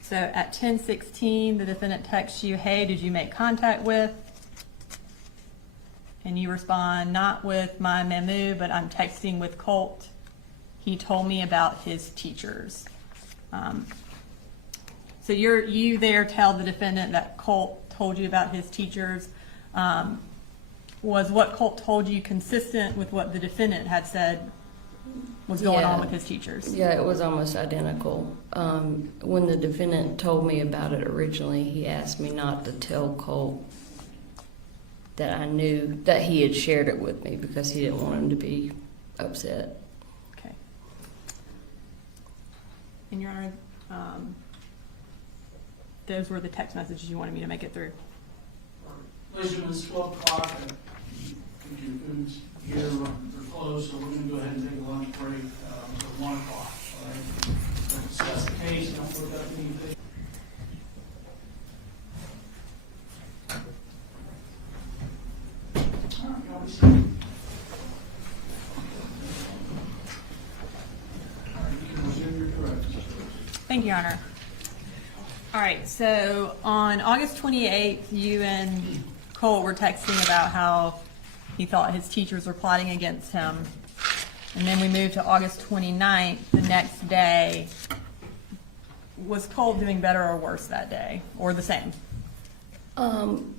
So at 10:16, the defendant texts you, hey, did you make contact with? And you respond, not with my Mamu, but I'm texting with Colt. He told me about his teachers. So you there tell the defendant that Colt told you about his teachers. Was what Colt told you consistent with what the defendant had said was going on Yeah. with his teachers? Yeah, it was almost identical. When the defendant told me about it originally, he asked me not to tell Colt that I knew that he had shared it with me because he didn't want him to be upset. Okay. And Your Honor, those were the text messages you wanted me to make it through. Listen, it's 12 o'clock, and I think your food's here, or closed, so we're gonna go ahead and take a lunch break, until 1 o'clock, all right? Don't discuss the case, don't look up anything. All right, y'all be seated. All right, you can resume your directives. Thank you, Your Honor. All right, so on August 28th, you and Colt were texting about how he thought his teachers were plotting against him. And then we moved to August 29th, the next day. Was Colt doing better or worse that day, or the same? I don't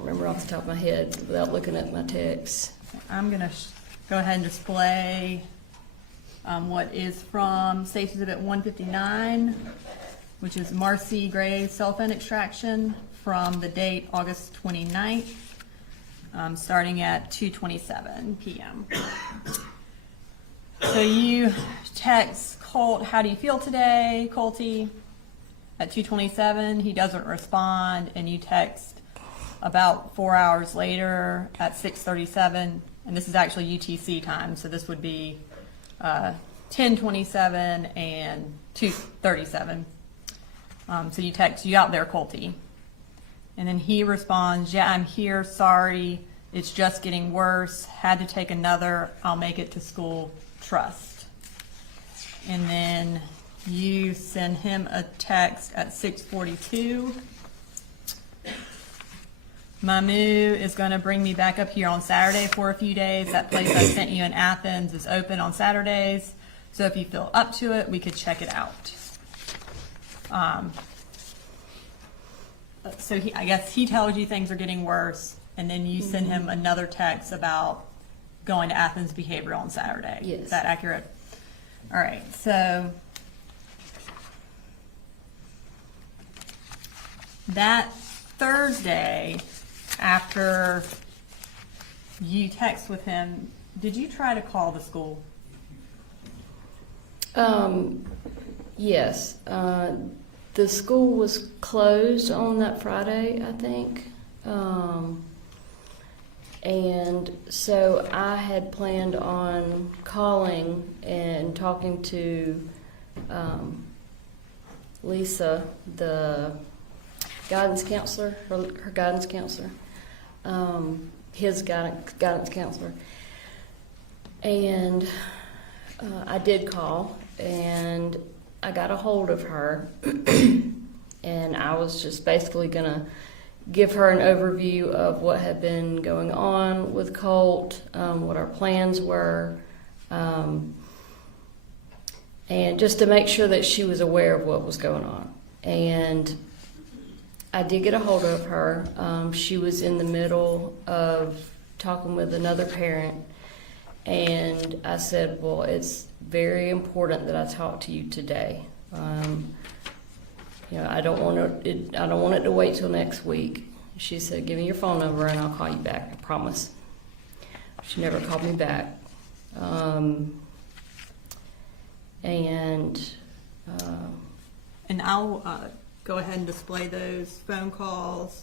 remember off the top of my head without looking at my texts. I'm gonna go ahead and display what is from Safe Exhibit 159, which is Marcee Gray's cell phone extraction from the date August 29th, starting at 2:27 p.m. So you text Colt, how do you feel today, Colty? At 2:27, he doesn't respond, and you text about 4 hours later at 6:37, and this is actually UTC time, so this would be 10:27 and 2:37. So you text, you out there, Colty? And then he responds, yeah, I'm here, sorry, it's just getting worse, had to take another, I'll make it to school, trust. And then you send him a text at 6:42. Mamu is going to bring me back up here on Saturday for a few days. That place I sent you in Athens is open on Saturdays. So if you feel up to it, we could check it out. So I guess he tells you things are getting worse, and then you send him another text about going to Athens Behavioral on Saturday. Yes. Is that accurate? All right, so that Thursday, after you text with him, did you try to call the school? Yes. The school was closed on that Friday, I think. And so I had planned on calling and talking to Lisa, the guidance counselor, her guidance counselor, his guidance counselor. And I did call, and I got a hold of her, and I was just basically going to give her an overview of what had been going on with Colt, what our plans were, and just to make sure that she was aware of what was going on. And I did get a hold of her. She was in the middle of talking with another parent, and I said, well, it's very important that I talk to you today. I don't want it to wait till next week. She said, give me your phone number and I'll call you back, I promise. She never called me back. And I'll go ahead and display those phone calls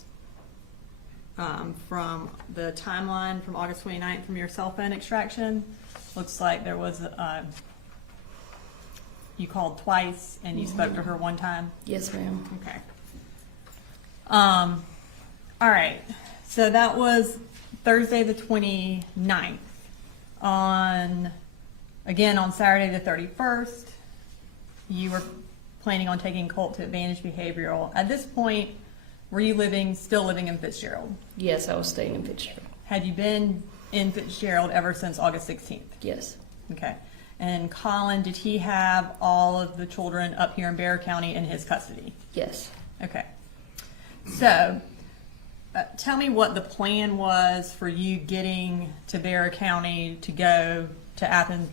from the timeline from August 29th from your cell phone extraction. Looks like there was you called twice and you spoke to her one time. Yes, ma'am. Okay. All right. So that was Thursday the 29th. On Saturday the 31st, you were planning on taking Colt to Advantage Behavioral. At this point, were you still living in Fitzgerald? Yes, I was staying in Fitzgerald. Had you been in Fitzgerald ever since August 16th? Yes. Okay. And Colin, did he have all of the children up here in Bexar County in his custody? Yes. Okay. So, tell me what the plan was for you getting to Bexar County to go to Athens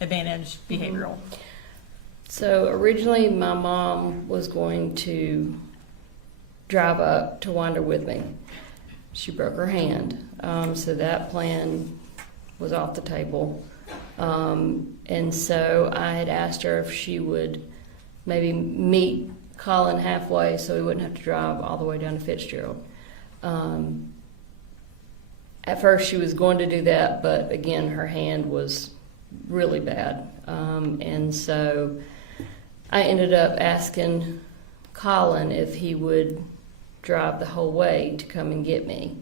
Advantage Behavioral? So originally, my mom was going to drive up to Winder with me. She broke her hand, so that plan was off the table. And so I had asked her if she would maybe meet Colin halfway so he wouldn't have to drive all the way down to Fitzgerald. At first, she was going to do that, but again, her hand was really bad. And so I ended up asking Colin if he would drive the whole way to come and get me.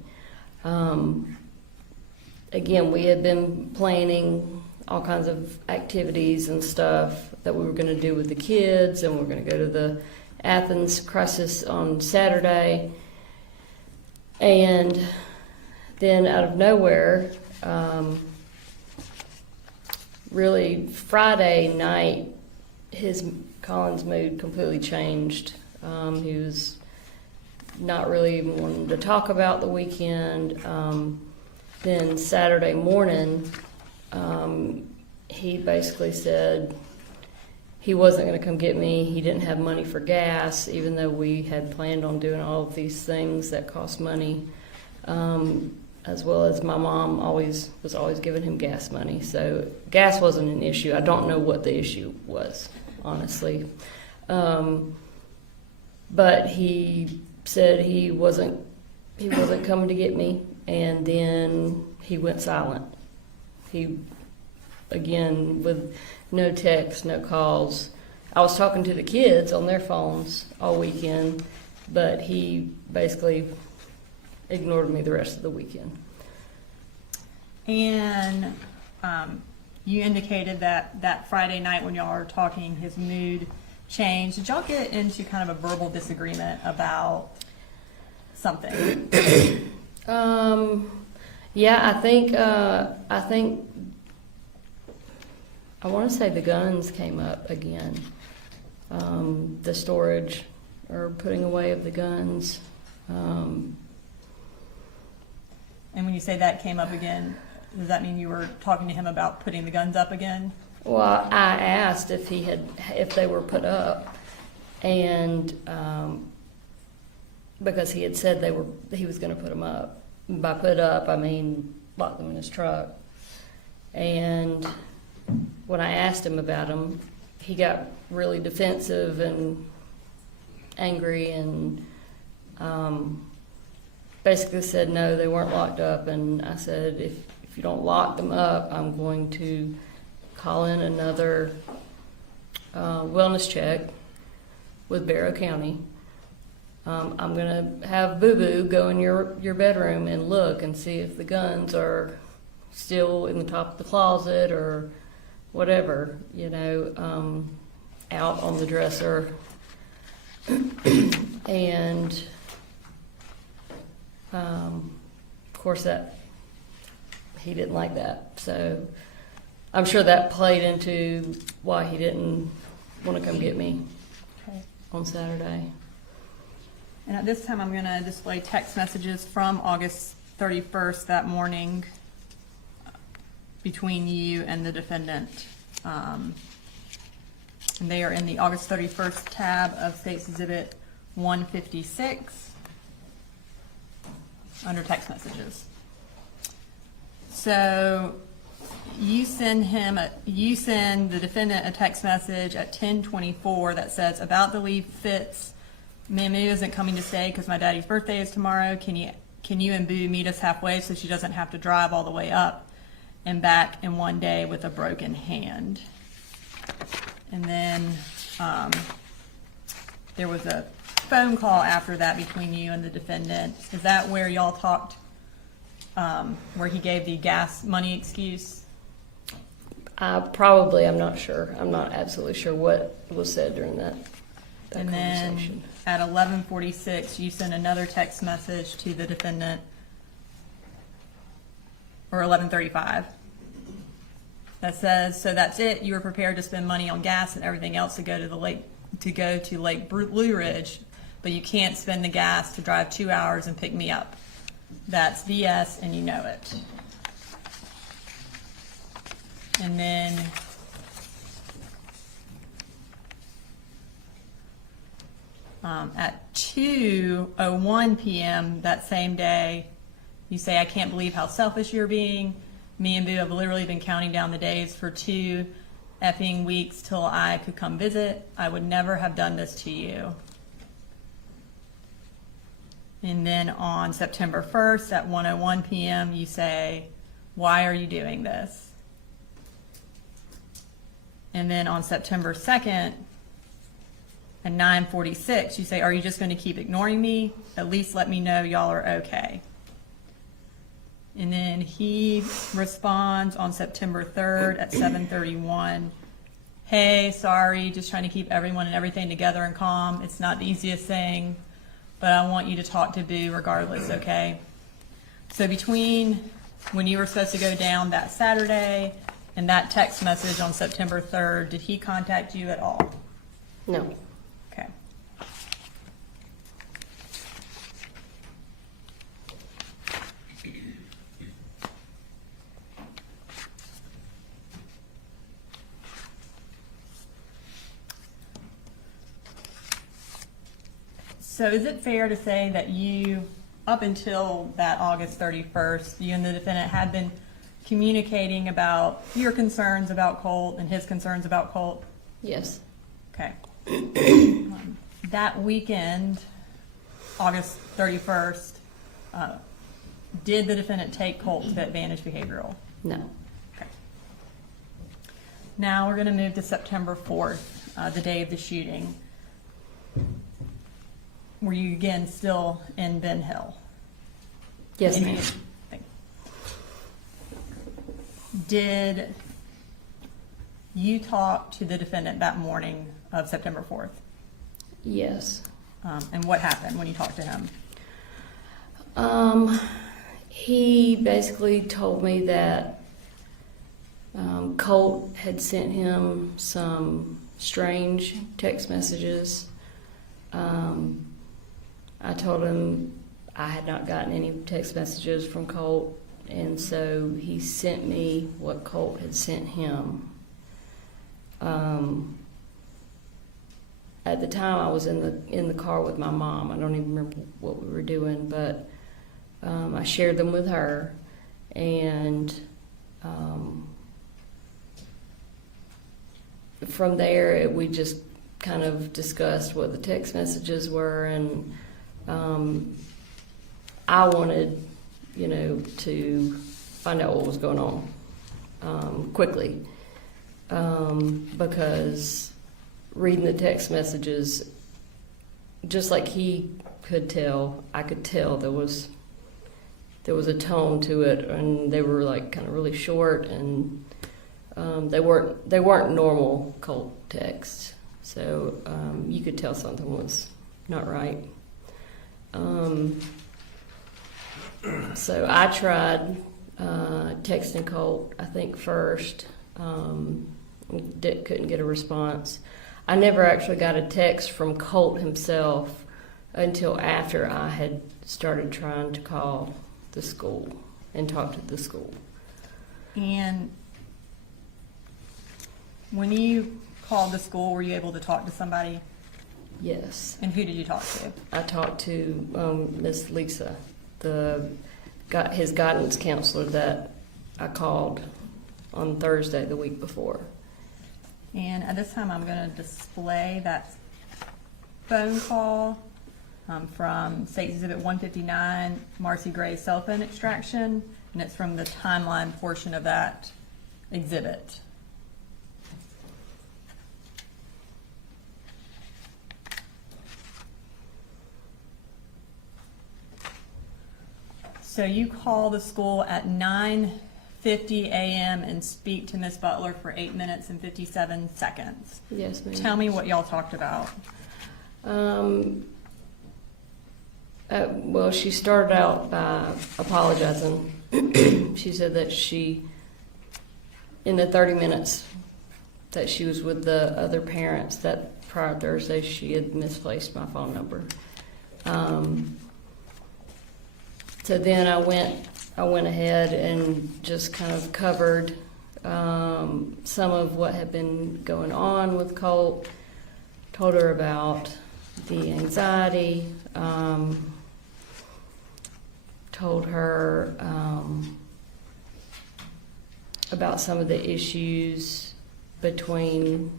Again, we had been planning all kinds of activities and stuff that we were going to do with the kids, and we were going to go to the Athens crisis on Saturday. And then out of nowhere, really Friday night, Colin's mood completely changed. He was not really even wanting to talk about the weekend. Then Saturday morning, he basically said he wasn't going to come get me. He didn't have money for gas, even though we had planned on doing all of these things that cost money, as well as my mom was always giving him gas money. So gas wasn't an issue. I don't know what the issue was, honestly. But he said he wasn't coming to get me, and then he went silent. He, again, with no texts, no calls. I was talking to the kids on their phones all weekend, but he basically ignored me the rest of the weekend. And you indicated that Friday night when y'all were talking, his mood changed. Did y'all get into kind of a verbal disagreement about something? Yeah, I think I want to say the guns came up again. The storage or putting away of the guns. And when you say that came up again, does that mean you were talking to him about putting the guns up again? Well, I asked if they were put up, and because he had said he was going to put them up. By put up, I mean lock them in his truck. And when I asked him about them, he got really defensive and angry, and basically said no, they weren't locked up. And I said, if you don't lock them up, I'm going to call in another wellness check with Barrow County. I'm going to have Boo Boo go in your bedroom and look and see if the guns are still in the top of the closet or whatever, out on the dresser. And of course that he didn't like that. So I'm sure that played into why he didn't want to come get me on Saturday. And at this time, I'm going to display text messages from August 31st that morning between you and the defendant. And they are in the August 31st tab of State's Exhibit 156 under text messages. So you send the defendant a text message at 10:24 that says, about the leave Fitz, Mamu isn't coming to stay because my daddy's birthday is tomorrow. Can you and Boo meet us halfway so she doesn't have to drive all the way up and back in one day with a broken hand? And then there was a phone call after that between you and the defendant. Is that where y'all talked, where he gave the gas money excuse? Probably, I'm not sure. I'm not absolutely sure what was said during that And conversation. then at 11:46, you sent another text message to the defendant, or 11:35, that says, so that's it. You were prepared to spend money on gas and everything else to go to Lake Blue Ridge, but you can't spend the gas to drive 2 hours and pick me up. That's BS, and you know it. And then at 2:01 p.m. that same day, you say, I can't believe how selfish you're being. Me and Boo have literally been counting down the days for 2 effing weeks till I could come visit. I would never have done this to you. And then on September 1st at 1:01 p.m., you say, why are you doing this? And then on September 2nd at 9:46, you say, are you just going to keep ignoring me? At least let me know y'all are okay. And then he responds on September 3rd at 7:31. Hey, sorry, just trying to keep everyone and everything together and calm. It's not the easiest thing, but I want you to talk to Boo regardless, okay? So between when you were supposed to go down that Saturday and that text message on September 3rd, did he contact you at all? No. Okay. So is it fair to say that you, up until that August 31st, you and the defendant had been communicating about your concerns about Colt and his concerns about Colt? Yes. Okay. That weekend, August 31st, did the defendant take Colt to Advantage Behavioral? No. Okay. Now we're going to move to September 4th, the day of the shooting. Were you again still in Ben Hill? Yes, And ma'am. Did you talk to the defendant that morning of September 4th? Yes. And what happened when you talked to him? He basically told me that Colt had sent him some strange text messages. I told him I had not gotten any text messages from Colt, and so he sent me what Colt had sent him. At the time, I was in the car with my mom. I don't even remember what we were doing, but I shared them with her, and from there we just kind of discussed what the text messages were, and I wanted, to find out what was going on quickly, because reading the text messages, just like he could tell, I could tell there was a tone to it, and they were like kind of really short, and they weren't normal Colt texts, so you could tell something was not right. So I tried texting Colt, I think first, couldn't get a response. I never actually got a text from Colt himself until after I had started trying to call the school and talk to the school. And when you called the school, were you able to talk to somebody? Yes. And who did you talk to? I talked to Miss Lisa, his guidance counselor that I called on Thursday the week before. And at this time, I'm going to display that phone call from State Exhibit 159, Marcee Gray's cell phone extraction, and it's from the timeline portion of that exhibit. So you call the school at 9:50 a.m. and speak to Miss Butler for 8 minutes and 57 seconds. Yes, ma'am. Tell me what y'all talked about. Well, she started out by apologizing. She said that in the 30 minutes that she was with the other parents, that prior Thursday she had misplaced my phone number. So then I went ahead and just kind of covered some of what had been going on with Colt, told her about the anxiety, told her about some of the issues between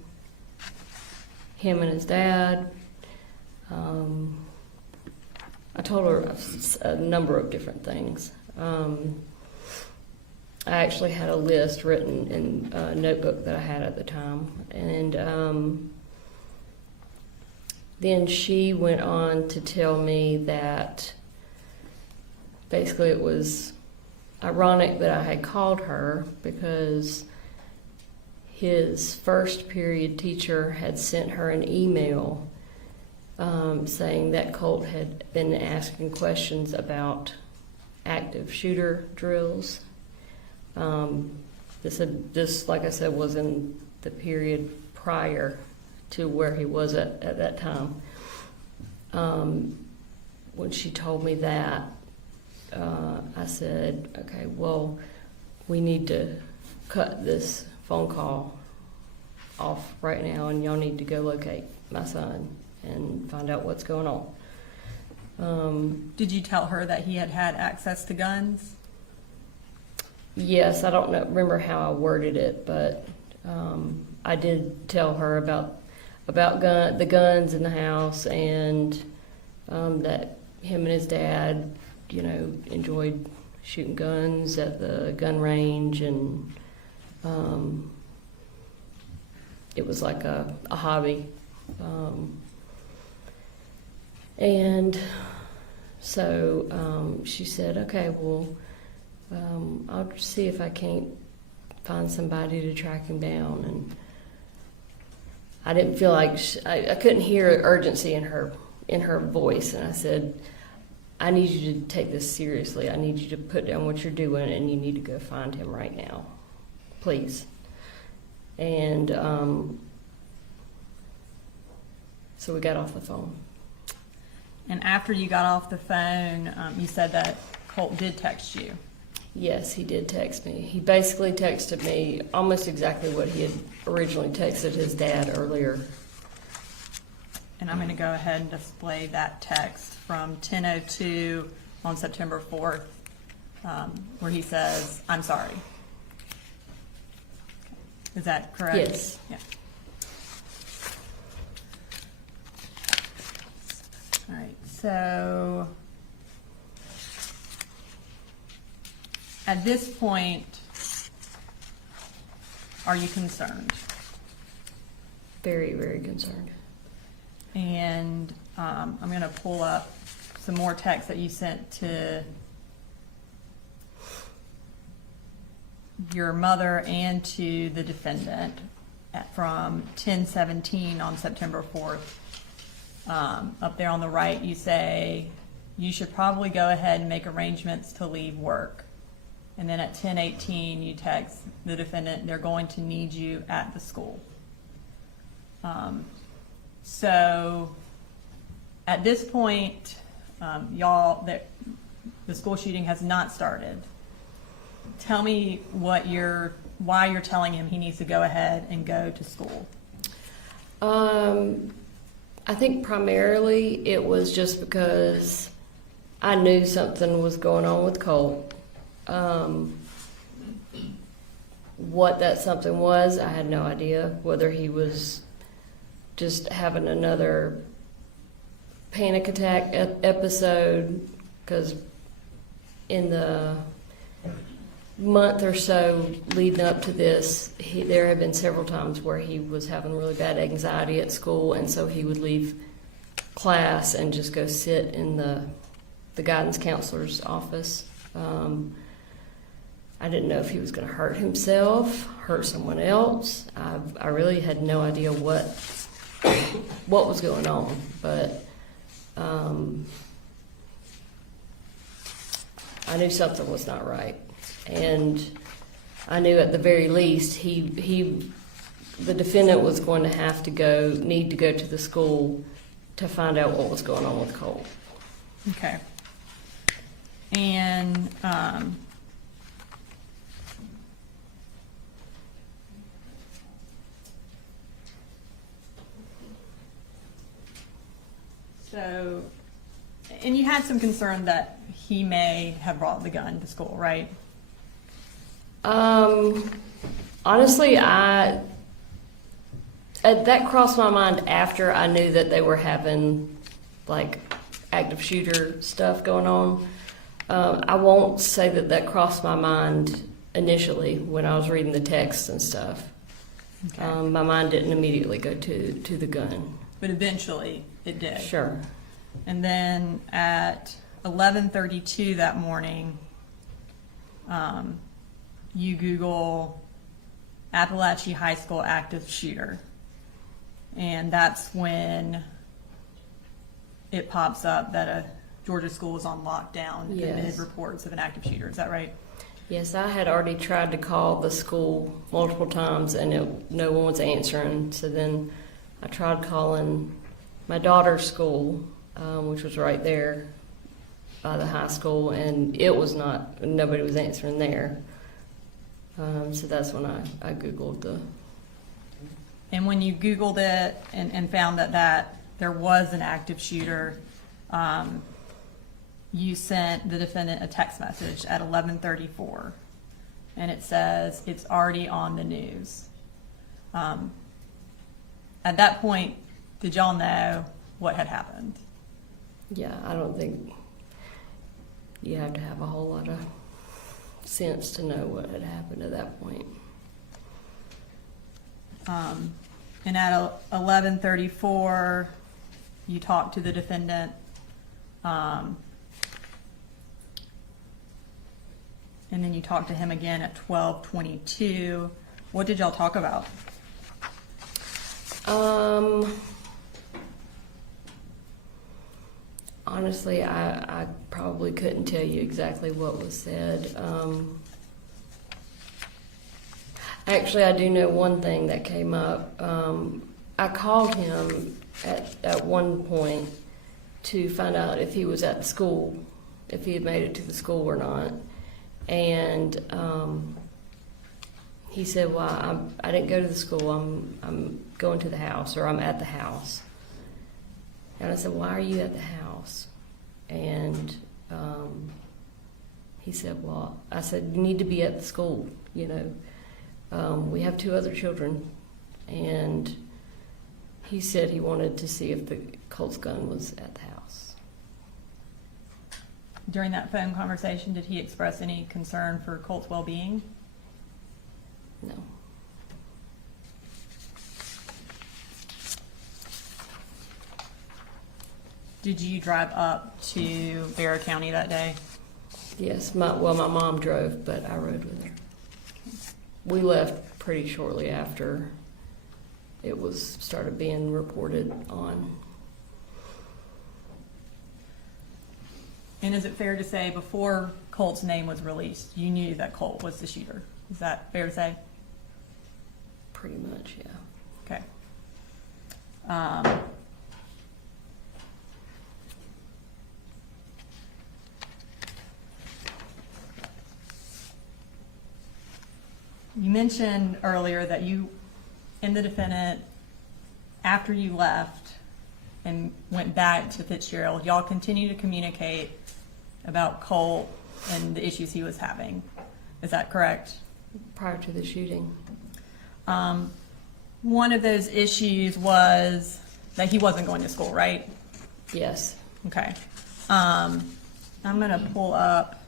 him and his dad. I told her a number of different things. I actually had a list written in a notebook that I had at the time. And then she went on to tell me that basically it was ironic that I had called her because his first period teacher had sent her an email saying that Colt had been asking questions about active shooter drills. This, like I said, was in the period prior to where he was at that time. When she told me that, I said, okay, well, we need to cut this phone call off right now, and y'all need to go locate my son and find out what's going on. Did you tell her that he had had access to guns? Yes, I don't remember how I worded it, but I did tell her about the guns in the house, and that him and his dad, enjoyed shooting guns at the gun range, and it was like a hobby. And so she said, okay, well, I'll see if I can't find somebody to track him down. And I didn't feel like I couldn't hear urgency in her voice. And I said, I need you to take this seriously. I need you to put down what you're doing, and you need to go find him right now, please. And so we got off the phone. And after you got off the phone, you said that Colt did text you. Yes, he did text me. He basically texted me almost exactly what he had originally texted his dad earlier. And I'm going to go ahead and display that text from 10:02 on September 4th, where he says, "I'm sorry." Is that correct? Yes. Yeah. All right. So at this point, are you concerned? Very, very concerned. And I'm going to pull up some more text that you sent to your mother and to the defendant from 10:17 on September 4th. Up there on the right, you say, you should probably go ahead and make arrangements to leave work. And then at 10:18, you text the defendant, they're going to need you at the school. So at this point, the school shooting has not started. Tell me why you're telling him he needs to go ahead and go to school. I think primarily it was just because I knew something was going on with Colt. What that something was, I had no idea. Whether he was just having another panic attack episode, because in the month or so leading up to this, there had been several times where he was having really bad anxiety at school, and so he would leave class and just go sit in the guidance counselor's office. I didn't know if he was going to hurt himself, hurt someone else. I really had no idea what was going on, but I knew something was not right. And I knew at the very least the defendant was going to need to go to the school to find out what was going on with Colt. Okay. And So, and you had some concern that he may have brought the gun to school, right? Honestly, that crossed my mind after I knew that they were having like active shooter stuff going on. I won't say that crossed my mind initially when I was reading the text and stuff. Okay. My mind didn't immediately go to the gun. But eventually it did. Sure. And then at 11:32 that morning, you Google Apalachee High School active shooter. And that's when it pops up that a Georgia school is on lockdown Yes. amid reports of an active shooter. Is that right? Yes, I had already tried to call the school multiple times and no one was answering. So then I tried calling my daughter's school, which was right there by the high school, and nobody was answering there. So that's when I Googled the. And when you Googled it and found that there was an active shooter, you sent the defendant a text message at 11:34, and it says it's already on the news. At that point, did y'all know what had happened? Yeah, I don't think you have to have a whole lot of sense to know what had happened at that point. And at 11:34, you talked to the defendant. And then you talked to him again at 12:22. What did y'all talk about? Honestly, I probably couldn't tell you exactly what was said. Actually, I do know one thing that came up. I called him at one point to find out if he was at the school, if he had made it to the school or not. And he said, well, I didn't go to the school. I'm going to the house, or I'm at the house. And I said, why are you at the house? And he said, well, I said, you need to be at the school, you know. We have 2 other children. And he said he wanted to see if the Colt's gun was at the house. During that phone conversation, did he express any concern for Colt's well-being? No. Did you drive up to Bear County that day? Yes, my mom drove, but I rode with her. We left pretty shortly after it started being reported on. And is it fair to say before Colt's name was released, you knew that Colt was the shooter? Is that fair to say? Pretty much, yeah. Okay. You mentioned earlier that you and the defendant, after you left and went back to Fitzgerald, y'all continued to communicate about Colt and the issues he was having. Is that correct? Prior to the shooting. One of those issues was that he wasn't going to school, right? Yes. Okay. I'm going to pull up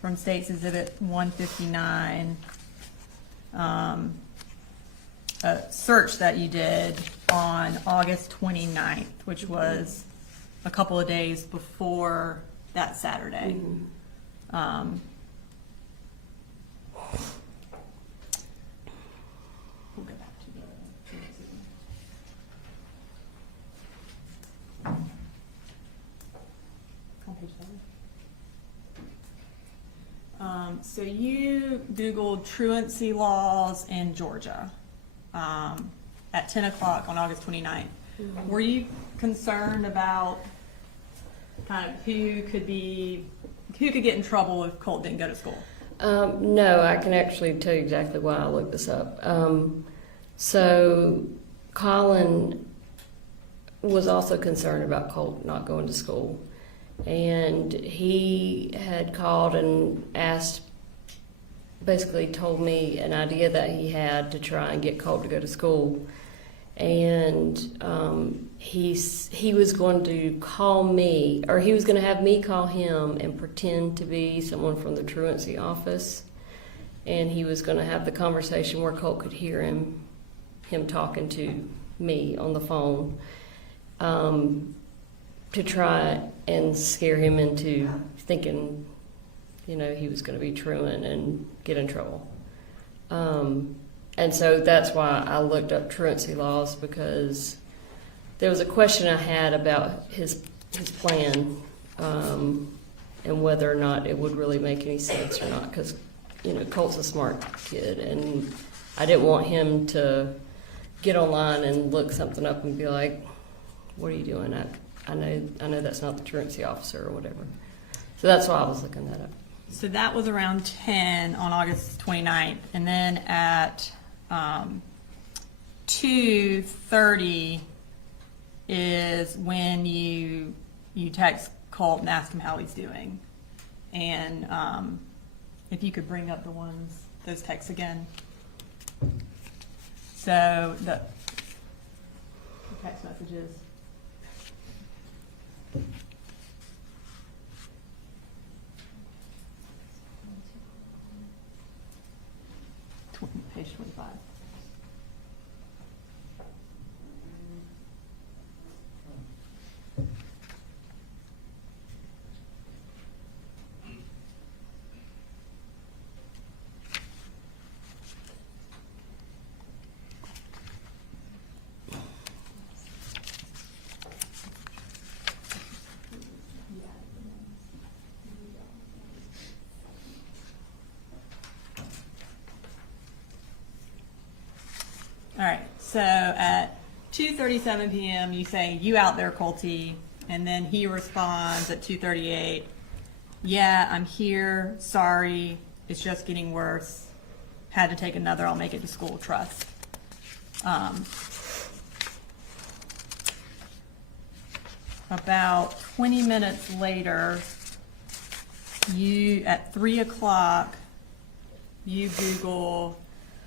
from State's Exhibit 159 a search that you did on August 29th, which was a couple of days before that Saturday. Mm-hmm. We'll go back to the on page 7. So you Googled truancy laws in Georgia at 10 o'clock on August 29th. Mm-hmm. Were you concerned about kind of who could get in trouble if Colt didn't go to school? No, I can actually tell you exactly why I looked this up. So Colin, was also concerned about Colt not going to school. And he had called and asked, basically told me an idea that he had to try and get Colt to go to school. And he was going to call me, or he was going to have me call him and pretend to be someone from the truancy office. And he was going to have the conversation where Colt could hear him talking to me on the phone, to try and scare him into thinking, he was going to be truant and get in trouble. And so that's why I looked up truancy laws, because there was a question I had about his plan, and whether or not it would really make any sense or not, because Colt's a smart kid, and I didn't want him to get online and look something up and be like, "What are you doing?" I know that's not the truancy officer or whatever. So that's why I was looking that up. So that was around 10 on August 29th, and then at 2:30 is when you text Colt and ask him how he's doing. And if you could bring up those texts again. So the text messages. Page 25. All right, so at 2:37 p.m. you say, "You out there, Colty?" And then he responds at 2:38, "Yeah, I'm here. Sorry, it's just getting worse. Had to take another. I'll make it to school. Trust." About 20 minutes later, at 3 o'clock, you Google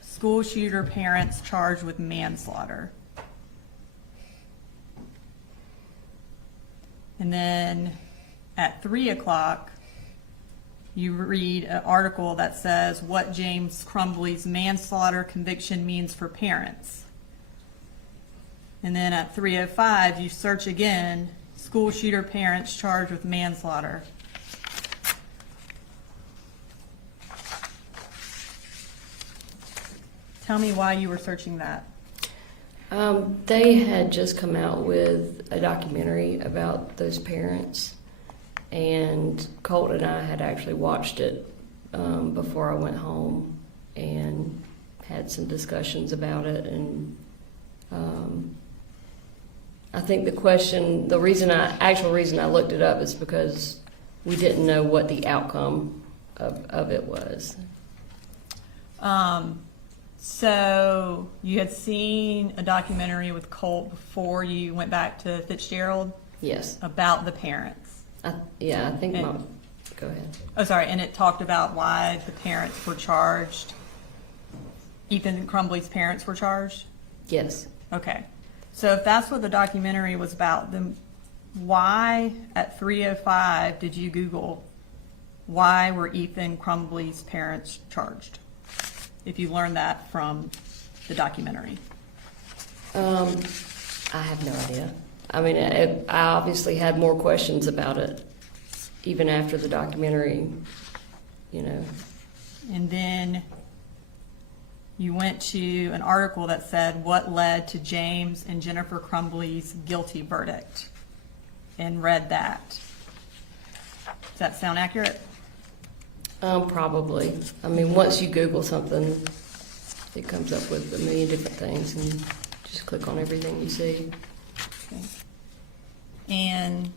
school shooter parents charged with manslaughter. And then at 3 o'clock, you read an article that says what James Crumbley's manslaughter conviction means for parents. And then at 3:05, you search again, school shooter parents charged with manslaughter. Tell me why you were searching that. They had just come out with a documentary about those parents, and Colt and I had actually watched it before I went home and had some discussions about it. And I think the reason I looked it up is because we didn't know what the outcome of it was. So you had seen a documentary with Colt before you went back to Fitzgerald Yes. about the parents. I think And- go ahead. Oh, sorry, and it talked about why the parents were charged. Ethan Crumbley's parents were charged? Yes. Okay. So if that's what the documentary was about, then why at 3:05 did you Google why were Ethan Crumbley's parents charged? If you learned that from the documentary. I have no idea. I mean, I obviously had more questions about it even after the documentary, And then you went to an article that said what led to James and Jennifer Crumbley's guilty verdict and read that. Does that sound accurate? Probably. I mean, once you Google something, it comes up with a million different things, and just click on everything you see. Okay. And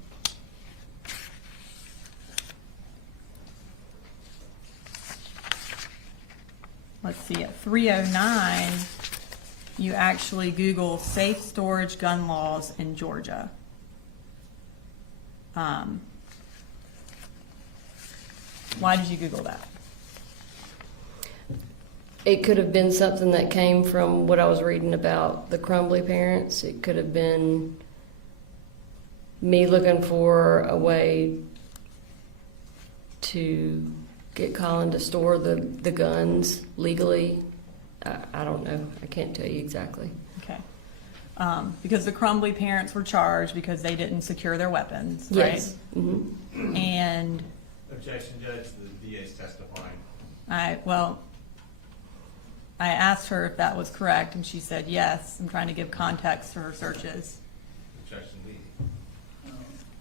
let's see, at 3:09, you actually Google safe storage gun laws in Georgia. Why did you Google that? It could have been something that came from what I was reading about the Crumbly parents. It could have been me looking for a way to get Colin to store the guns legally. I don't know. I can't tell you exactly. Okay. Because the Crumbly parents were charged because they didn't secure their weapons, right? Yes. Mm-hmm. And Objection, Judge, the DA's testifying. I asked her if that was correct, and she said yes. I'm trying to give context to her searches. Objection, lead.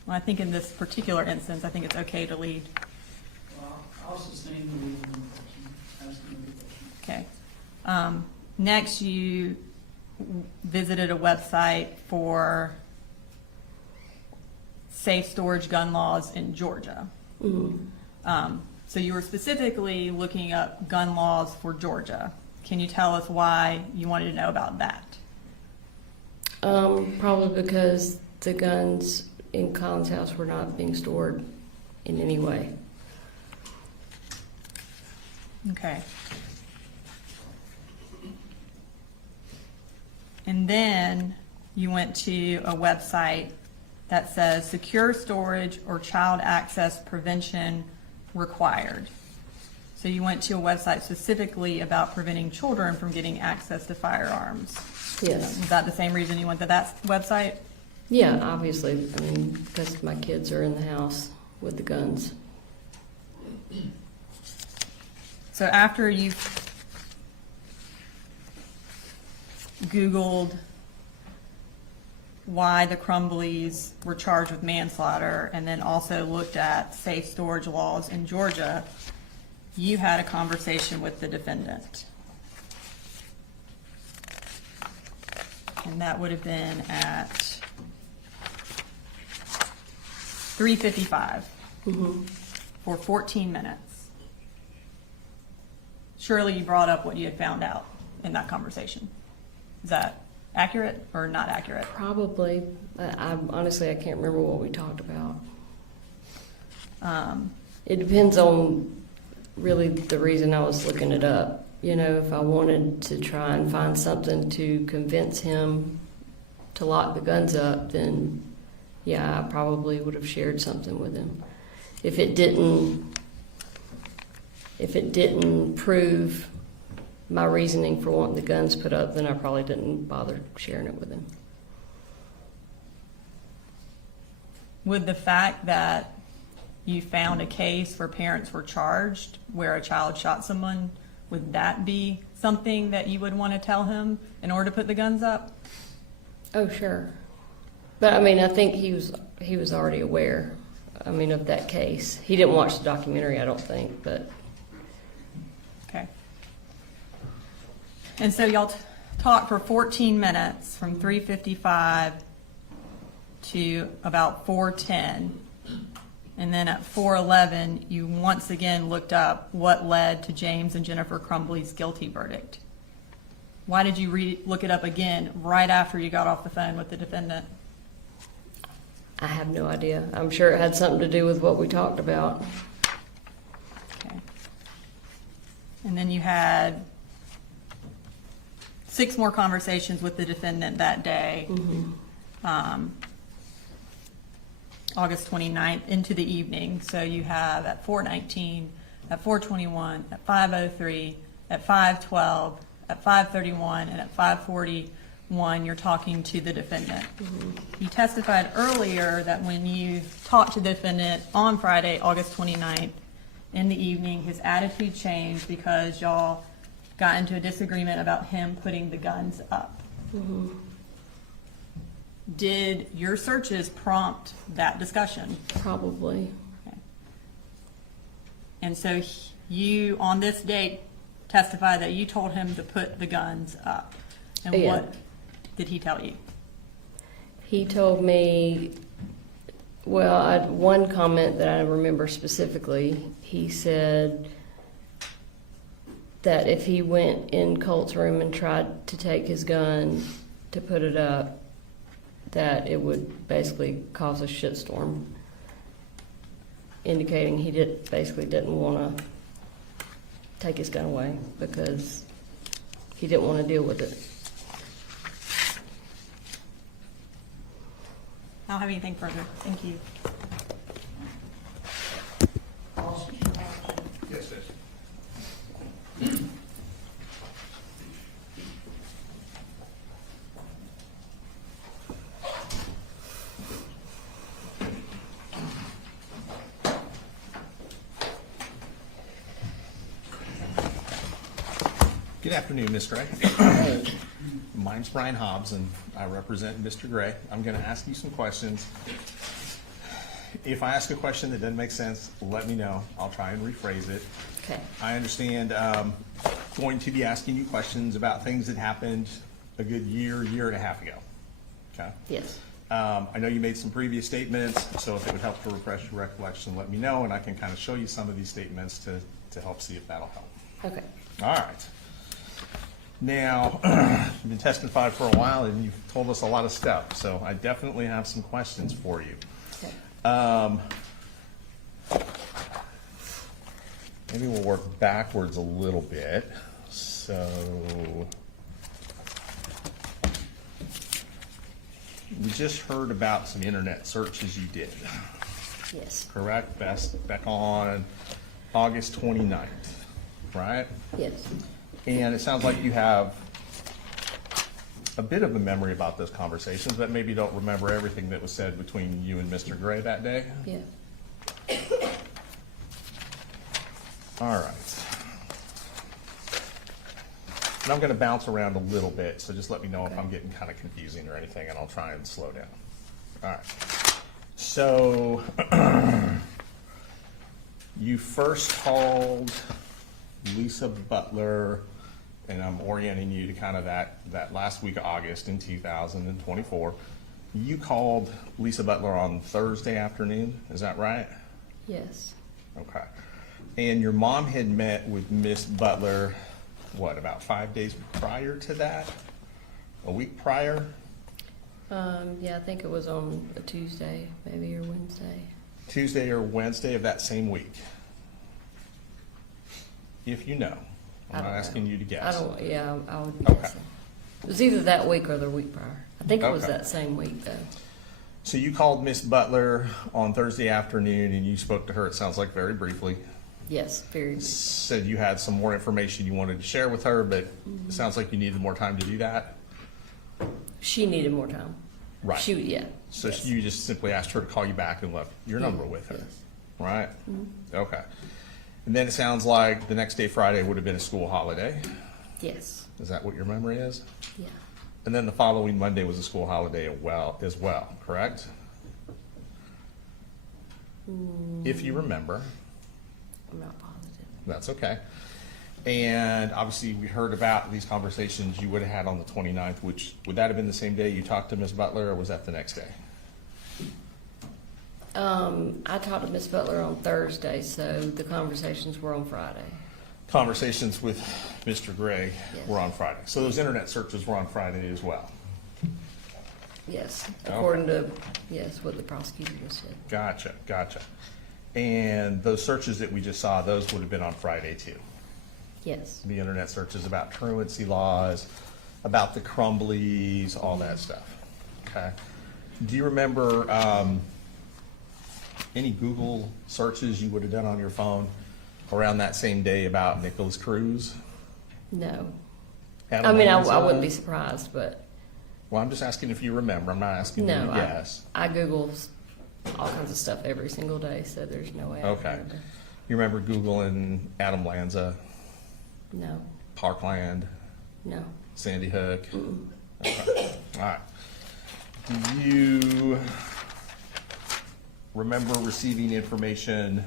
Well, I think in this particular instance, I think it's okay to lead. Well, I'll sustain the legal objection, asking the question. Okay. Next, you visited a website for safe storage gun laws in Georgia. Mm-hmm. So you were specifically looking up gun laws for Georgia. Can you tell us why you wanted to know about that? Probably because the guns in Colin's house were not being stored in any way. Okay. And then you went to a website that says secure storage or child access prevention required. So you went to a website specifically about preventing children from getting access to firearms. Yes. Is that the same reason you went to that website? Yeah, obviously. I mean, because my kids are in the house with the guns. So after you Googled why the Crumbleys were charged with manslaughter and then also looked at safe storage laws in Georgia, you had a conversation with the defendant. And that would have been at 3:55 Mm-hmm. for 14 minutes. Surely you brought up what you had found out in that conversation. Is that accurate or not accurate? Probably. I honestly, I can't remember what we talked about. It depends on really the reason I was looking it up. You know, if I wanted to try and find something to convince him to lock the guns up, then yeah, I probably would have shared something with him. If it didn't prove my reasoning for wanting the guns put up, then I probably didn't bother sharing it with him. Would the fact that you found a case where parents were charged where a child shot someone, would that be something that you would want to tell him in order to put the guns up? Oh, sure. But I mean, I think he was already aware, I mean, of that case. He didn't watch the documentary, I don't think, but Okay. And so y'all talked for 14 minutes from 3:55 to about 4:10. And then at 4:11, you once again looked up what led to James and Jennifer Crumbly's guilty verdict. Why did you look it up again right after you got off the phone with the defendant? I have no idea. I'm sure it had something to do with what we talked about. Okay. And then you had 6 more conversations with the defendant that day. August 29th into the evening. So you have at 4:19, at 4:21, at 5:03, at 5:12, at 5:31, and at 5:41, you're talking to the defendant. You testified earlier that when you talked to the defendant on Friday, August 29th, in the evening, his attitude changed because y'all got into a disagreement about him putting the guns up. Did your searches prompt that discussion? Probably. Okay. And so you, on this date, testify that you told him to put the guns up. And Yeah. what did he tell you? He told me, well, I had one comment that I remember specifically. He said, that if he went in Colt's room and tried to take his gun to put it up, that it would basically cause a shitstorm, indicating he basically didn't want to take his gun away because he didn't want to deal with it. I don't have anything further. Thank you. Yes, sir. Good afternoon, Ms. Gray. Mine's Brian Hobbs, and I represent Mr. Gray. I'm going to ask you some questions. If I ask a question that doesn't make sense, let me know. I'll try and rephrase it. Okay. I understand going to be asking you questions about things that happened a good year and a half ago. Okay? Yes. I know you made some previous statements, so if it would help to refresh your recollection, let me know, and I can kind of show you some of these statements to help see if that'll help. Okay. All right. Now, you've been testifying for a while, and you've told us a lot of stuff, so I definitely have some questions for you. Okay. Maybe we'll work backwards a little bit. So, we just heard about some internet searches you did, Yes. correct? Back on August 29th, right? Yes. And it sounds like you have a bit of a memory about those conversations, but maybe don't remember everything that was said between you and Mr. Gray that day? Yeah. All right. And I'm going to bounce around a little bit, so just let me know if Okay. I'm getting kind of confusing or anything, and I'll try and slow down. All right. So, you first called Lisa Butler, and I'm orienting you to kind of that last week of August in 2024. You called Lisa Butler on Thursday afternoon, is that right? Yes. Okay. And your mom had met with Miss Butler, what, about 5 days prior to that? A week prior? Yeah, I think it was on a Tuesday, maybe, or Wednesday. Tuesday or Wednesday of that same week? If you know. I I'm not don't asking know. you to guess. I would be Okay. guessing. It was either that week or the week prior. I think it was Okay. that same week, though. So you called Miss Butler on Thursday afternoon and you spoke to her, it sounds like very briefly. Yes, very brief. Said you had some more information you wanted to share with her, but it sounds like you needed more time to do that. She needed more time. Right. Yeah. So yes. you just simply asked her to call you back and left your number with her, Yes. right? Okay. And then it sounds like the next day, Friday, would have been a school holiday. Yes. Is that what your memory is? Yeah. And then the following Monday was a school holiday as well, correct? If you remember, I'm not positive. that's okay. And obviously, we heard about these conversations you would have had on the 29th, which, would that have been the same day you talked to Ms. Butler, or was that the next day? I talked to Miss Butler on Thursday, so the conversations were on Friday. Conversations with Mr. Gray Yes. were on Friday. So those internet searches were on Friday as well. Yes, according to, yes, what the prosecutor just said. Gotcha. And those searches that we just saw, those would have been on Friday too. Yes. The internet searches about truancy laws, about the Crumblies, all that stuff. Okay. Do you remember any Google searches you would have done on your phone around that same day about Nicholas Cruz? No. Adam I mean, I Lanza? wouldn't be surprised, but Well, I'm just asking if you remember. I'm not asking you no. to guess. I Google all kinds of stuff every single day, so there's no way I Okay. remember. You remember Googling Adam Lanza, No. Parkland, No. Sandy Hook? Okay. All right. Do you remember receiving information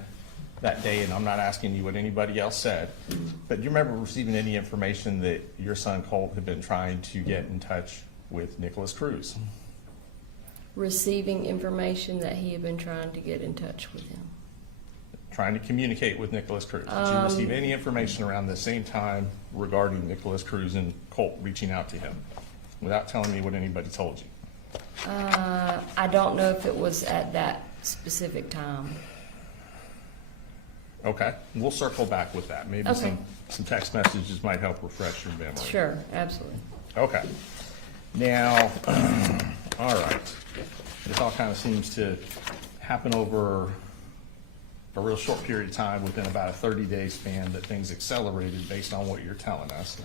that day, and I'm not asking you what anybody else said, but do you remember receiving any information that your son Colt had been trying to get in touch with Nicholas Cruz? Receiving information that he had been trying to get in touch with him. trying to communicate with Nicholas Cruz? Did you receive any information around the same time regarding Nicholas Cruz and Colt reaching out to him without telling me what anybody told you? I don't know if it was at that specific time. Okay, we'll circle back with that. Maybe Okay. some text messages might help refresh your memory. Sure, absolutely. Okay. Now, all right. This all kind of seems to happen over a real short period of time within about a 30-day span that things accelerated based on what you're telling us.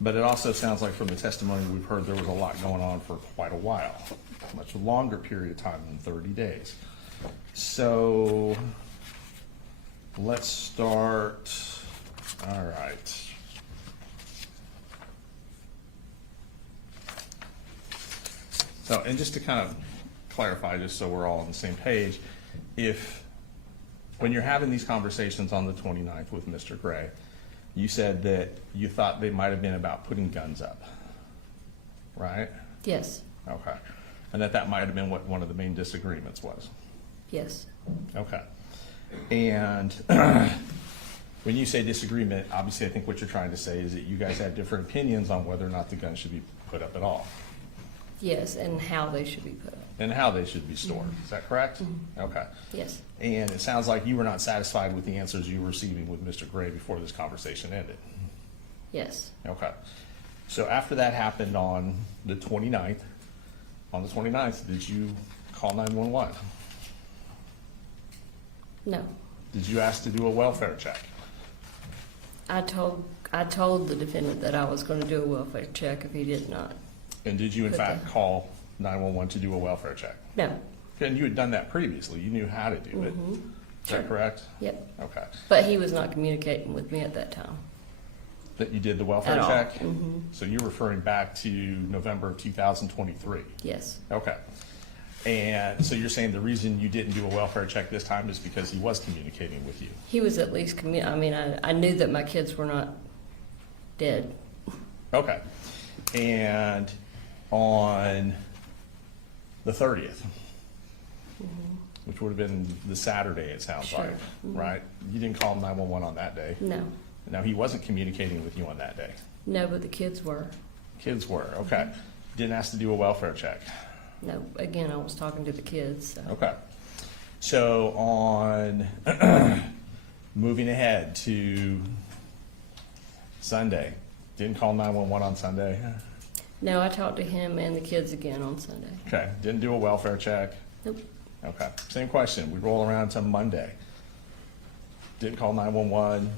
But it also sounds like from the testimony we've heard, there was a lot going on for quite a while, a much longer period of time than 30 days. So let's start, all right. So, and just to kind of clarify, just so we're all on the same page, when you're having these conversations on the 29th with Mr. Gray, you said that you thought they might have been about putting guns up, right? Yes, Okay. And that might have been what one of the main disagreements was. yes, Okay. And when you say disagreement, obviously I think what you're trying to say is that you guys had different opinions on whether or not the gun should be put up at all yes, and how they should be put up. and how they should be stored. Is that correct? Okay. Yes, And it sounds like you were not satisfied with the answers you were receiving with Mr. Gray before this conversation ended. yes. Okay. So after that happened on the 29th, did you call 911? No. Did you ask to do a welfare check? I told the defendant that I was going to do a welfare check if he did not. And did you in Put fact the- call 911 to do a welfare check? No. And you had done that previously. You knew how to do it. Is that correct? Yep. Okay. But he was not communicating with me at that time. That you did the welfare At all. check? So you're referring back to November of 2023? Yes. Okay. And so you're saying the reason you didn't do a welfare check this time is because he was communicating with you? He was at least I knew that my kids were not dead. Okay. And on the 30th, which would have been the Saturday, it sounds Sure. like, right? You didn't call 911 on that day? No. Now, he wasn't communicating with you on that day? No, but the kids were. Kids were, okay. Didn't ask to do a welfare check? No, again, I was talking to the kids. So. Okay. So on, moving ahead to Sunday, didn't call 911 on Sunday? No, I talked to him and the kids again on Sunday. Okay, didn't do a welfare check? Nope. Okay, same question, we roll around to Monday. Didn't call 911,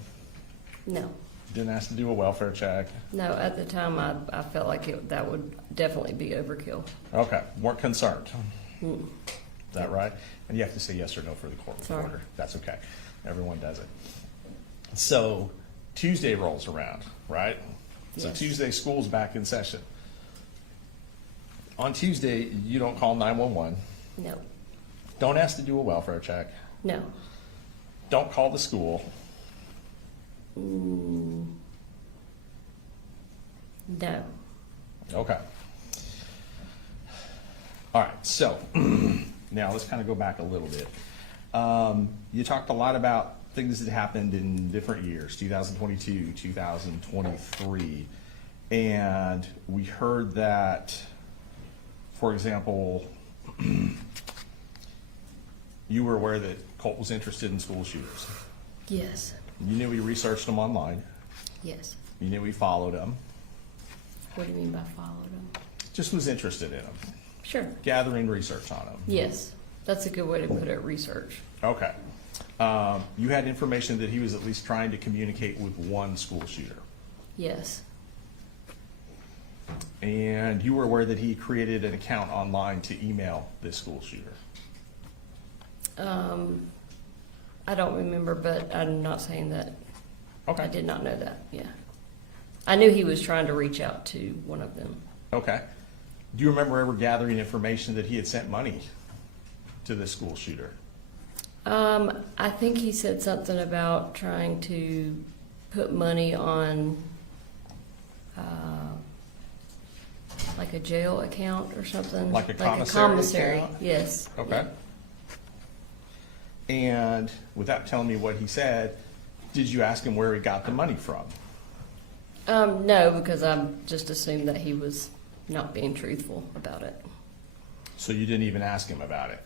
No. didn't ask to do a welfare check? No, at the time, I felt like that would definitely be overkill. Okay, weren't concerned, Mm. is that right? And you have to say yes or no for the court Sorry. reporter, that's okay, everyone does it. So Tuesday rolls around, right? So Yes. Tuesday, school's back in session. On Tuesday, you don't call 911, No. don't ask to do a welfare check, No. don't call the school, No. okay. All right, so now let's kind of go back a little bit. You talked a lot about things that happened in different years, 2022, 2023, and we heard that, for example, you were aware that Colt was interested in school shooters. Yes. You knew he researched them online. Yes. You knew he followed them. What do you mean by followed them? Just was interested in them, Sure. gathering research on them. Yes. That's a good way to put it, research. Okay. You had information that he was at least trying to communicate with one school shooter. Yes. And you were aware that he created an account online to email this school shooter. I don't remember, but I'm not saying that. Okay. I did not know that, yeah. I knew he was trying to reach out to one of them. Okay. Do you remember ever gathering information that he had sent money to this school shooter? I think he said something about trying to put money on, like a jail account or something. Like a commissary account? Yes. Okay. And without telling me what he said, did you ask him where he got the money from? No, because I just assumed that he was not being truthful about it. So you didn't even ask him about it?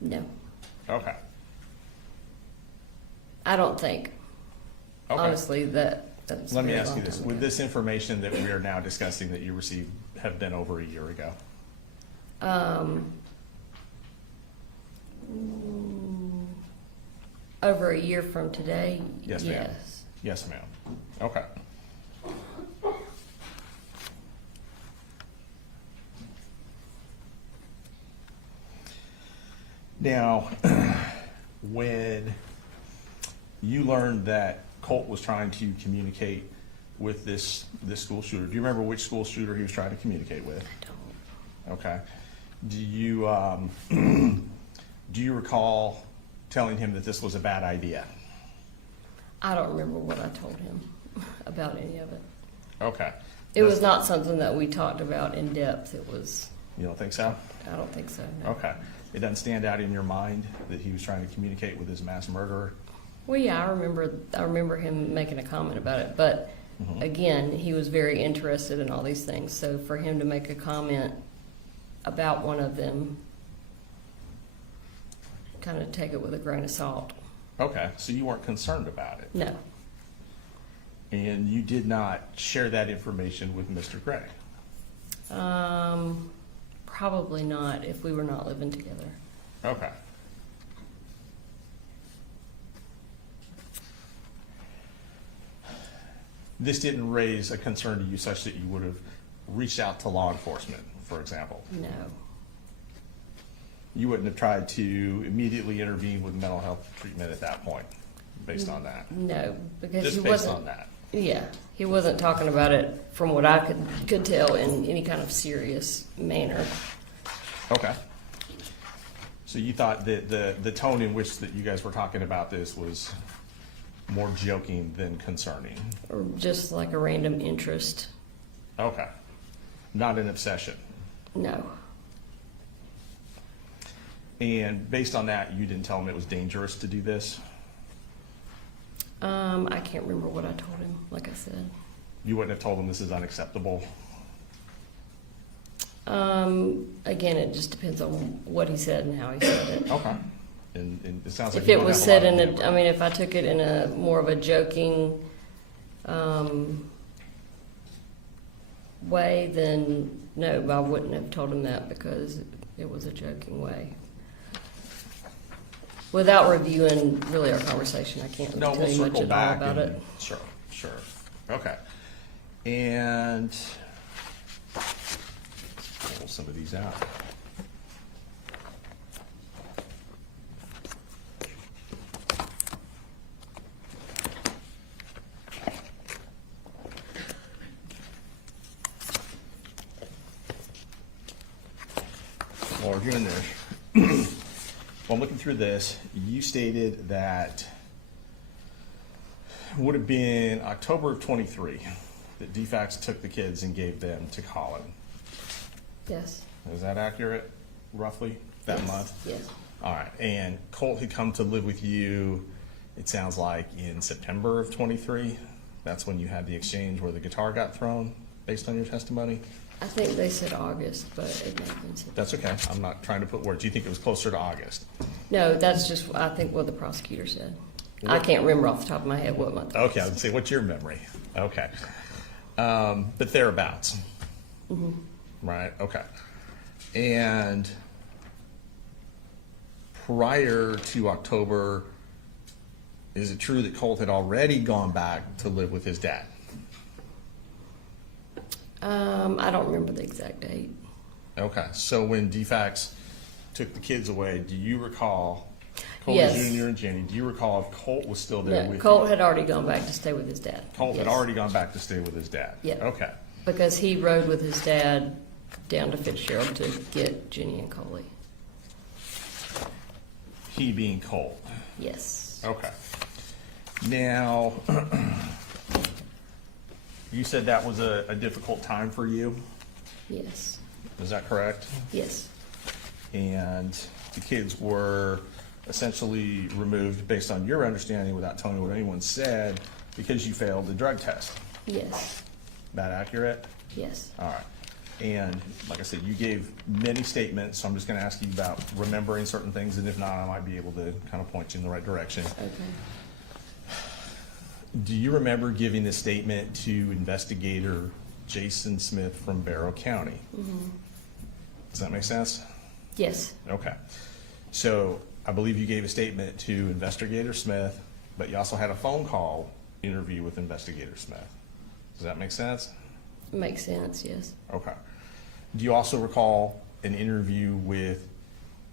No, Okay. I don't think. Okay. Honestly, that's. Let me a very ask you long this. time Would ago. this information that we are now discussing that you received have been over a year ago? Over a year from today? Yes, ma'am. Yes. Yes, ma'am. Okay. Now, when you learned that Colt was trying to communicate with this school shooter, do you remember which school shooter he was trying to communicate with? I don't. Okay. Do you do you recall telling him that this was a bad idea? I don't remember what I told him about any of it. Okay. It was not something that we talked about in depth. It was, You don't think so? I don't think so, no. Okay. It doesn't stand out in your mind that he was trying to communicate with his mass murderer? Well, yeah, I remember him making a comment about it, but Mhm. again, he was very interested in all these things. So for him to make a comment about one of them, kind of take it with a grain of salt. Okay, so you weren't concerned about it, No, and you did not share that information with Mr. Gray? probably not if we were not living together. Okay. This didn't raise a concern to you such that you would have reached out to law enforcement, for example? No, You wouldn't have tried to immediately intervene with mental health treatment at that point, based on that? no, because he Just based wasn't. on that? Yeah, he wasn't talking about it, from what I could tell, in any kind of serious manner. Okay. So you thought that the tone in which that you guys were talking about this was more joking than concerning? Or just like a random interest. Okay. Not an obsession? No, And based on that, you didn't tell him it was dangerous to do this? I can't remember what I told him, like I said. You wouldn't have told him this is unacceptable? Again, it just depends on what he said and how he said it. Okay. And it sounds like If you it don't was have said lot in of- a, I mean, if I took it in a more of a joking, way, then no, I wouldn't have told him that because it was a joking way. Without reviewing really our conversation, I can't No, tell we'll you much circle at all back about and, it. sure, sure. Okay. And pull some of these out. While we're doing this, while I'm looking through this, you stated that it would have been October of '23 that DFAX took the kids and gave them to Colin. Yes. Is that accurate, roughly, that Yes. month? Yes. All right, and Colt had come to live with you, it sounds like, in September of '23? That's when you had the exchange where the guitar got thrown, based on your testimony? I think they said August, but it may have been September. That's okay, I'm not trying to put words. Do you think it was closer to August? No, that's just, I think, what the prosecutor said. I can't remember off the top of my head what month. it Okay, I was. would say, what's your memory? Okay. But thereabouts, Mhm. right? Okay. And prior to October, is it true that Colt had already gone back to live with his dad? I don't remember the exact date. Okay, so when DFAX took the kids away, do you recall, Colt Yes. Jr. and Jenny, do you recall if Colt was still there No, with Colt you? had already gone back to stay with his dad. Colt had Yes. already gone back to stay with his dad? Yeah. Okay, Because he rode with his dad down to Fitzgerald to get Jenny and Coley. he being Colt. Yes. Okay. Now, you said that was a difficult time for you, Yes. is that correct? Yes. And the kids were essentially removed based on your understanding without telling me what anyone said because you failed the drug test. Yes, That accurate? yes. All right. And like I said, you gave many statements, so I'm just going to ask you about remembering certain things, and if not, I might be able to kind of point you in the right direction. Okay. Do you remember giving a statement to investigator Jason Smith from Barrow County? Does that make sense? Yes, Okay. So I believe you gave a statement to Investigator Smith, but you also had a phone call interview with Investigator Smith. Does that make sense? makes sense, yes. Okay. Do you also recall an interview with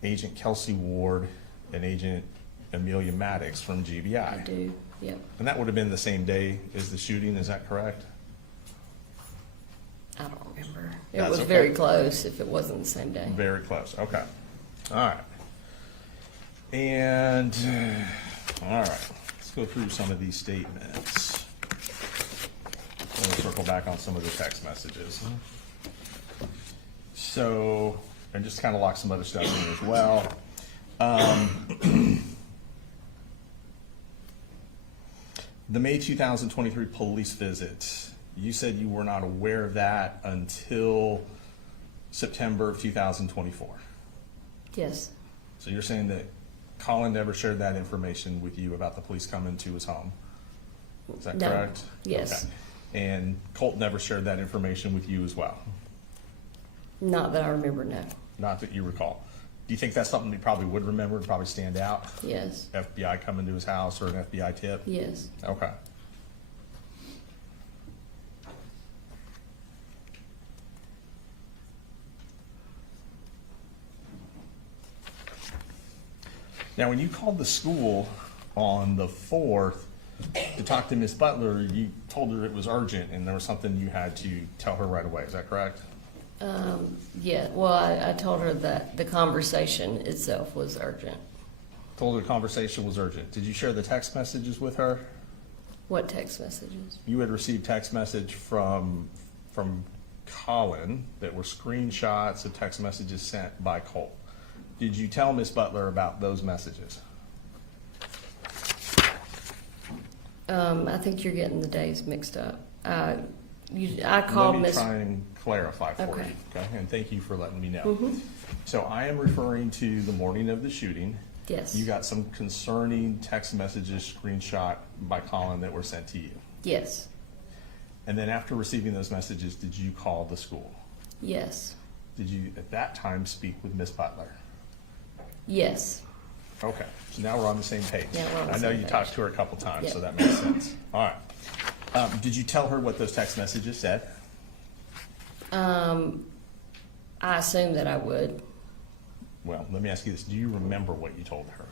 Agent Kelsey Ward and Agent Amelia Maddox from GBI? I do, yep. And that would have been the same day as the shooting, is that correct? I don't remember. It That's was okay. very close if it wasn't the same day. Very close, okay. All right. And, all right, let's go through some of these statements. We'll circle back on some of the text messages. So, and just kind of lock some other stuff in as well. The May 2023 police visit, you said you were not aware of that until September of 2024. Yes, So you're saying that Colin never shared that information with you about the police coming to his home? Is that No. correct? Yes. Okay. And Colt never shared that information with you as well? not that I remember, no. Not that you recall. Do you think that's something you probably would remember and probably stand out? Yes, FBI coming to his house or an FBI tip? yes. Okay. Now, when you called the school on the 4th to talk to Miss Butler, you told her it was urgent and there was something you had to tell her right away. Is that correct? Yeah, well, I told her that the conversation itself was urgent. Told her the conversation was urgent. Did you share the text messages with her? What text messages? You had received text message from Colin that were screenshots of text messages sent by Colt. Did you tell Miss Butler about those messages? I think you're getting the days mixed up. I called Let me Miss. try and clarify for Okay. you, okay? And thank you for letting me know. Mhm. So I am referring to the morning of the shooting. Yes. You got some concerning text messages screenshot by Colin that were sent to you. Yes, And then after receiving those messages, did you call the school? yes, Did you at that time speak with Miss Butler? yes. Okay, so now we're on the same page. Yeah, we're on the I know same you page. talked to her a couple times, so Yeah. that makes sense. All right. Did you tell her what those text messages said? I assumed that I would. Well, let me ask you this. Do you remember what you told her?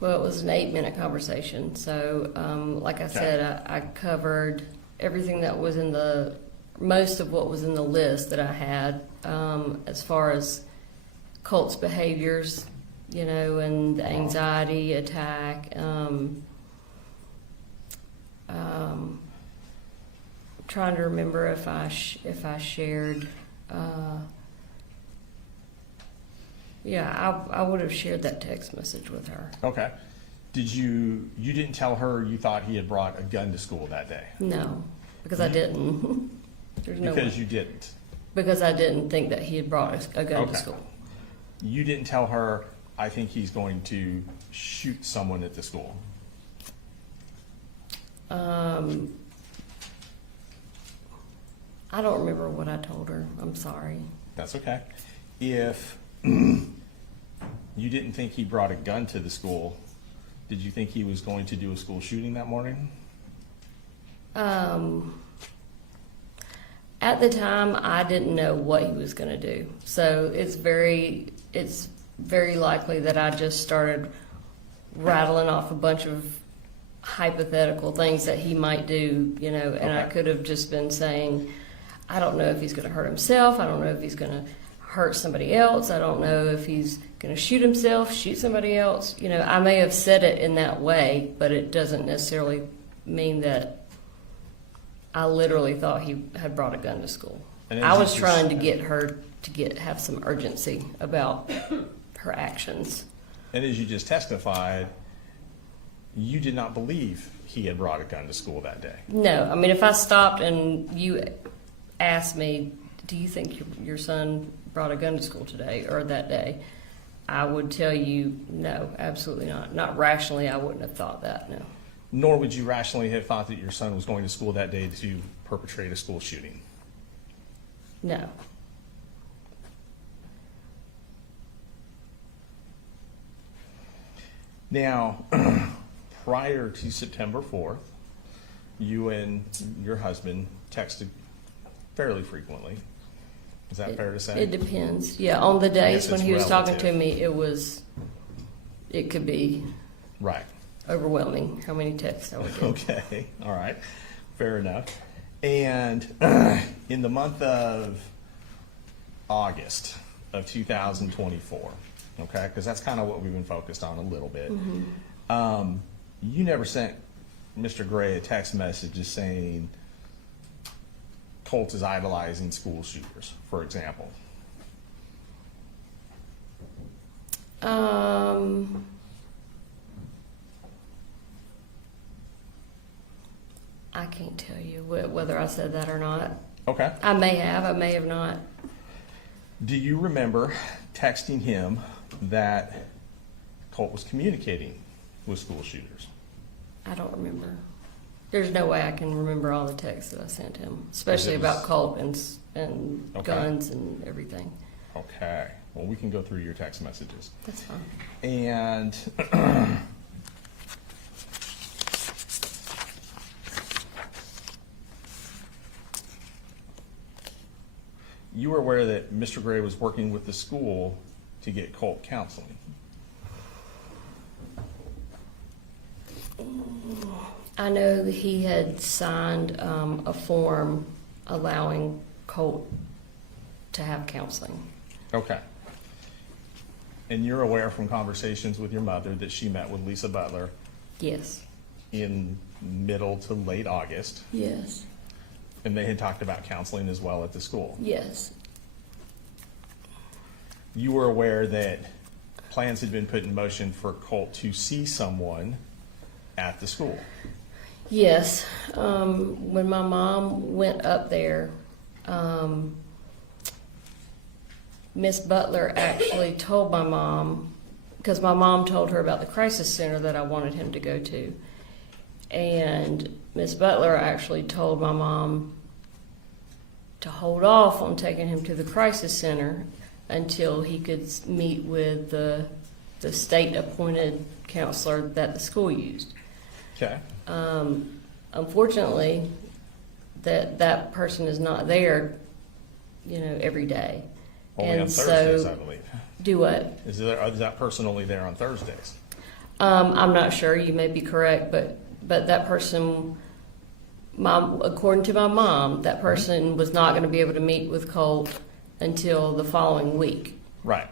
Well, it was an 8-minute conversation, so like I said, I covered everything that was in most of what was in the list that I had, as far as Colt's behaviors, and the anxiety attack. Trying to remember if I shared. Yeah, I would have shared that text message with her. Okay. You didn't tell her you thought he had brought a gun to school that day? No, because I didn't. There's no Because way. you didn't. Because I didn't think that he had brought a gun Okay. to school. You didn't tell her, I think he's going to shoot someone at the school? I don't remember what I told her. I'm sorry. That's okay. If you didn't think he brought a gun to the school, did you think he was going to do a school shooting that morning? At the time, I didn't know what he was going to do. So it's very likely that I just started rattling off a bunch of hypothetical things that he might do, and I Okay. could have just been saying, I don't know if he's going to hurt himself. I don't know if he's going to hurt somebody else. I don't know if he's going to shoot himself, shoot somebody else. I may have said it in that way, but it doesn't necessarily mean that I literally thought he had brought a gun to school. And I was as you trying to just- get her to have some urgency about her actions. And as you just testified, you did not believe he had brought a gun to school that day. No, I mean, if I stopped and you asked me, do you think your son brought a gun to school today or that day? I would tell you, no, absolutely not. Not rationally, I wouldn't have thought that, no. Nor would you rationally have thought that your son was going to school that day to perpetrate a school shooting. No. Now, prior to September 4th, you and your husband texted fairly frequently. Is that fair to say? It depends. Yeah, on the guess days when it's he was talking to relative. me, it could be Right. overwhelming how many texts I would get. Okay, all right, fair enough. And in the month of August of 2024, okay, because that's kind of what we've been focused on a little bit. You never sent Mr. Gray a text message just saying Colt is idolizing school shooters, for example. I can't tell you whether I said that or not. Okay. I may have not. Do you remember texting him that Colt was communicating with school shooters? I don't remember. There's no way I can remember all the texts that I sent him, especially Because it was- about Colt and Okay. guns and everything. Okay, well, we can go through your text messages. That's fine. And you were aware that Mr. Gray was working with the school to get Colt counseling. I know that he had signed a form allowing Colt to have counseling. Okay. And you're aware from conversations with your mother that she met with Lisa Butler Yes. in middle to late August, Yes. and they had talked about counseling as well at the school. Yes. You were aware that plans had been put in motion for Colt to see someone at the school. Yes. When my mom went up there, Miss Butler actually told my mom, because my mom told her about the crisis center that I wanted him to go to. And Miss Butler actually told my mom to hold off on taking him to the crisis center until he could meet with the state-appointed counselor that the school used. Okay. Unfortunately, that person is not there, every day. Only And on Thursdays, so- I believe. Do what? Is that person only there on Thursdays? I'm not sure. You may be correct, but that person, according to my mom, that person was not going to be able to meet with Colt until the following week, Right.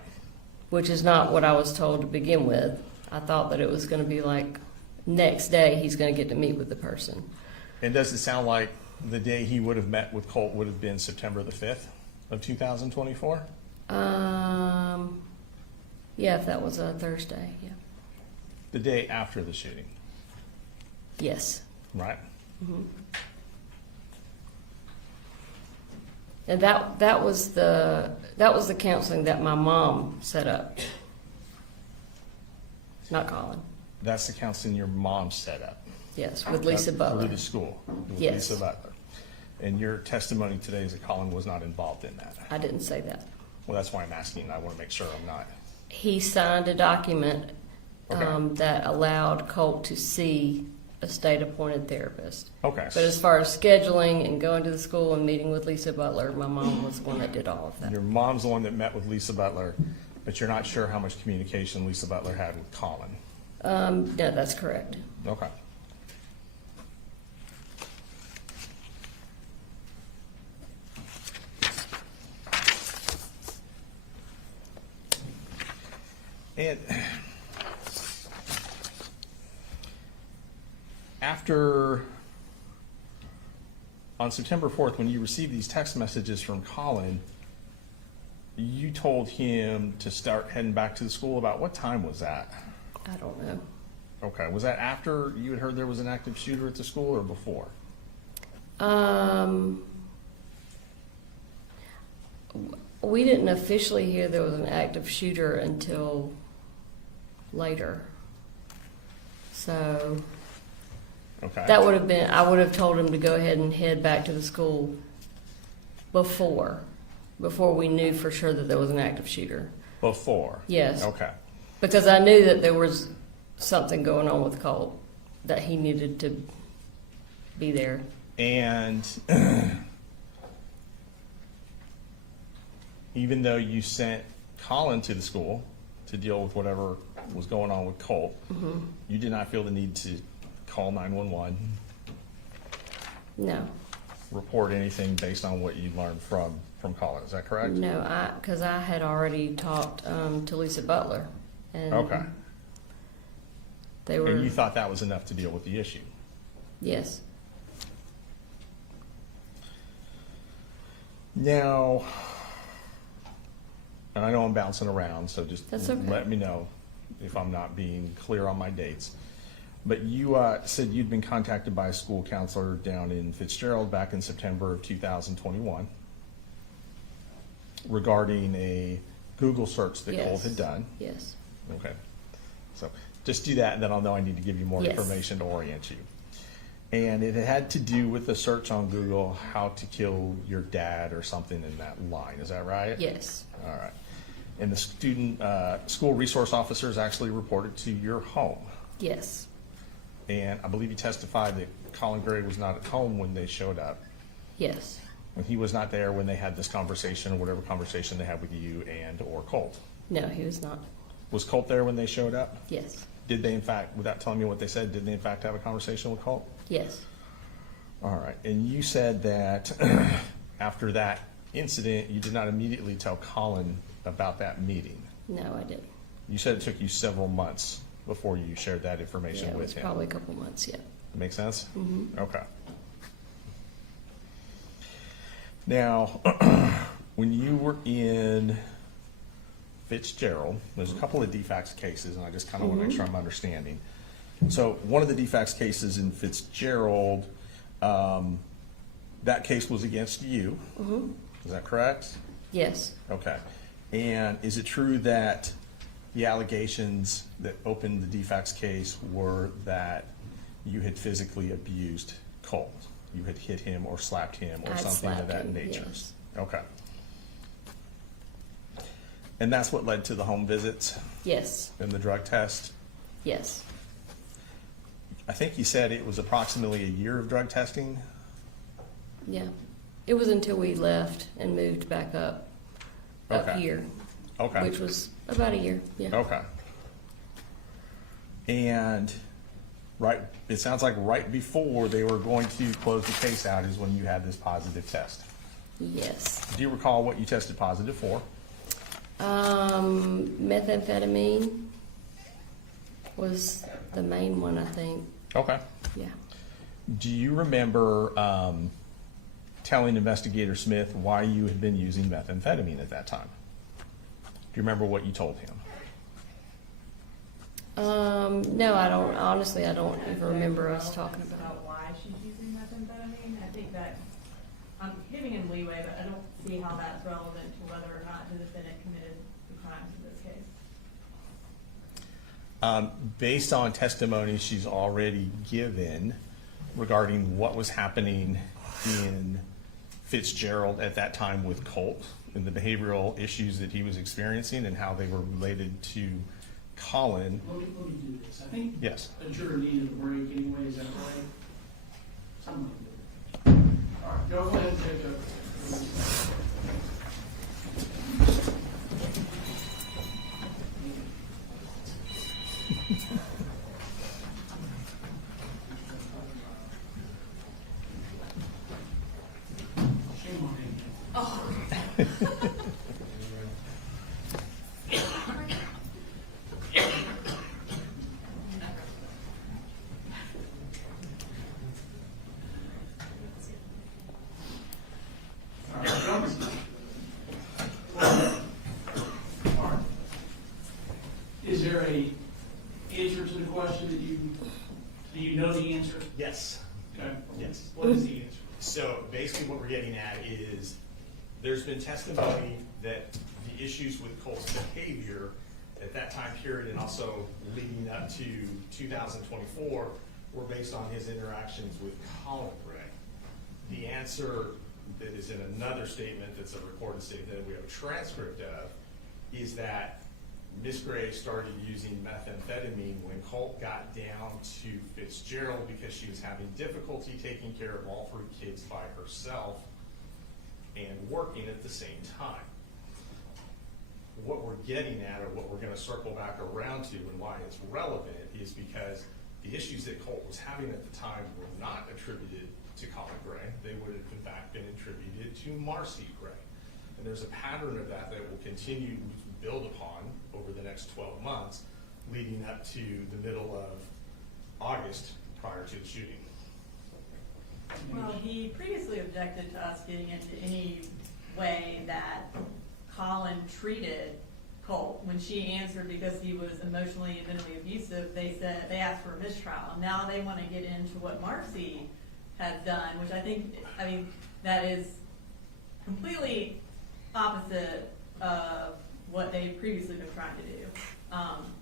which is not what I was told to begin with. I thought that it was going to be like next day he's going to get to meet with the person. And does it sound like the day he would have met with Colt would have been September the 5th of 2024? Yeah, if that was a Thursday, yeah. The day after the shooting, Yes. right? And that was the counseling that my mom set up. Not Colin. That's the counseling your mom set up. Yes, with Lisa Butler. Through the school, with Yes. Lisa Butler. And your testimony today is that Colin was not involved in that. I didn't say that. Well, that's why I'm asking. I want to make sure I'm not. He signed a document Okay. that allowed Colt to see a state-appointed therapist. Okay. But as far as scheduling and going to the school and meeting with Lisa Butler, my mom was the one that did all of that. Your mom's the one that met with Lisa Butler, but you're not sure how much communication Lisa Butler had with Colin. No, that's correct. Okay. And after, on September 4th, when you received these text messages from Colin, you told him to start heading back to the school. About what time was that? I don't know. Okay, was that after you had heard there was an active shooter at the school or before? We didn't officially hear there was an active shooter until later. So Okay. that would have been, I would have told him to go ahead and head back to the school before we knew for sure that there was an active shooter. Before? Yes. Okay. Because I knew that there was something going on with Colt, that he needed to be there. And even though you sent Colin to the school to deal with whatever was going on with Colt, you did not feel the need to call 911, No, report anything based on what you learned from Colin. Is that correct? no, because I had already talked to Lisa Butler, and Okay. they were, And you thought that was enough to deal with the issue? yes. Now, and I know I'm bouncing around, so just That's okay. let me know if I'm not being clear on my dates. But you said you'd been contacted by a school counselor down in Fitzgerald back in September of 2021 regarding a Google search that Colt Yes. had done. Yes. Okay. So just do that, and then I'll know I need to give you more Yes. information to orient you. And it had to do with the search on Google, how to kill your dad or something in that line. Is that right? Yes. All right. And the school resource officers actually reported to your home. Yes. And I believe you testified that Colin Gray was not at home when they showed up. Yes. When he was not there when they had this conversation or whatever conversation they had with you and or Colt. No, he was not. Was Colt there when they showed up? Yes. Did they in fact, without telling me what they said, did they in fact have a conversation with Colt? Yes. All right. And you said that after that incident, you did not immediately tell Colin about that meeting. No, I didn't. You said it took you several months before you shared that information Yeah, it with was him. probably a couple months, yeah. Make sense? Mm-hmm. Okay. Now, when you were in Fitzgerald, there's a couple of defects cases, and I just kind of want to make sure I'm understanding. So one of the defects cases in Fitzgerald, that case was against you. Mm-hmm. Is that correct? Yes. Okay. And is it true that the allegations that opened the defects case were that you had physically abused Colt? You had hit him or slapped him or I'd something of slapped that him, nature? yes. Okay. And that's what led to the home visits Yes. and the drug test? Yes. I think you said it was approximately a year of drug testing? Yeah. It was until we left and moved back up Okay. here, Okay. which was about a year. Yeah. Okay. And it sounds like right before they were going to close the case out is when you had this positive test. Yes. Do you recall what you tested positive for? Methamphetamine was the main one, I think. Okay. Yeah. Do you remember telling Investigator Smith why you had been using methamphetamine at that time? Do you remember what you told him? No, I don't. Honestly, I don't even remember us talking about it. why she's using methamphetamine. I think that I'm giving him leeway, but I don't see how that's relevant to whether or not the defendant committed the crimes in this case. Based on testimony she's already given regarding what was happening in Fitzgerald at that time with Colt and the behavioral issues that he was experiencing and how they were related to Colin. Let me do this. I think Yes. a juror needed a break anyway, is that right? Something like that. All right, go ahead and take a. Shame on him. All right, Is there a answer to the question that do you know the answer? Yes. Okay. Yes. What is the answer? So basically what we're getting at is, there's been testimony that the issues with Colt's behavior at that time period and also leading up to 2024 were based on his interactions with Colin Gray. The answer that is in another statement that's a recorded statement that we have a transcript of is that Miss Gray started using methamphetamine when Colt got down to Fitzgerald because she was having difficulty taking care of all 3 kids by herself and working at the same time. What we're getting at, or what we're going to circle back around to and why it's relevant, is because the issues that Colt was having at the time were not attributed to Colin Gray. They would have in fact been attributed to Marcee Gray. And there's a pattern of that will continue to build upon over the next 12 months, leading up to the middle of August prior to the shooting. Well, he previously objected to us getting into any way that Colin treated Colt. When she answered because he was emotionally and mentally abusive, they asked for a mistrial. Now they want to get into what Marcee has done, which I mean, that is completely opposite of what they've previously been trying to do.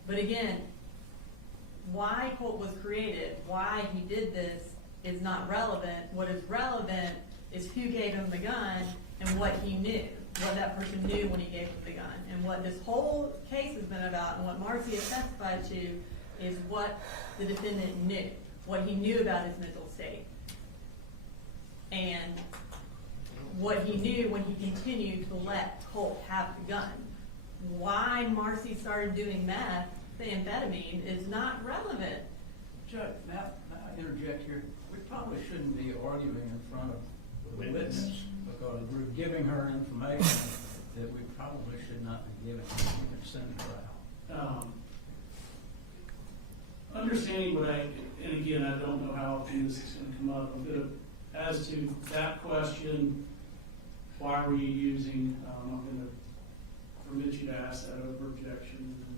But again, why Colt was created, why he did this is not relevant. What is relevant is who gave him the gun and what he knew, what that person knew when he gave him the gun. And what this whole case has been about, and what Marcee has testified to, is what the defendant knew, what he knew about his mental state. And what he knew when he continued to let Colt have the gun. Why Marcee started doing meth, the amphetamine, is not relevant. Judge, may I interject here? We probably shouldn't be arguing in front of the witness because we're giving her information that we probably should not be giving. We can send her out. Understanding what and again, I don't know how often this is going to come up. I'm going to, as to that question, why were you using, I'm going to permit you to ask that over objection and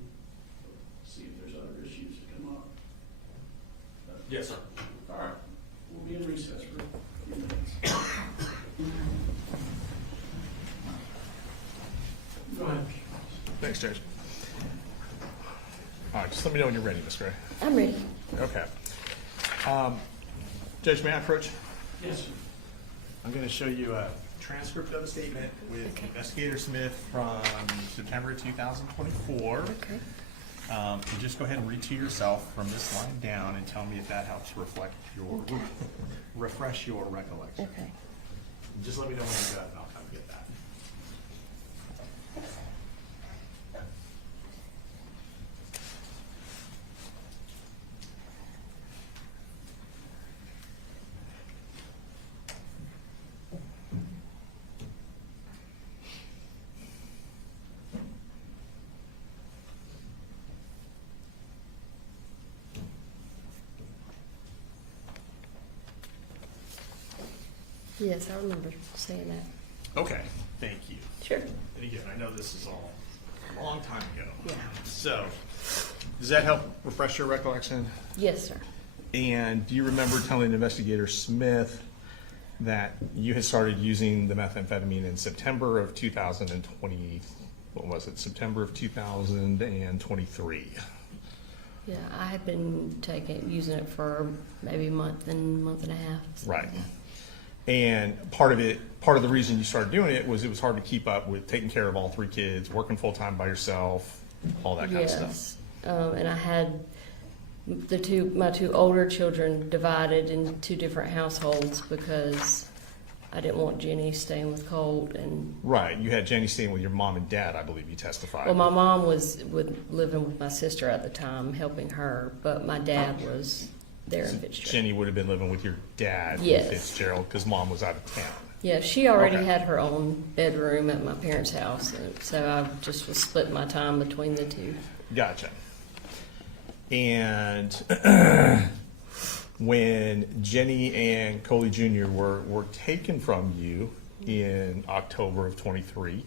see if there's other issues that come up. Yes, sir. All right, we'll be in recess for a few minutes. Go ahead. Thanks, Judge. All right, just let me know when you're ready, Ms. Gray. I'm ready. Okay. Judge, may I approach? Yes, sir. I'm going to show you a transcript of a statement with Investigator Smith from September 2024. Okay. And just go ahead and read to yourself from this line down and tell me if that helps refresh your recollection. Okay. And just let me know when you're done and I'll come get that. Yes, I remember saying that. Okay, thank you. Sure. And again, I know this is all a long time ago. Yeah. So, does that help refresh your recollection? Yes, sir. And do you remember telling Investigator Smith that you had started using the methamphetamine in September of 2020, what was it, September of 2023? Yeah, I had been using it for maybe a month and a half. Right. And part of the reason you started doing it was hard to keep up with taking care of all 3 kids, working full-time by yourself, all that kind of stuff. Yes, and I had my 2 older children divided in 2 different households because I didn't want Jenny staying with Colt. And Right, you had Jenny staying with your mom and dad, I believe you testified. well, my mom was living with my sister at the time, helping her, but my dad was there in Fitzgerald. Jenny would have been living with your dad Yes. in Fitzgerald because mom was out of town. Yeah, she already Okay. had her own bedroom at my parents' house, and so I just was splitting my time between the 2. Gotcha. And when Jenny and Coley Jr. were taken from you in October of 23,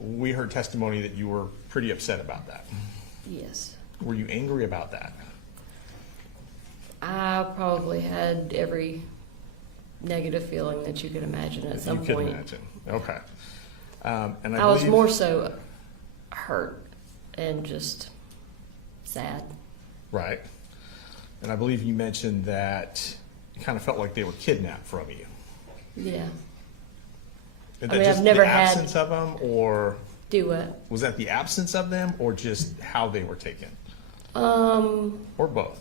we heard testimony that you were pretty upset about that. Yes. Were you angry about that? I probably had every negative feeling that you could imagine at some You could point. imagine. Okay. And I was believe- more so hurt and just sad. Right. And I believe you mentioned that you kind of felt like they were kidnapped from you. Yeah. Is I that mean, just I've never the had- absence of them, or Do what? was that the absence of them, or just how they were taken, Um, or both?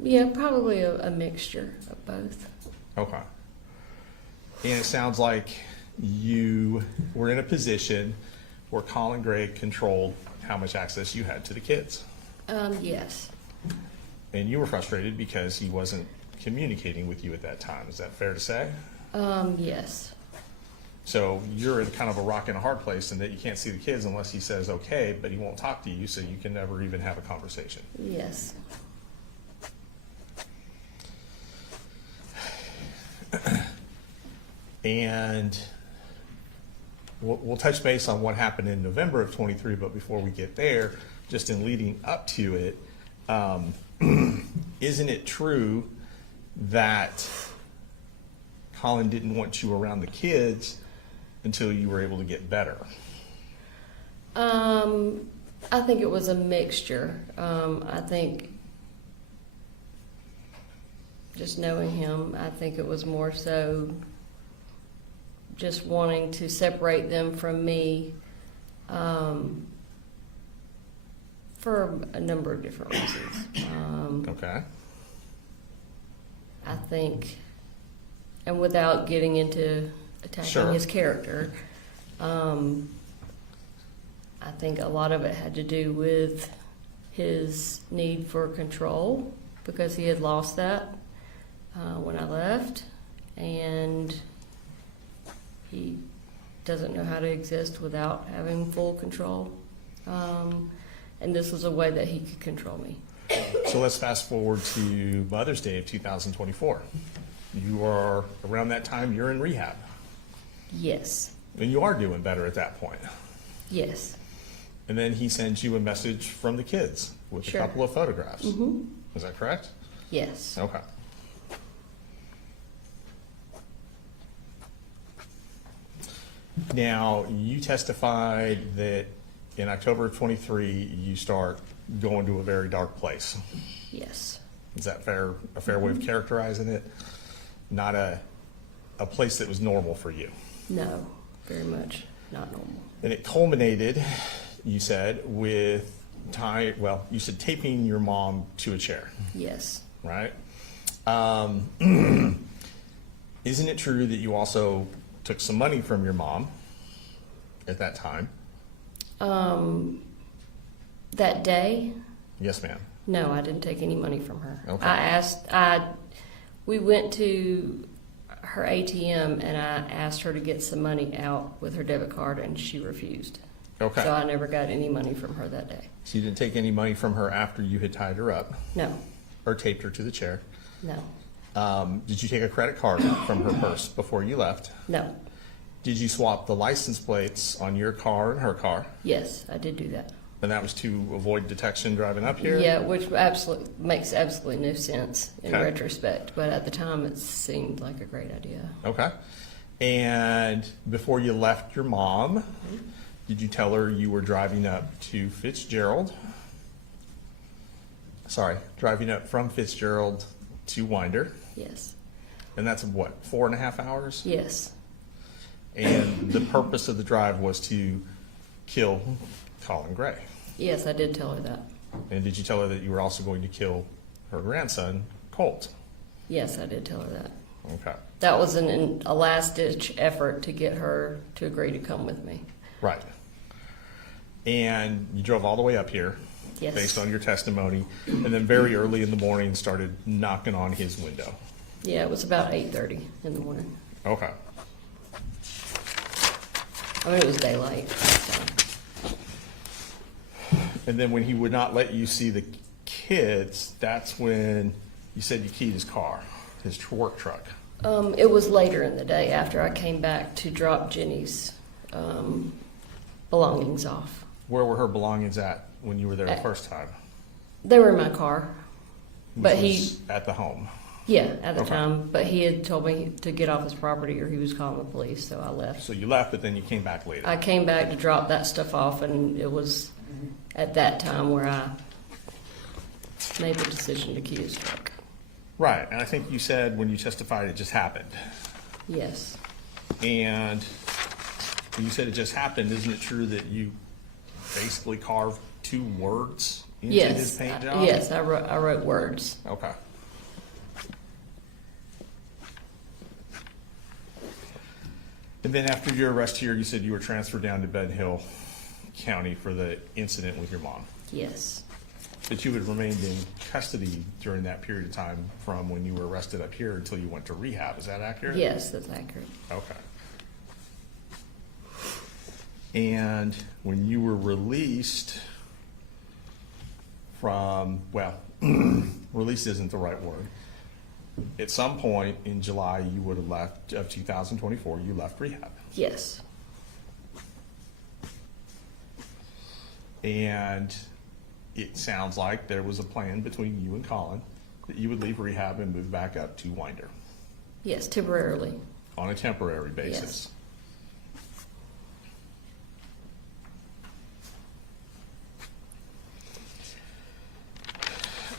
yeah, probably a mixture of both. Okay. And it sounds like you were in a position where Colin Gray controlled how much access you had to the kids. Yes. And you were frustrated because he wasn't communicating with you at that time. Is that fair to say? Yes. So you're in kind of a rock and a hard place in that you can't see the kids unless he says okay, but he won't talk to you, so you can never even have a conversation. Yes. And we'll touch base on what happened in November of 23, but before we get there, just in leading up to it, isn't it true that Colin didn't want you around the kids until you were able to get better? I think it was a mixture. I think just knowing him, I think it was more so just wanting to separate them from me for a number of different reasons. Okay. I think, and without getting into attacking Sure. his character, I think a lot of it had to do with his need for control because he had lost that when I left, and he doesn't know how to exist without having full control. And this was a way that he could control me. So let's fast forward to Mother's Day of 2024. You are, around that time, you're in rehab. Yes. And you are doing better at that point. Yes. And then he sends you a message from the kids with Sure. a couple of photographs. Mm-hmm. Is that correct? Yes. Okay. Now, you testified that in October of 23, you start going to a very dark place. Yes. Is that a fair way of characterizing it? Not a place that was normal for you. No, very much not normal. And it culminated, you said, with you said taping your mom to a chair, Yes. right? Isn't it true that you also took some money from your mom at that time? That day, Yes, ma'am. no, I didn't take any money from her. Okay. We went to her ATM and I asked her to get some money out with her debit card and she refused. Okay. So I never got any money from her that day. So you didn't take any money from her after you had tied her up No, or taped her to the chair. no, Did you take a credit card from her purse before you left? no. Did you swap the license plates on your car and her car? Yes, I did do that. And that was to avoid detection driving up here? Yeah, which makes absolutely no sense in Okay. retrospect, but at the time it seemed like a great idea. Okay. And before you left your mom, did you tell her you were driving up to Fitzgerald? Sorry, driving up from Fitzgerald to Winder. Yes, And that's what, 4.5 hours? yes, And the purpose of the drive was to kill Colin Gray. yes, I did tell her that. And did you tell her that you were also going to kill her grandson, Colt? Yes, I did tell her that. Okay. That was a last-ditch effort to get her to agree to come with me. Right. And you drove all the way up here, Yes. based on your testimony, and then very early in the morning started knocking on his window. Yeah, it was about 8:30 in the morning. Okay. I mean, it was daylight. So. And then when he would not let you see the kids, that's when you said you keyed his car, his work truck. It was later in the day after I came back to drop Jenny's belongings off. Where were her belongings at when you were there the first time? They were in my car. Which But was at the home. Yeah, at the Okay. time, but he had told me to get off his property or he was calling the police, so I left. So you left, but then you came back later. I came back to drop that stuff off, and it was at that time where I made the decision to key his truck. Right, and I think you said when you testified it just happened. Yes, And when you said it just happened, isn't it true that you basically carved 2 words into his yes, paint job? yes, I wrote words. Okay. And then after your arrest here, you said you were transferred down to Ben Hill County for the incident with your mom. Yes, But you had remained in custody during that period of time from when you were arrested up here until you went to rehab. Is that accurate? yes, that's accurate. Okay. And when you were released from, well, released isn't the right word. At some point in July, you would have left, of 2024, you left rehab. Yes, And it sounds like there was a plan between you and Colin that you would leave rehab and move back up to Winder yes, temporarily. on a temporary basis.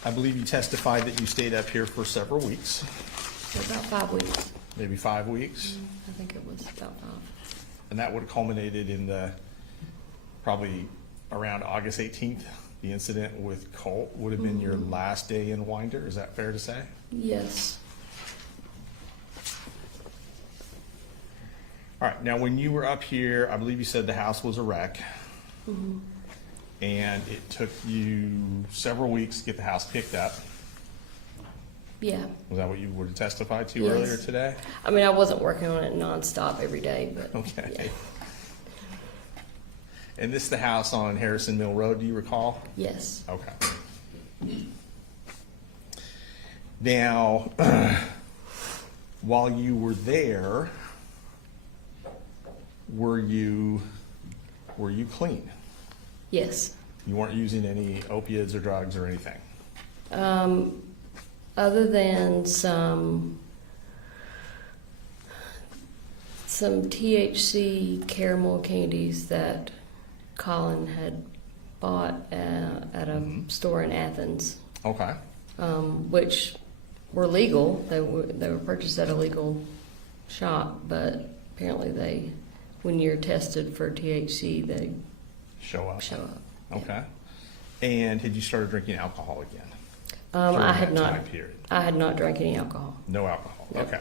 I believe you testified that you stayed up here for several weeks, For about 5 weeks. maybe 5 weeks, I think it was about 5. and that would have culminated in the, probably around August 18th, the incident with Colt would have been your last day in Winder, is that fair to say? Yes, All right, now when you were up here, I believe you said the house was a wreck. And it took you several weeks to get the house picked up. yeah. Was that what you were testified to Yes. earlier today? I mean, I wasn't working on it nonstop every day, but Okay. yeah. And this is the house on Harrison Mill Road, do you recall? Yes. Okay. Now, while you were there, were you clean? Yes. You weren't using any opiates or drugs or anything? Other than some THC caramel candies that Colin had bought at a store in Athens, Okay. which were legal. They were purchased at a legal shop, but apparently when you're tested for THC, they Show up? show up. Okay. And had you started drinking alcohol again? I during had that not. time period? I had not drank any alcohol. No alcohol, No. okay.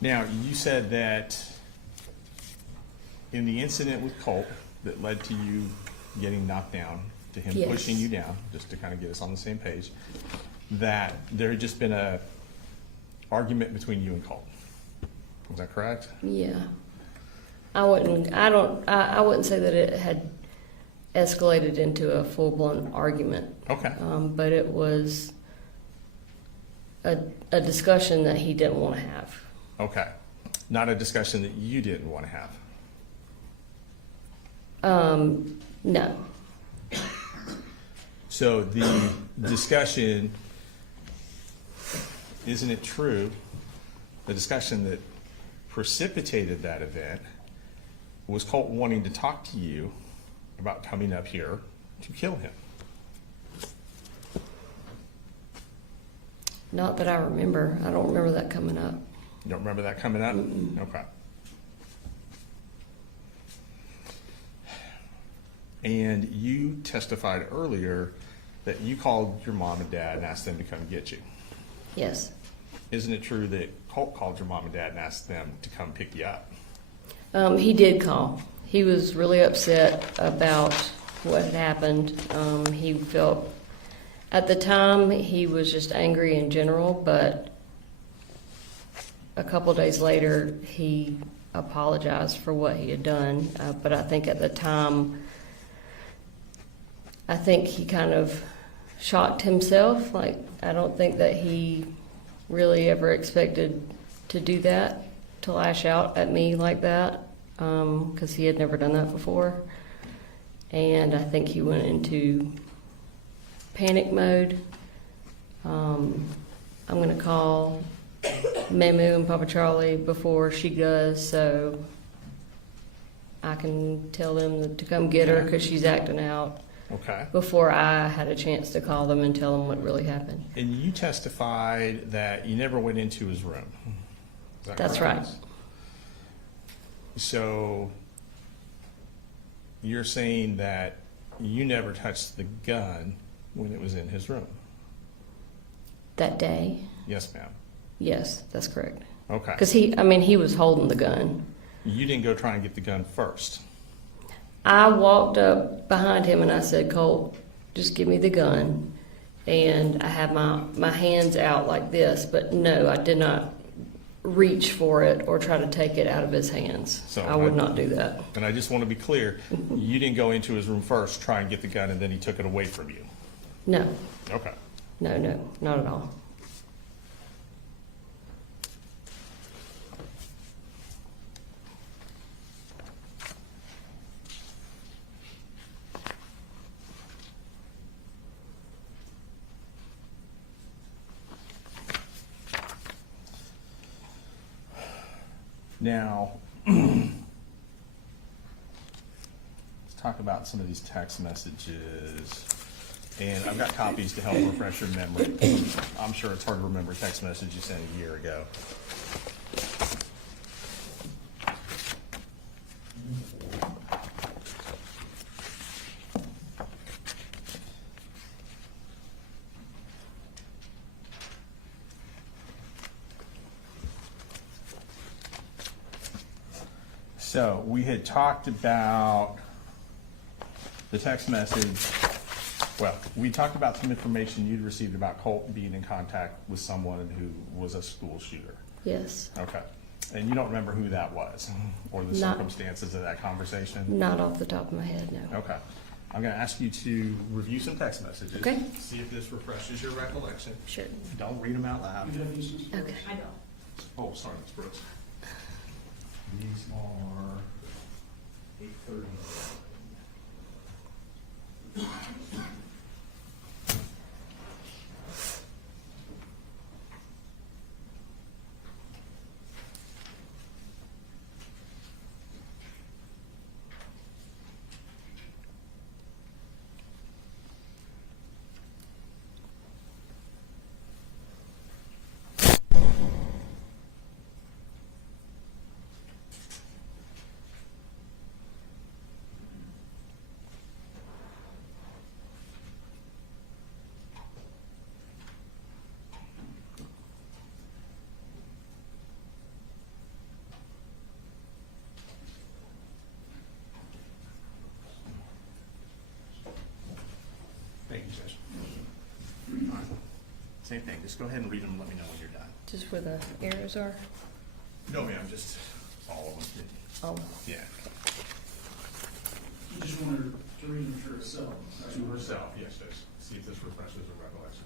Now, you said that in the incident with Colt that led to you getting knocked down, to him Yes. pushing you down, just to kind of get us on the same page, that there had just been a argument between you and Colt. Was that correct? Yeah. I wouldn't say that it had escalated into a full-blown argument. Okay. But it was a discussion that he didn't want to have. Okay. Not a discussion that you didn't want to have. No. So the discussion, isn't it true, the discussion that precipitated that event was Colt wanting to talk to you about coming up here to kill him? Not that I remember. I don't remember that coming up. You don't remember that coming up? Okay. And you testified earlier that you called your mom and dad and asked them to come get you. Yes. Isn't it true that Colt called your mom and dad and asked them to come pick you up? He did call. He was really upset about what had happened. He felt, at the time, he was just angry in general, but a couple days later, he apologized for what he had done. But I think at the time, I think he kind of shocked himself. Like, I don't think that he really ever expected to do that, to lash out at me like that, because he had never done that before. And I think he went into panic mode. I'm going to call Memu and Papa Charlie before she does, so I can tell them to come get her because she's acting out, Okay. before I had a chance to call them and tell them what really happened. And you testified that you never went into his room. Is that That's correct? right. So you're saying that you never touched the gun when it was in his room? That day, Yes, ma'am. yes, that's correct. Okay. Because he was holding the gun. You didn't go try and get the gun first. I walked up behind him and I said, Colt, just give me the gun. And I had my hands out like this, but no, I did not reach for it or try to take it out of his hands. So I would not do that. And I just want to be clear, you didn't go into his room first, try and get the gun, and then he took it away from you. No, Okay. no, not at all. Now, let's talk about some of these text messages. And I've got copies to help refresh your memory. I'm sure it's hard to remember a text message you sent a year ago. So we had talked about the text message. Well, we talked about some information you'd received about Colt being in contact with someone who was a school shooter. Yes, Okay. And you don't remember who that was or the Not- circumstances of that conversation? not off the top of my head, no. Okay. I'm going to ask you to review some text messages. Okay. See if this refreshes your recollection. Sure. Don't read them out loud. You have these ones? Okay. Oh, sorry, Ms. Brooks. These are 8:30. Thank you, Judge. All right. Same thing, just go ahead and read them and let me know when you're done. Just where the arrows are? No, ma'am, just all of them. Oh, Yeah. You just want her to read them to herself. To herself, yes, Judge. See if this refreshes her recollection.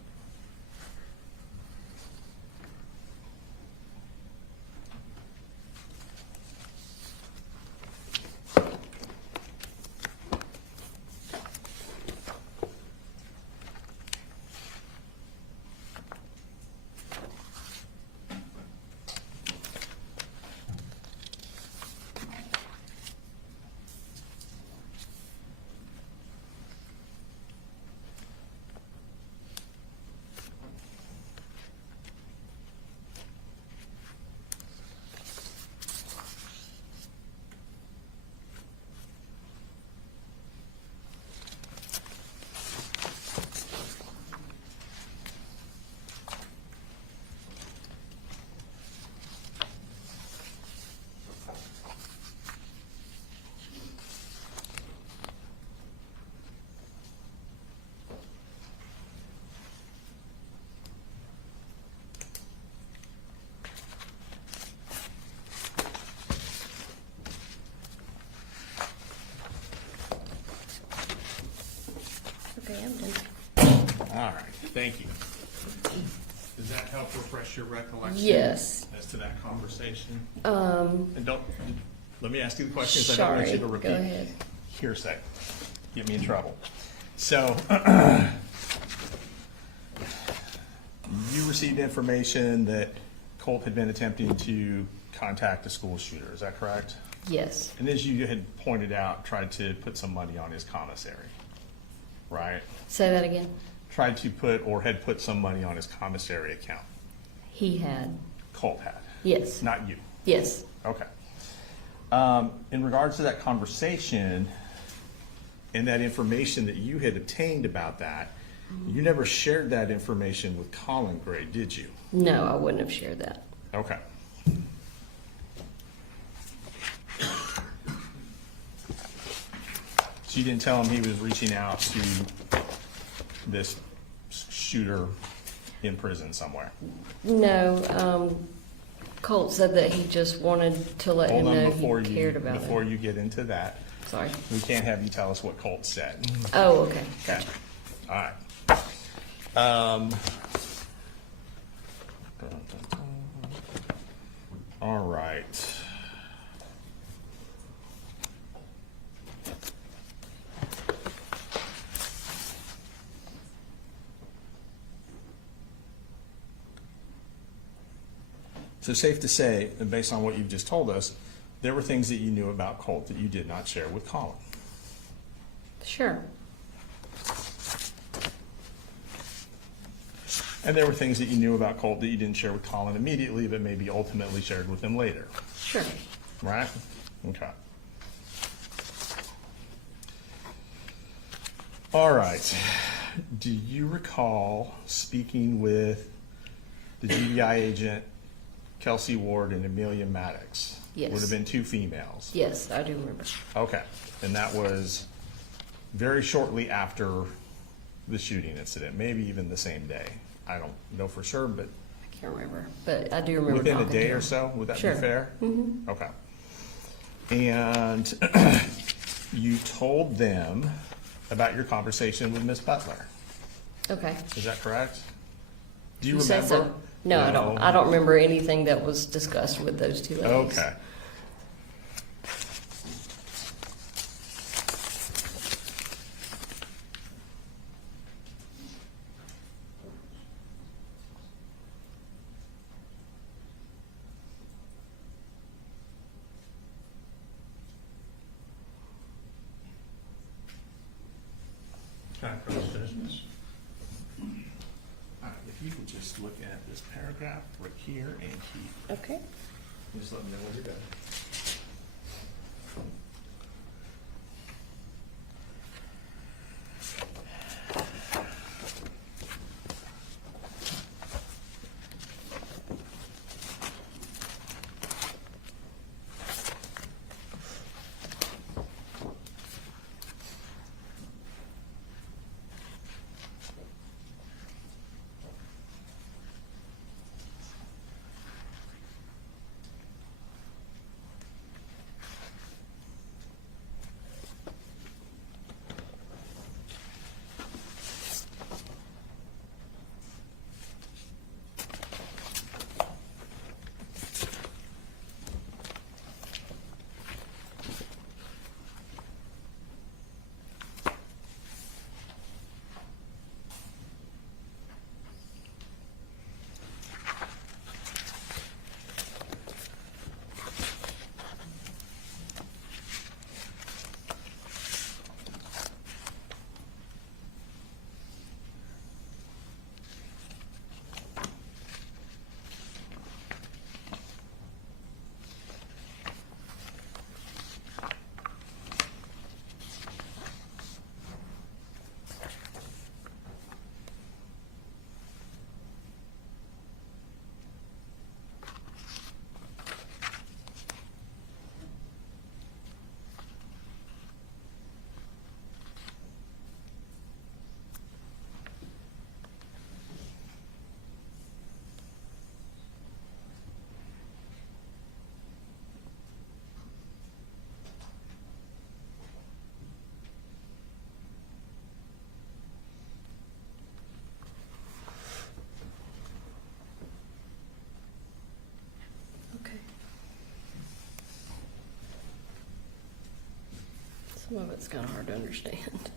Thank you. Does that help refresh your recollection? Yes. As to that conversation? Um, And don't, let me ask you the questions. I don't want you sorry, to go repeat ahead. hearsay. Get me in trouble. So, you received information that Colt had been attempting to contact a school shooter, is that correct? Yes, And as you had pointed out, tried to put some money on his commissary, right? say that again. Tried to put, or had put some money on his commissary account. He had, Colt had, yes, not you. yes. Okay. In regards to that conversation and that information that you had obtained about that, you never shared that information with Colin Gray, did you? No, I wouldn't have shared that. Okay. So you didn't tell him he was reaching out to this shooter in prison somewhere? No, Colt said that he just wanted to let him Hold on, know before he you, cared about before it. you get into that, Sorry. we can't have you tell us what Colt said. Oh, okay, Okay. gotcha. All right. All right. So safe to say, and based on what you've just told us, there were things that you knew about Colt that you did not share with Colin. Sure, And there were things that you knew about Colt that you didn't share with Colin immediately, but maybe ultimately shared with him later, sure. right? Okay. All right. Do you recall speaking with the GBI agent, Kelsey Ward and Amelia Maddox? Yes. Would have been two females. Yes, I do remember. Okay. And that was very shortly after the shooting incident, maybe even the same day. I don't know for sure, but I can't remember, but I do remember. within a talking day to or him. so, would that Sure. be fair? Mm-hmm. Okay. And you told them about your conversation with Miss Butler. Okay. Is that correct? Do you You said remember? so. No, I don't. I don't remember anything that was discussed with those two ladies. Okay. Can I cross business? All right, if you could just look at this paragraph right here and keep, Okay. just let me know when you're done. Some of it's kind of hard to understand.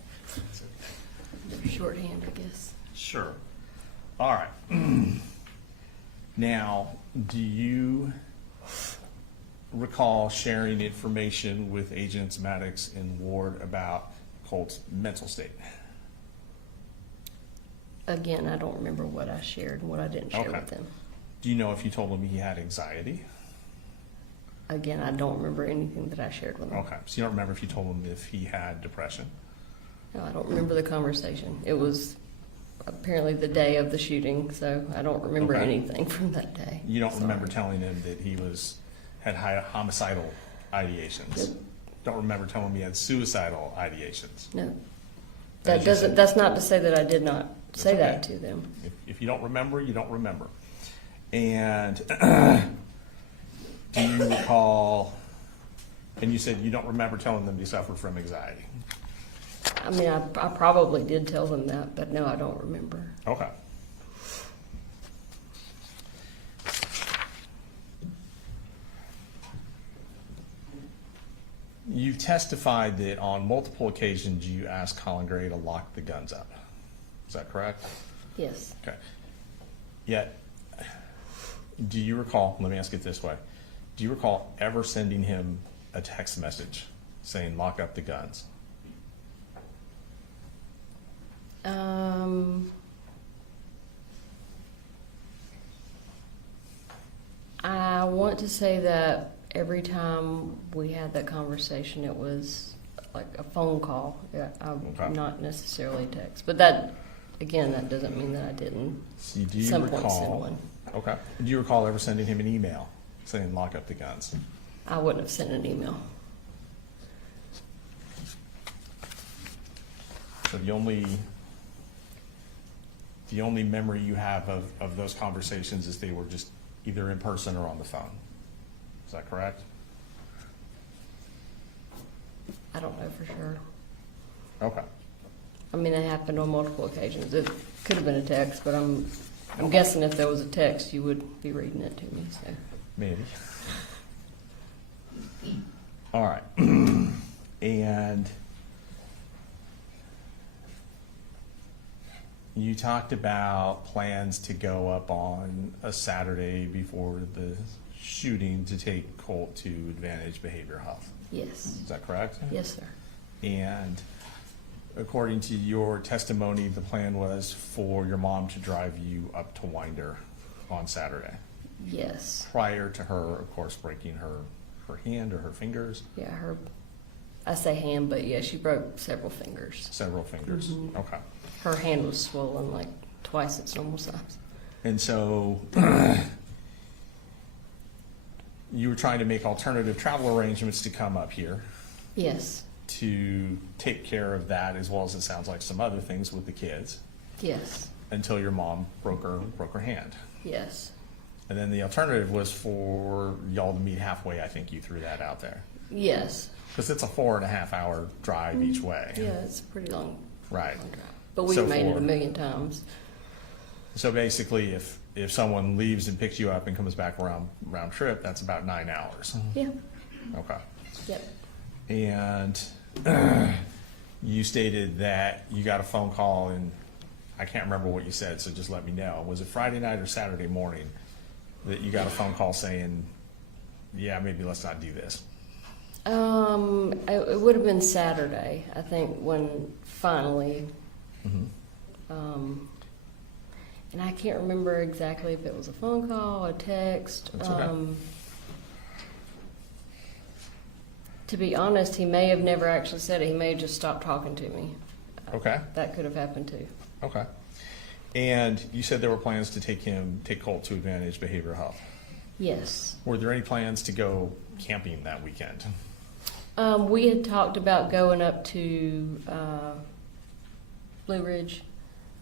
Shorthand, I guess. Sure. All right. Now, do you recall sharing information with Agents Maddox and Ward about Colt's mental state? Again, I don't remember what I shared and what I didn't share Okay. with them. Do you know if you told him he had anxiety? Again, I don't remember anything that I shared with them. Okay, so you don't remember if you told him if he had depression? No, I don't remember the conversation. It was apparently the day of the shooting, so I don't remember Okay. anything from that day. You don't Sorry. remember telling him that he had homicidal ideations? Nope. Don't remember telling him he had suicidal ideations? No. As That you doesn't, said. that's not to say that I did not say okay. that to them. If you don't remember, you don't remember. And do you recall, and you said you don't remember telling them you suffer from anxiety? I mean, I probably did tell them that, but no, I don't remember. Okay. You've testified that on multiple occasions you asked Colin Gray to lock the guns up. Is that correct? Yes. Okay. Yet, do you recall, let me ask it this way, do you recall ever sending him a text message saying lock up the guns? I want to say that every time we had that conversation, it was like a phone call, Okay. not necessarily text. But that, again, that doesn't mean that I didn't. See, do you Some point recall? send one. Okay. Do you recall ever sending him an email saying lock up the guns? I wouldn't have sent an email. So the only memory you have of those conversations is they were just either in person or on the phone. Is that correct? I don't know for sure. Okay. I mean, it happened on multiple occasions. It could have been a text, but I'm guessing if there was a text, you would be reading it to me. So Maybe. All right. And you talked about plans to go up on a Saturday before the shooting to take Colt to Advantage Behavioral Health. yes, Is that correct? yes, sir. And according to your testimony, the plan was for your mom to drive you up to Winder on Saturday, Yes. prior to her, of course, breaking her hand or her fingers, Yeah, I say hand, but yeah, she broke several fingers. several fingers. Mhm. Okay. Her hand was swollen like twice its normal size. And so you were trying to make alternative travel arrangements to come up here Yes, to take care of that, as well as it sounds like some other things with the kids, yes, until your mom broke her hand. yes, And then the alternative was for y'all to meet halfway. I think you threw that out there. yes. Because it's a 4.5 hour drive each way. Yeah, it's a pretty long, Right. long drive. But we've So made it for- a million times. So basically, if someone leaves and picks you up and comes back round trip, that's about 9 hours. Yeah, Okay. yep. And you stated that you got a phone call, and I can't remember what you said, so just let me know. Was it Friday night or Saturday morning that you got a phone call saying, yeah, maybe let's not do this? It would have been Saturday, I think, when finally, and I can't remember exactly if it was a phone call, a text. That's okay. To be honest, he may have never actually said it. He may have just stopped talking to me. Okay. That could have happened too. Okay. And you said there were plans to take Colt to Advantage Behavioral Health. Yes. Were there any plans to go camping that weekend? We had talked about going up to Blue Ridge.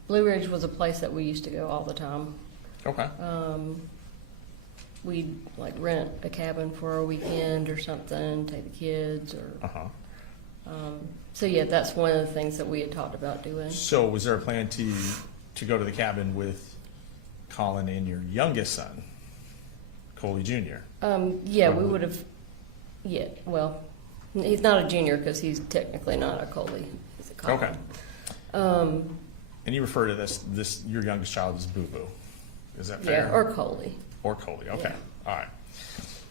Blue Ridge was a place that we used to go all the time. Okay. We'd like rent a cabin for a weekend or something, take the kids, or Uh-huh. so yeah, that's one of the things that we had talked about doing. So was there a plan to go to the cabin with Colin and your youngest son, Coley Jr.? Yeah, we Probably. would have. Yeah, well, He's not a junior because he's technically not a Coley. He's a Colin. Okay. And you refer to this your youngest child as Boo Boo. Is that fair? Yeah, or Coley. Or Coley. Okay. Yeah. All right.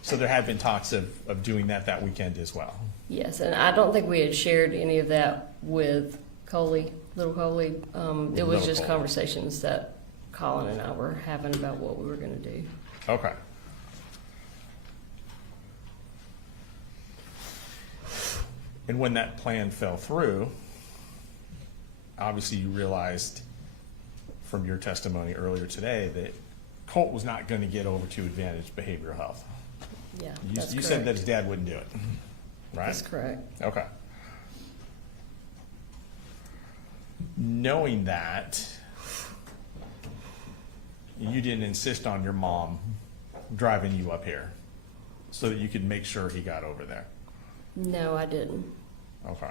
So there had been talks of doing that weekend as well. Yes, and I don't think we had shared any of that with Coley, little Coley. It was Little just Coley. conversations that Colin and I were having about what we were going to do. Okay. And when that plan fell through, obviously you realized from your testimony earlier today that Colt was not going to get over to Advantage Behavioral Health. Yeah, You, that's you correct. said that his dad wouldn't do it, right? That's correct. Okay. Knowing that, you didn't insist on your mom driving you up here so that you could make sure he got over there. No, I didn't. Okay.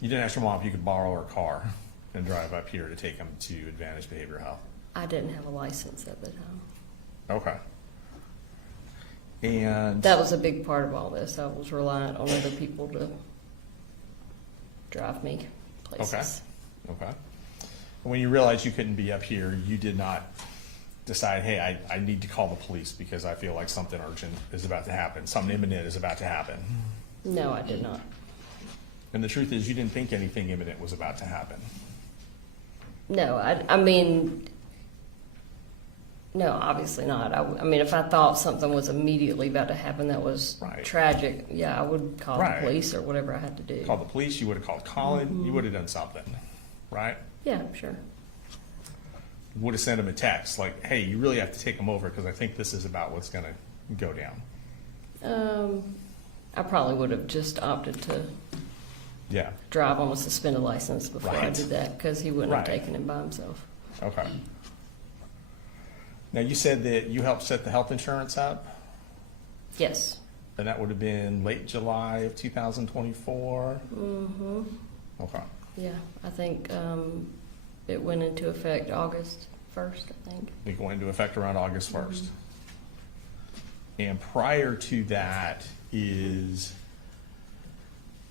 You didn't ask your mom if you could borrow her car and drive up here to take him to Advantage Behavioral Health. I didn't have a license at the time. Okay. And That was a big part of all this. I was reliant on other people to drive me places. Okay. When you realized you couldn't be up here, you did not decide, hey, I need to call the police because I feel like something urgent is about to happen, something imminent is about to happen. No, I did not. And the truth is, you didn't think anything imminent was about to happen. No, I mean, no, obviously not. I mean, if I thought something was immediately about to happen that was Right. tragic, yeah, I would call Right. the police or whatever I had to do. Called the police, you would have called Colin, you would have done something, right? Yeah, sure. Would have sent him a text like, hey, you really have to take him over because I think this is about what's going to go down. I probably would have just opted to Yeah. drive on a suspended license before I Right. did that because he wouldn't have Right. taken him by himself. Okay. Now, you said that you helped set the health insurance up, Yes. and that would have been late July of 2024? Mm-hmm. Okay. Yeah, I think it went into effect August 1st, I think. It went into effect around August 1st. And prior to that is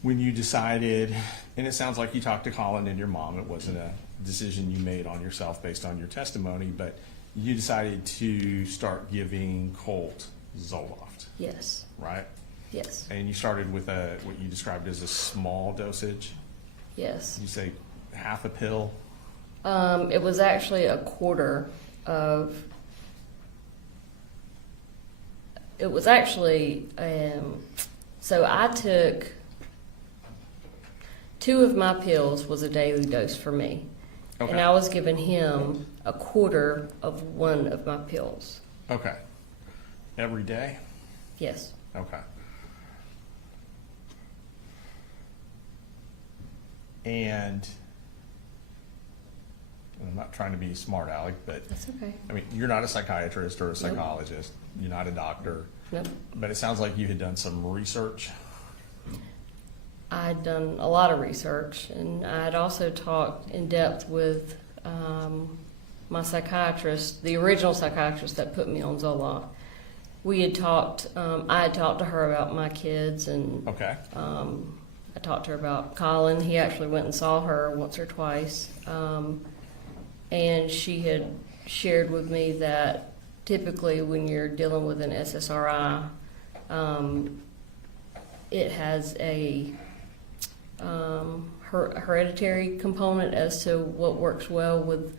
when you decided, and it sounds like you talked to Colin and your mom, it wasn't a decision you made on yourself based on your testimony, but you decided to start giving Colt Zoloft, Yes. right? Yes. And you started with what you described as a small dosage. Yes. You say half a pill? It was actually a quarter of. It was actually, so I took 2 of my pills was a daily dose for me. Okay. And I was giving him a quarter of 1 of my pills. Okay. Every day? Yes. Okay. And I'm not trying to be smart aleck, but That's okay. I mean, you're not a psychiatrist or a psychologist. You're not a doctor. Nope. But it sounds like you had done some research. I'd done a lot of research, and I'd also talked in depth with my psychiatrist, the original psychiatrist that put me on Zoloft. We had talked, I had talked to her about my kids, and Okay. I talked to her about Colin. He actually went and saw her once or twice. And she had shared with me that typically when you're dealing with an SSRI, it has a hereditary component as to what works well with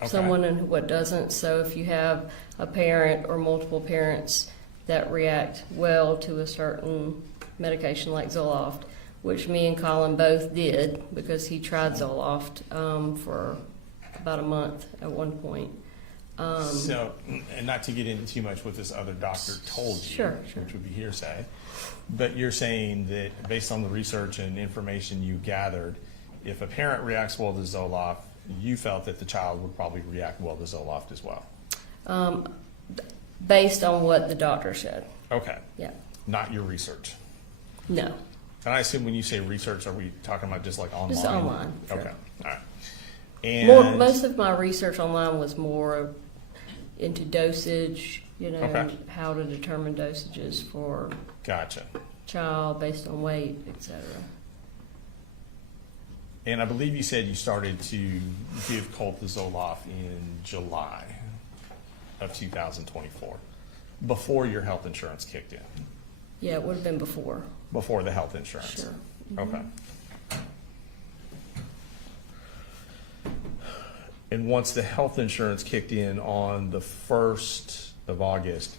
Okay. someone and what doesn't. So if you have a parent or multiple parents that react well to a certain medication like Zoloft, which me and Colin both did because he tried Zoloft for about a month at one point. So, and not to get into too much what this other doctor told you, Sure. which would be hearsay, but you're saying that based on the research and information you gathered, if a parent reacts well to Zoloft, you felt that the child would probably react well to Zoloft as well. Based on what the doctor said. Okay. Yeah. Not your research. No. And I assume when you say research, are we talking about just like online? Just online, sure. Okay. All right. And Most of my research online was more into dosage, Okay. how to determine dosages for gotcha. child based on weight, etc. And I believe you said you started to give Colt the Zoloft in July of 2024, before your health insurance kicked in, Yeah, it would have been before. before the health insurance. Sure. Okay. And once the health insurance kicked in on the 1st of August,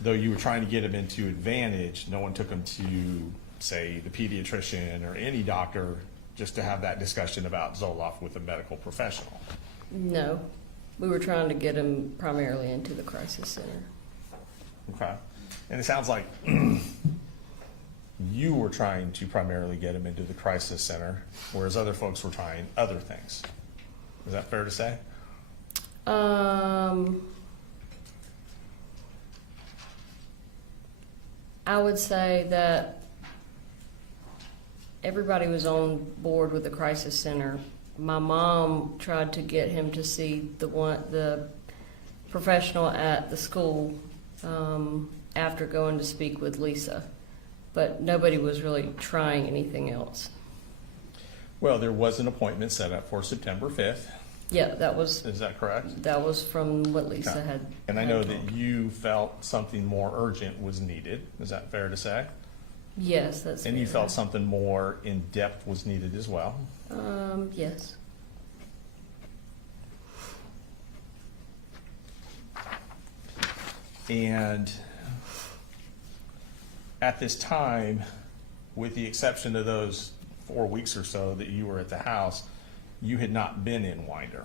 though you were trying to get him into Advantage, no one took him to, say, the pediatrician or any doctor just to have that discussion about Zoloft with a medical professional. No, we were trying to get him primarily into the crisis center. Okay. And it sounds like you were trying to primarily get him into the crisis center, whereas other folks were trying other things. Is that fair to say? I would say that everybody was on board with the crisis center. My mom tried to get him to see the professional at the school after going to speak with Lisa, but nobody was really trying anything else. Well, there was an appointment set up for September 5th. Yeah, that was Is that correct? from what Lisa Okay. had. And I know had that told. you felt something more urgent was needed. Is that fair to say? Yes, that's. And you fair. felt something more in depth was needed as well. Yes. And at this time, with the exception of those 4 weeks or so that you were at the house, you had not been in Winder.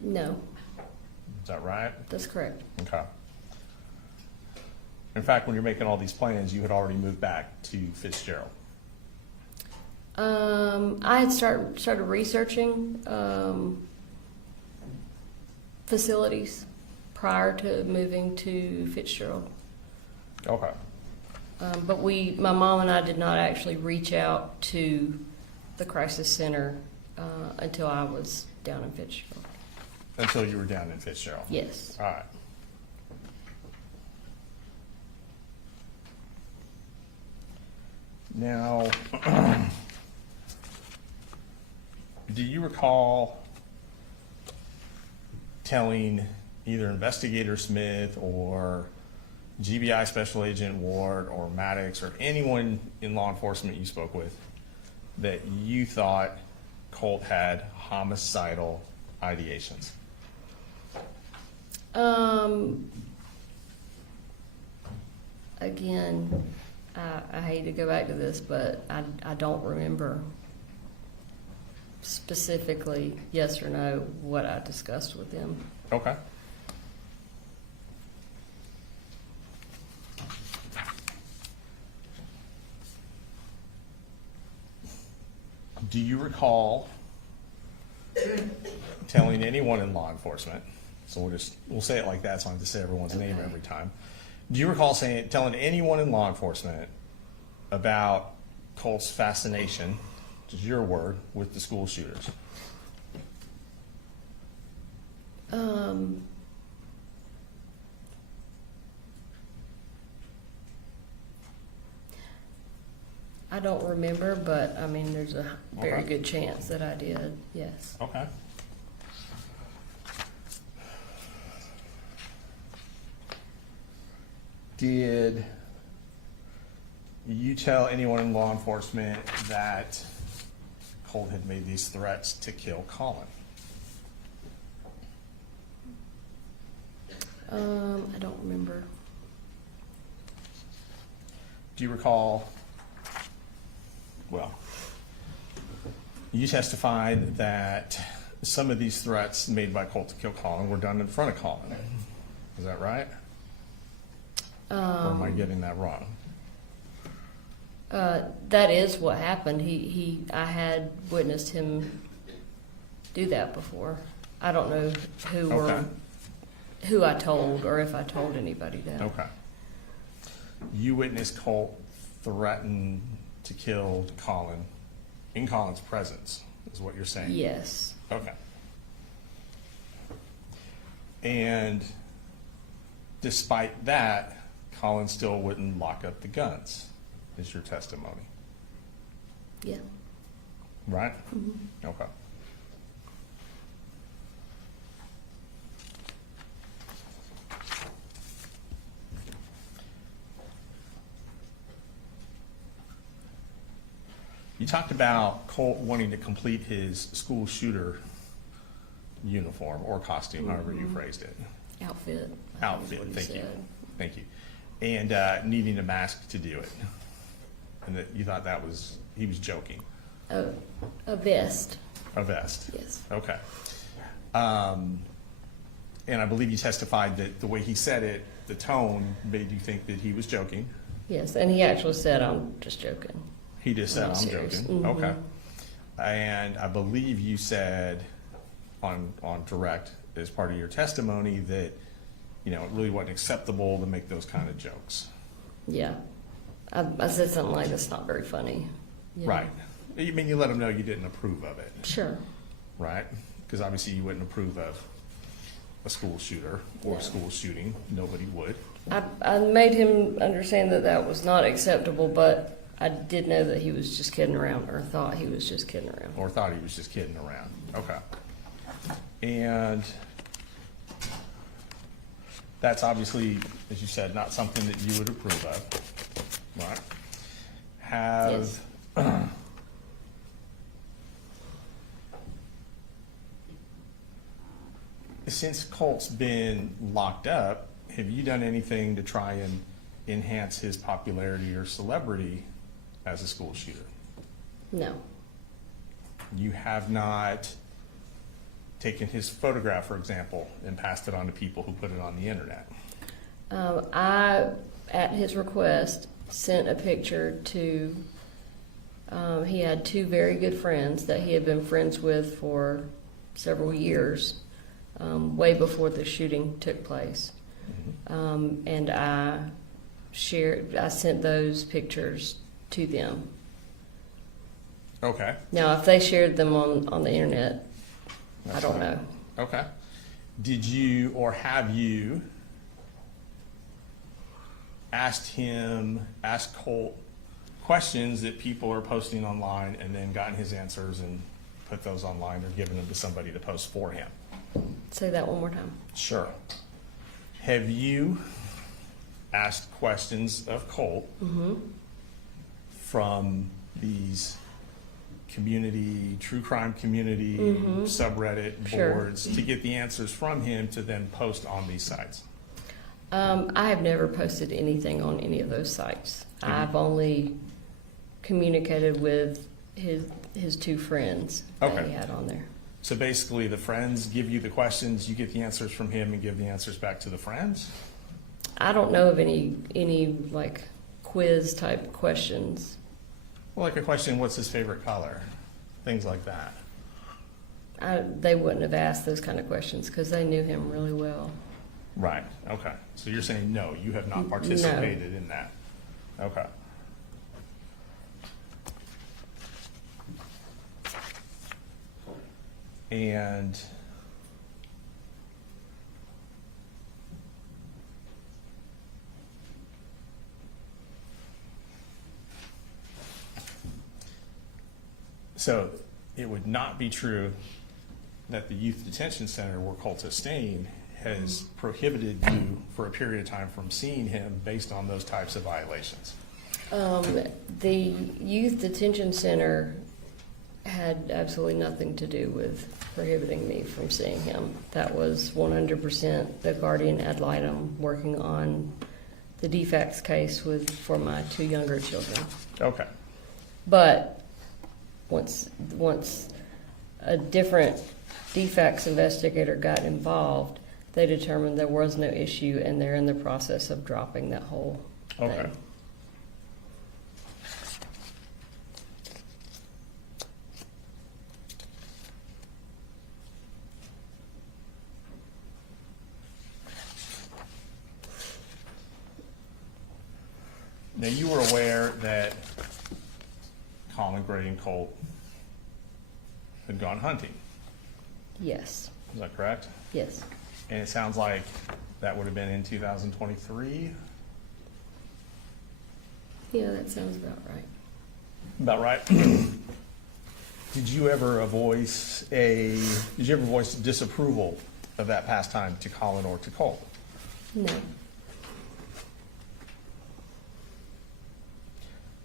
No, Is that right? that's correct. Okay. In fact, when you're making all these plans, you had already moved back to Fitzgerald. I had started researching facilities prior to moving to Fitzgerald. Okay. But my mom and I did not actually reach out to the crisis center until I was down in Fitzgerald. Until you were down in Fitzgerald. Yes. All right. Now, do you recall telling either Investigator Smith or GBI Special Agent Ward or Maddox or anyone in law enforcement you spoke with that you thought Colt had homicidal ideations? Again, I hate to go back to this, but I don't remember specifically, yes or no, what I discussed with them. Okay. Do you recall telling anyone in law enforcement, so we'll say it like that, so I don't have to say everyone's name every time. Do you recall telling anyone in law enforcement about Colt's fascination, which is your word, with the school shooters? I don't remember, but I mean, there's a very Okay. good chance that I did, yes. Okay. Did you tell anyone in law enforcement that Colt had made these threats to kill Colin? I don't remember. Do you recall, well, you testified that some of these threats made by Colt to kill Colin were done in front of Colin. Is that right? Or am I getting that wrong? That is what happened. I had witnessed him do that before. I don't know who I told or if I told anybody that. Okay. You witnessed Colt threaten to kill Colin in Colin's presence, is what you're saying? Yes. Okay. And despite that, Colin still wouldn't lock up the guns, is your testimony, Yeah. right? Okay. You talked about Colt wanting to complete his school shooter uniform or costume, however you phrased it. Outfit. I think is Outfit, what he thank you. said. Thank you. And needing a mask to do it. And that you thought he was joking. A vest, A vest. yes. Okay. And I believe you testified that the way he said it, the tone made you think that he was joking. Yes, and he actually said, "I'm just joking." He just said, I'm I'm serious. joking. Mhm. Okay. And I believe you said on direct, as part of your testimony, that, it really wasn't acceptable to make those kind of jokes. Yeah. I said something like, "That's not very funny." Yeah. Right. You mean, you let him know you didn't approve of it, Sure. right? Because obviously you wouldn't approve of a school shooter or No. a school shooting. Nobody would. I made him understand that that was not acceptable, but I did know that he was just kidding around, or thought he was just kidding around. Or thought he was just kidding around. Okay. And that's obviously, as you said, not something that you would approve of, right? Have, since Colt's been locked up, have you done anything to try and enhance his popularity or celebrity as a school shooter? No. You have not taken his photograph, for example, and passed it on to people who put it on the internet. I, at his request, sent a picture to, he had two very good friends that he had been friends with for several years, way before the shooting took place. And I sent those pictures to them. Okay. Now, if they shared them on the internet, I That's don't fine. know. Okay. Did you or have you asked Colt questions that people are posting online and then gotten his answers and put those online or given them to somebody to post for him? Say that one more time. Sure. Have you asked questions of Colt from these true crime community subreddit Sure. boards to get the answers from him to then post on these sites? I have never posted anything on any of those sites. Mhm. I've only communicated with his two friends that Okay. he had on there. So basically, the friends give you the questions, you get the answers from him and give the answers back to the friends? I don't know of any like quiz type questions. Well, like a question, what's his favorite color? Things like that. They wouldn't have asked those kind of questions because they knew him really well. Right, okay. So you're saying, no, you have not participated in that? Okay. And so it would not be true that the youth detention center where Colt is staying has prohibited you for a period of time from seeing him based on those types of violations. The youth detention center had absolutely nothing to do with prohibiting me from seeing him. That was 100% the guardian ad litem working on the defects case for my two younger children. Okay, But once a different defects investigator got involved, they determined there was no issue, and they're in the process of dropping that whole thing. okay. Now, you were aware that Colin Gray and Colt had gone hunting, Yes, is that correct? yes. And it sounds like that would have been in 2023? Yeah, that sounds about right. About right? Did you ever voice disapproval of that pastime to Colin or to Colt? No.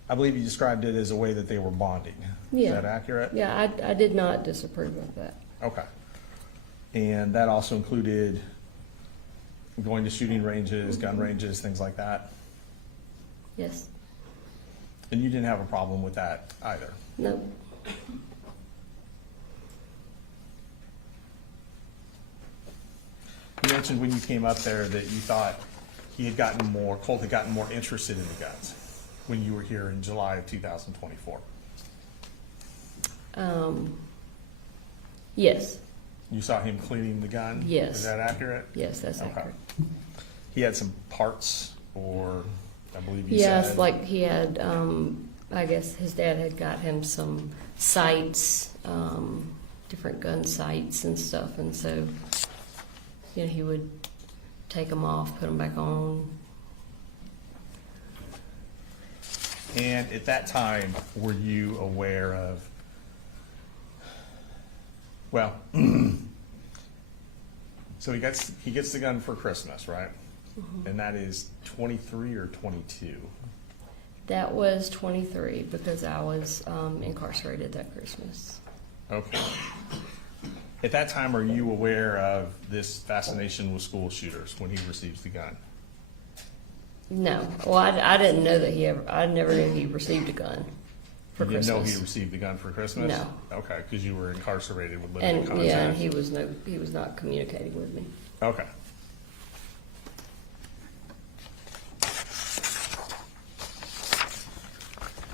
I believe you described it as a way that they were bonding. Yeah. Is that accurate? Yeah, I did not disapprove of that. Okay. And that also included going to shooting ranges, gun ranges, things like that? Yes. And you didn't have a problem with that either? No. You mentioned when you came up there that you thought Colt had gotten more interested in the guns when you were here in July of 2024. Yes. You saw him cleaning the gun? Yes. Is that accurate? Yes, that's Okay. accurate. He had some parts, or I believe you Yes, said. like he had, I guess his dad had got him some sights, different gun sights and stuff, and so, you know, he would take them off, put them back on. And at that time, were you aware of, well, so he gets the gun for Christmas, right? Mm-hmm. And that is 23 or 22? That was 23 because I was incarcerated that Christmas. Okay. At that time, are you aware of this fascination with school shooters when he receives the gun? No, well, I didn't know that I never knew he received a gun for You didn't know Christmas. he received the gun for Christmas? No. Okay, because you were incarcerated with limited And contact. yeah, and he was not communicating with me. Okay.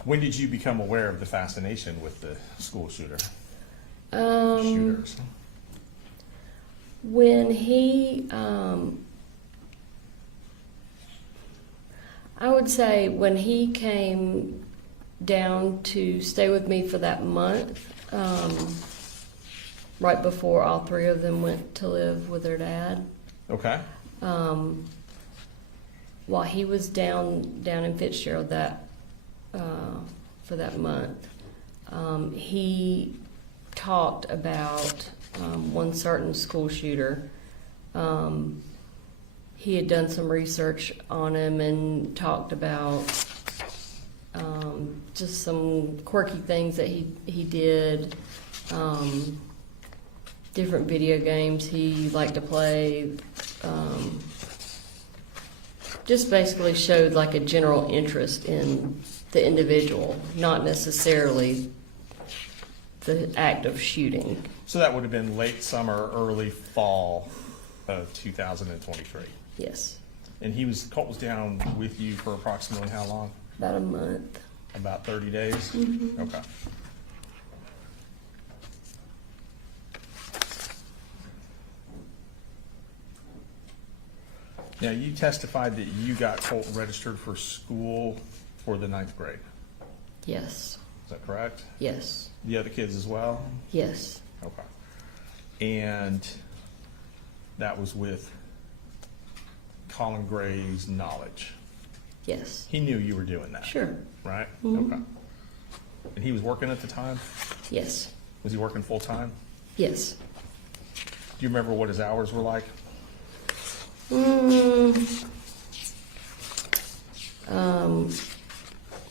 When did you become aware of the fascination with the school shooters? When he, I would say when he came down to stay with me for that month, right before all three of them went to live with their dad, Okay. while he was down in Fitzgerald for that month, he talked about one certain school shooter. He had done some research on him and talked about just some quirky things that he did, different video games he liked to play. Just basically showed like a general interest in the individual, not necessarily the act of shooting. So that would have been late summer, early fall of 2023. Yes, And Colt was down with you for approximately how long? about a month. About 30 days? Mm-hmm. Okay. Now, you testified that you got Colt registered for school for the 9th grade. Yes, Is that correct? yes, The other kids as well? yes, Okay. And that was with Colin Gray's knowledge. yes. He knew you were doing that, Sure, right? Mhm. Okay. And he was working at the time? yes, Was he working full-time? yes. Do you remember what his hours were like?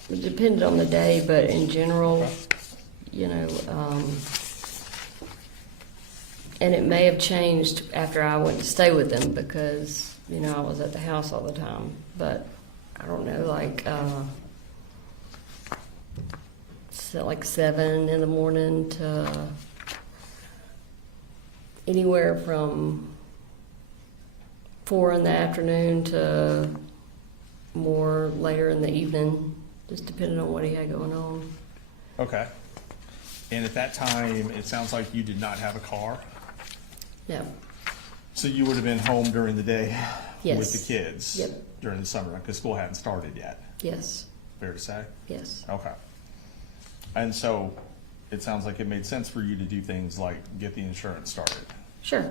It depended on the day, but in general, you know, and it may have changed after I went to stay with them because, you know, I was at the house all the time. But I don't know, like 7 in the morning to anywhere from 4 in the afternoon to more later in the evening, just depending on what he had going on. Okay. And at that time, it sounds like you did not have a car? No, So you would have been home during the day Yes. with the kids? Yep. During the summer, because school hadn't started yet, yes, fair to say? yes, Okay. And so it sounds like it made sense for you to do things like get the insurance started sure.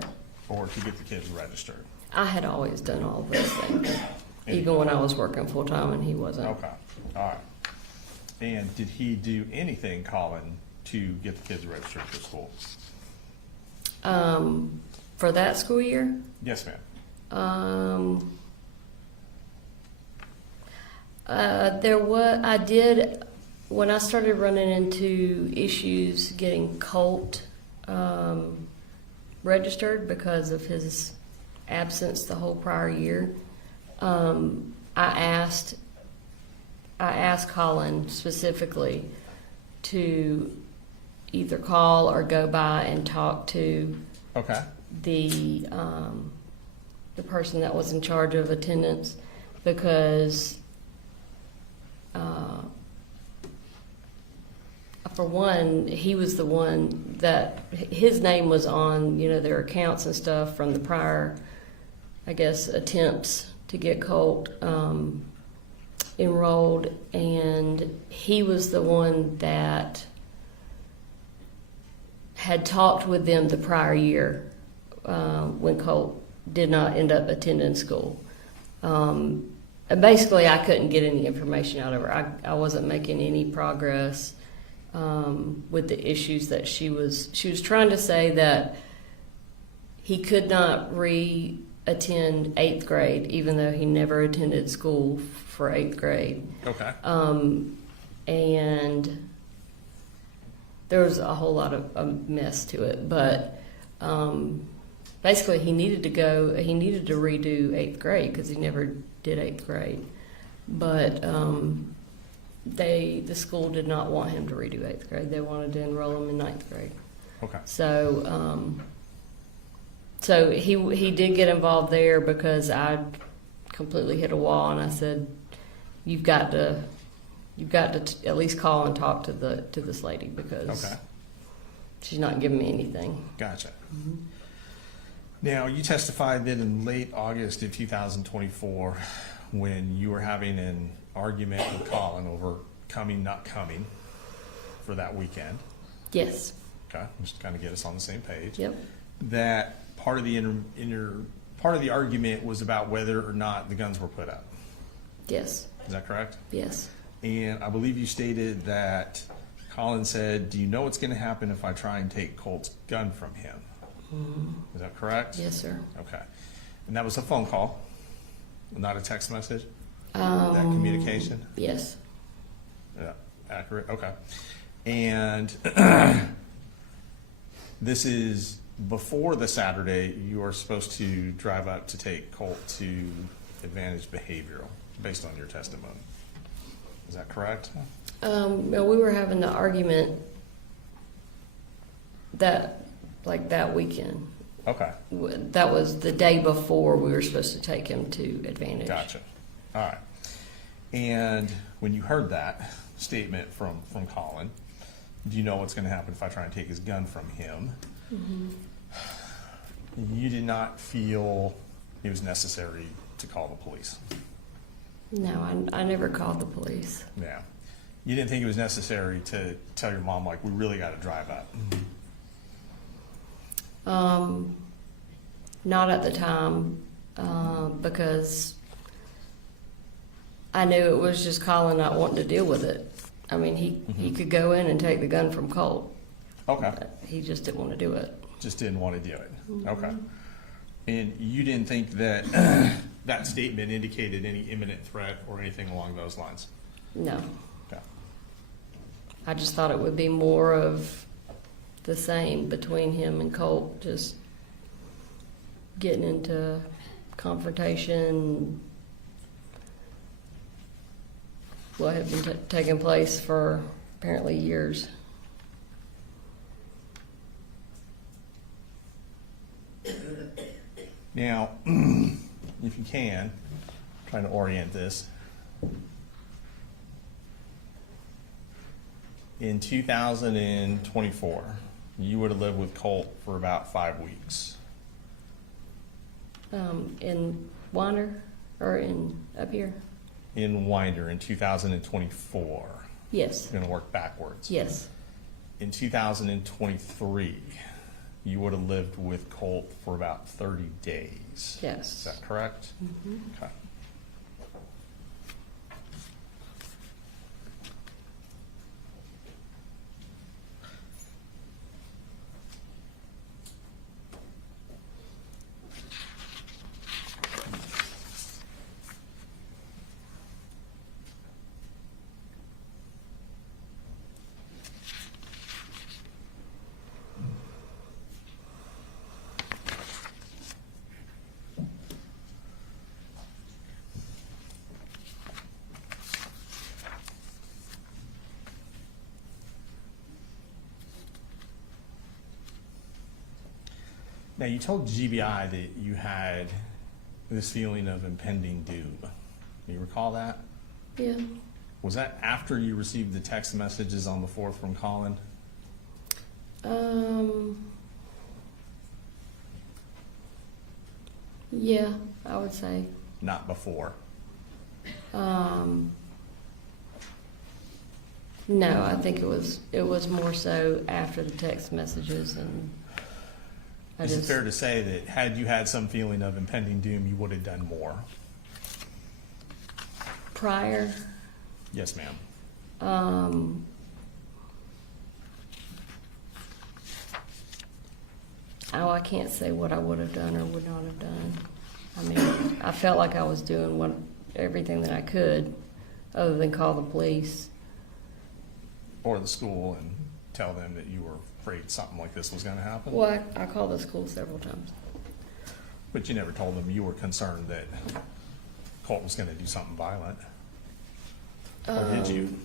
or to get the kids registered. I had always done all of those things. even when I was working full-time and he wasn't. Okay, all right. And did he do anything, Colin, to get the kids registered for school? For that school year, Yes, ma'am. I did, when I started running into issues getting Colt registered because of his absence the whole prior year, I asked Colin specifically to either call or go by and talk to Okay, the person that was in charge of attendance, because for one, he was the one that his name was on, their accounts and stuff from the prior, I guess, attempts to get Colt enrolled, and he was the one that had talked with them the prior year when Colt did not end up attending school. Basically, I couldn't get any information out of her. I wasn't making any progress with the issues that she was trying to say that he could not re-attend 8th grade, even though he never attended school for 8th grade. okay. And there was a whole lot of a mess to it, but basically he needed to redo 8th grade because he never did 8th grade. But the school did not want him to redo 8th grade. They wanted to enroll him in 9th grade. Okay. So so he did get involved there because I completely hit a wall, and I said, you've got to at least call and talk to this lady because Okay. she's not giving me anything. Gotcha. Now, you testified that in late August of 2024, when you were having an argument with Colin over coming, not coming for that weekend, Yes. okay, just to kind of get us on the same page, Yep. that part of the part of the argument was about whether or not the guns were put up. Yes. Is that correct? Yes. And I believe you stated that Colin said, "Do you know what's going to happen if I try and take Colt's gun from him?" Is that correct? Yes, sir. Okay. And that was a phone call, not a text message? That communication? Yes. Yeah, accurate, okay. And this is before the Saturday you are supposed to drive up to take Colt to Advantage Behavioral, based on your testimony. Is that correct? No, we were having the argument that weekend. Okay, That was the day before we were supposed to take him to Advantage. gotcha. All right. And when you heard that statement from Colin, do you know what's going to happen if I try and take his gun from him? You did not feel it was necessary to call the police. No, I never called the police. Yeah. You didn't think it was necessary to tell your mom, like, we really got to drive up. Not at the time, because I knew it was just Colin not wanting to deal with it. I mean, he could go in and take the gun from Colt. Okay. But he just didn't want to do it. Just didn't want to do it. Okay. And you didn't think that that statement indicated any imminent threat or anything along those lines? No. Okay. I just thought it would be more of the same between him and Colt, just getting into confrontation, what had been taking place for apparently years. Now, if you can, trying to orient this. In 2024, you would have lived with Colt for about 5 weeks. In Winder or in up here? In Winder in 2024. Yes. You're going to work backwards. Yes. In 2023, you would have lived with Colt for about 30 days. Yes. Is that correct? Okay. Now, you told GBI that you had this feeling of impending doom. Do you recall that? Yeah. Was that after you received the text messages on the 4th from Colin? Yeah, I would say. Not before? No, I think it was more so after the text messages, and Is it fair to say that had you had some feeling of impending doom, you would have done more? prior. Yes, ma'am. Oh, I can't say what I would have done or would not have done. I mean, I felt like I was doing everything that I could, other than call the police. Or the school and tell them that you were afraid something like this was going to happen? Well, I called the school several times. But you never told them you were concerned that Colt was going to do something violent? Or did you?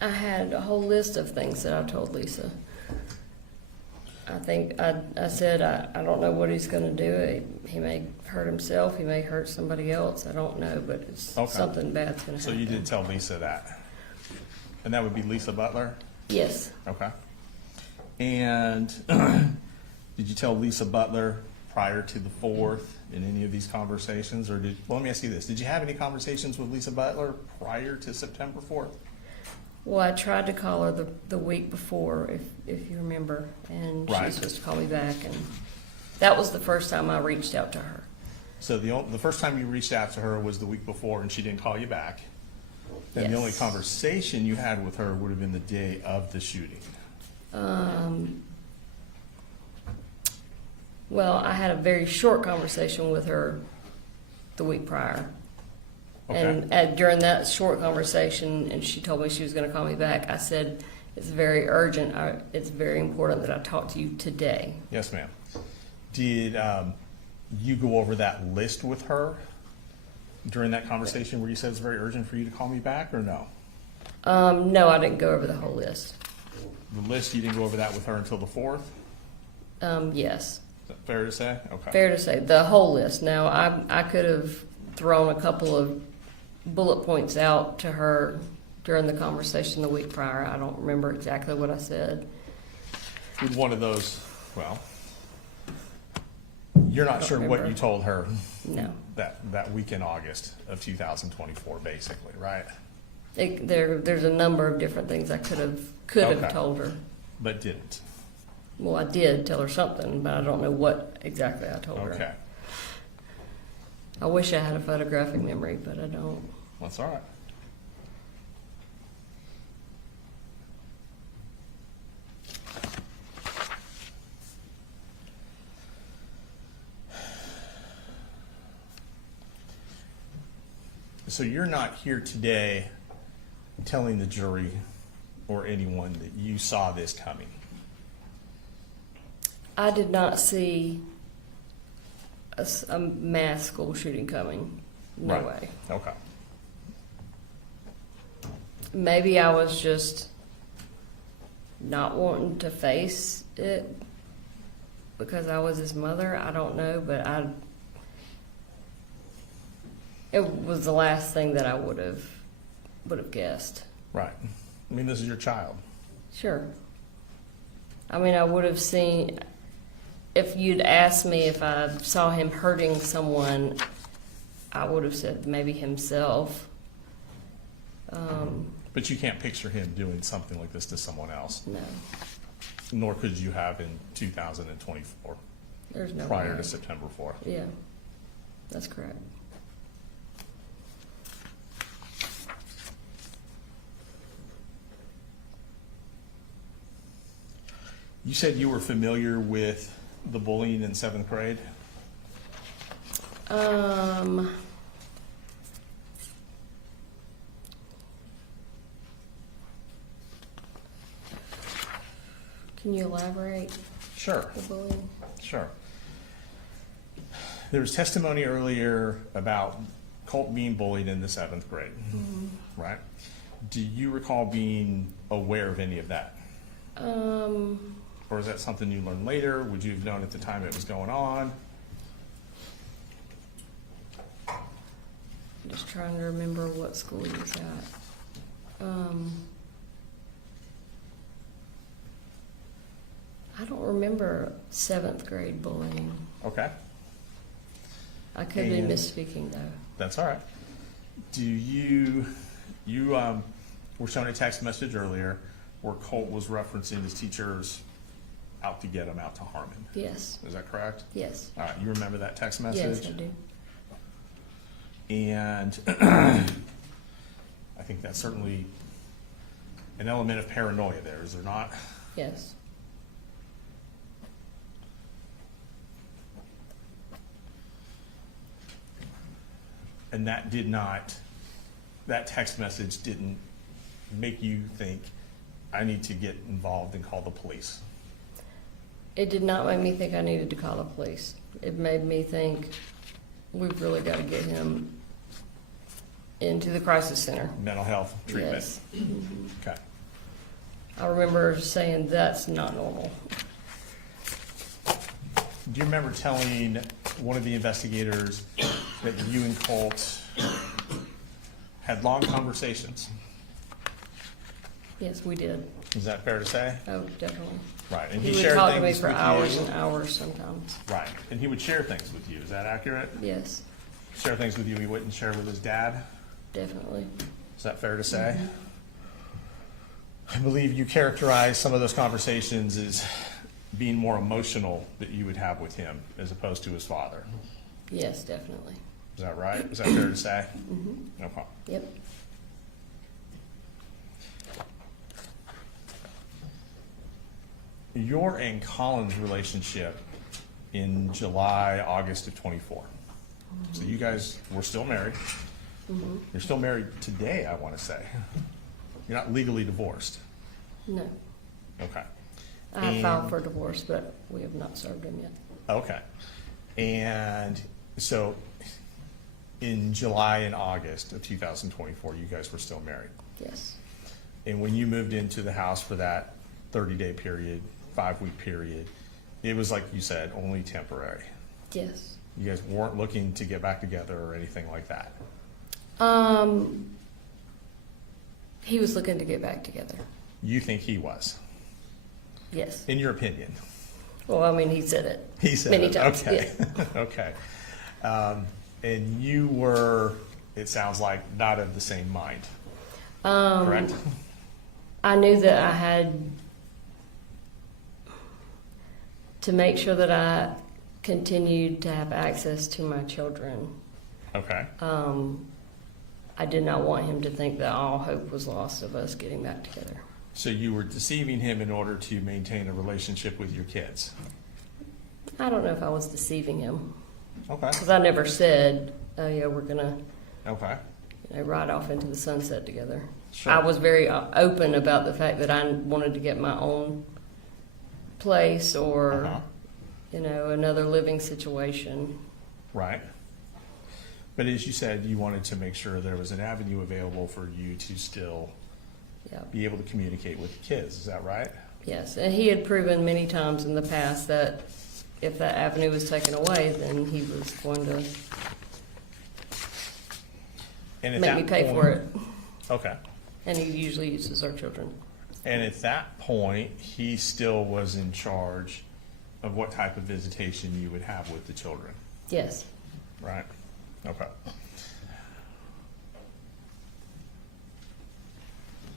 I had a whole list of things that I told Lisa. I think I said, I don't know what he's going to do. He may hurt himself. He may hurt somebody else. I don't know, but it's Okay. something bad's going to So happen. you did tell Lisa that? And that would be Lisa Butler? Yes. Okay. And did you tell Lisa Butler prior to the 4th in any of these conversations? Or well, let me ask you this. Did you have any conversations with Lisa Butler prior to September 4th? Well, I tried to call her the week before, if you remember, and she Right. was supposed to call me back, and that was the first time I reached out to her. So the first time you reached out to her was the week before and she didn't call you back? And the only Yes. conversation you had with her would have been the day of the shooting? Well, I had a very short conversation with her the week prior. Okay. And during that short conversation, and she told me she was going to call me back, I said, it's very urgent. It's very important that I talk to you today. Yes, ma'am. Did you go over that list with her during that conversation where you said it's very urgent for you to call me back, or no? No, I didn't go over the whole list. The list, you didn't go over that with her until the 4th? Yes. Is that fair to say? Okay. Fair to say, the whole list. Now, I could have thrown a couple of bullet points out to her during the conversation the week prior. I don't remember exactly what I said. With one of those, well, you're not Don't sure what remember. you told her No. that week in August of 2024, basically, right? There's a number of different things I could have Okay. told her. But didn't. Well, I did tell her something, but I don't know what exactly I told her. Okay. I wish I had a photographic memory, but I don't. That's all right. So you're not here today telling the jury or anyone that you saw this coming? I did not see a mass school shooting coming. No Right. way. Okay. Maybe I was just not wanting to face it because I was his mother. I don't know, but it was the last thing that I would have guessed. Right. I mean, this is your child. Sure. I mean, I would have seen, if you'd asked me if I saw him hurting someone, I would have said maybe himself. But you can't picture him doing something like this to someone else, No, nor could you have in 2024, there's no prior way. to September 4th. Yeah, that's correct. You said you were familiar with the bullying in 7th grade? Can you elaborate Sure, the bullying? sure. There was testimony earlier about Colt being bullied in the 7th grade, right? Do you recall being aware of any of that? Or is that something you learned later? Would you have known at the time it was going on? I'm just trying to remember what school he was at. I don't remember 7th grade bullying. Okay, I could be And- misspeaking though. that's all right. Do you were shown a text message earlier where Colt was referencing his teachers out to get him, out to harm him. Yes, Is that correct? yes, All right, you remember that text yes, message? I do. And I think that's certainly an element of paranoia there, is there not? Yes, And that that text message didn't make you think, I need to get involved and call the police. it did not make me think I needed to call the police. It made me think we've really got to get him into the crisis center. Mental health treatment. Yes. Okay. I remember saying that's not normal. Do you remember telling one of the investigators that you and Colt had long conversations? Yes, we did. Is that fair to say? Oh, definitely. Right, and He he would shared talk to me things for with hours you. and hours sometimes. Right, and he would share things with you, is that accurate? Yes, Share things with you he wouldn't share with his dad? definitely. Is that fair to say? I believe you characterize some of those conversations as being more emotional that you would have with him as opposed to his father. Yes, definitely. Is that right? Is that fair to say? No problem. Yep. Your and Colin's relationship in July, August of '24. So you guys were still married. You're still married today, I want to say. You're not legally divorced. No. Okay. I have And- filed for divorce, but we have not served him yet. Okay. And so in July and August of 2024, you guys were still married. Yes. And when you moved into the house for that 30-day period, 5-week period, it was like you said, only temporary. Yes. You guys weren't looking to get back together or anything like that. He was looking to get back together. You think he was, Yes. in your opinion. Well, I mean, he said it. He said Many it. times, Okay. Okay. And you were, it sounds like, not of the same mind, correct? I knew that I had to make sure that I continued to have access to my children. Okay. I did not want him to think that all hope was lost of us getting back together. So you were deceiving him in order to maintain a relationship with your kids? I don't know if I was deceiving him Okay. because I never said, "Oh yeah, we're gonna Okay. ride off into the sunset together." Sure. I was very open about the fact that I wanted to get my own place or, Uh-huh. another living situation. Right. But as you said, you wanted to make sure there was an avenue available for you to still Yeah. be able to communicate with the kids. Is that right? Yes, and he had proven many times in the past that if that avenue was taken away, then he was going to And at make me that pay for point- it. Okay. And he usually uses our children. And at that point, he still was in charge of what type of visitation you would have with the children, Yes. right? Okay.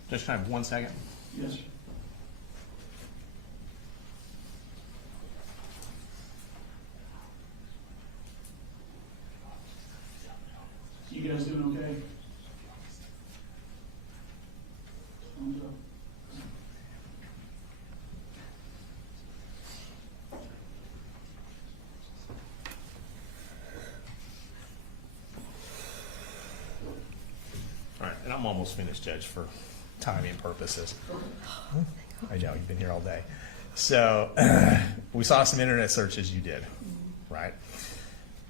Just kind of 1 second. Yes, sir. You guys doing okay? Thumbs up. All right, and I'm almost finished, Judge, for timing purposes. I know, you've been here all day. So, we saw some internet searches you did, right?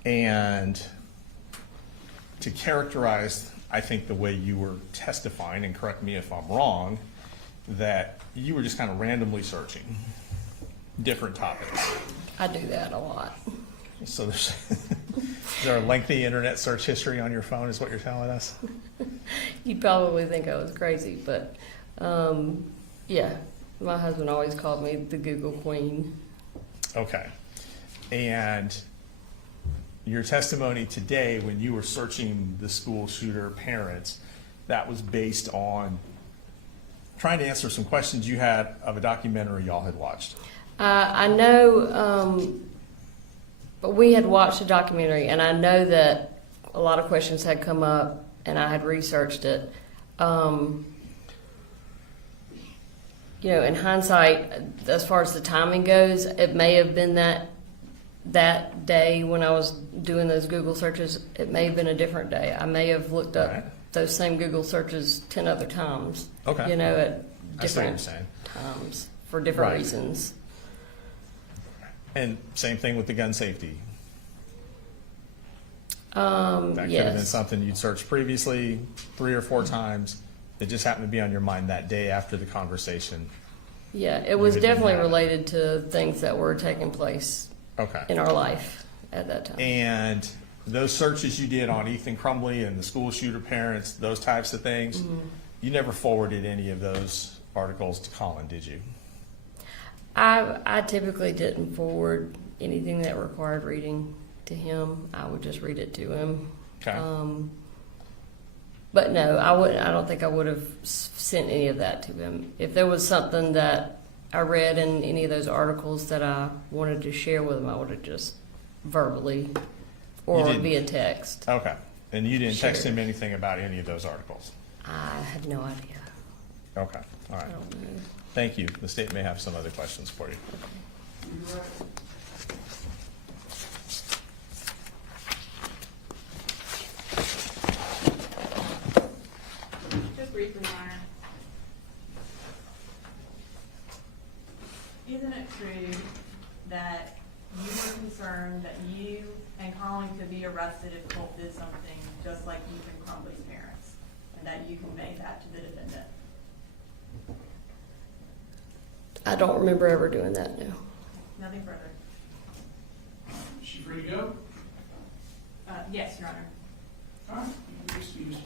And to characterize, I think, the way you were testifying, and correct me if I'm wrong, that you were just kind of randomly searching, different topics. I do that a lot. So there's, is there a lengthy internet search history on your phone is what you're telling us? You'd probably think I was crazy, but yeah, my husband always called me the Google Queen. Okay. And your testimony today, when you were searching the school shooter parents, that was based on trying to answer some questions you had of a documentary y'all had watched. I know, but we had watched a documentary, and I know that a lot of questions had come up, and I had researched it. You know, in hindsight, as far as the timing goes, it may have been that day when I was doing those Google searches. It may have been a different day. I may have looked up Right. those same Google searches 10 other times. Okay. You know, at I see what you're different saying. times for different Right. reasons. And same thing with the gun safety. That could have been Yes. something you'd searched previously 3 or 4 times. It just happened to be on your mind that day after the conversation. Yeah, it was You didn't definitely have it. related to things that were taking place Okay. in our life at that time. And those searches you did on Ethan Crumbley and the school shooter parents, those types of things, you never forwarded any of those articles to Colin, did you? I typically didn't forward anything that required reading to him. I would just read it to him. Okay. But no, I don't think I would have sent any of that to him. If there was something that I read in any of those articles that I wanted to share with him, I would have just verbally or didn't? via text. Okay. And you didn't text Sure. him anything about any of those articles? I had no idea. Okay. All right. I don't know. Thank you. The state may have some other questions for you. Just briefly, Your Honor. Isn't it true that you were concerned that you and Colin could be arrested if Colt did something just like Ethan Crumbley's parents, and that you conveyed that to the defendant? I don't remember ever doing that, no. Nothing further. Is she free to go? Yes, Your Honor. All right, you can be excused.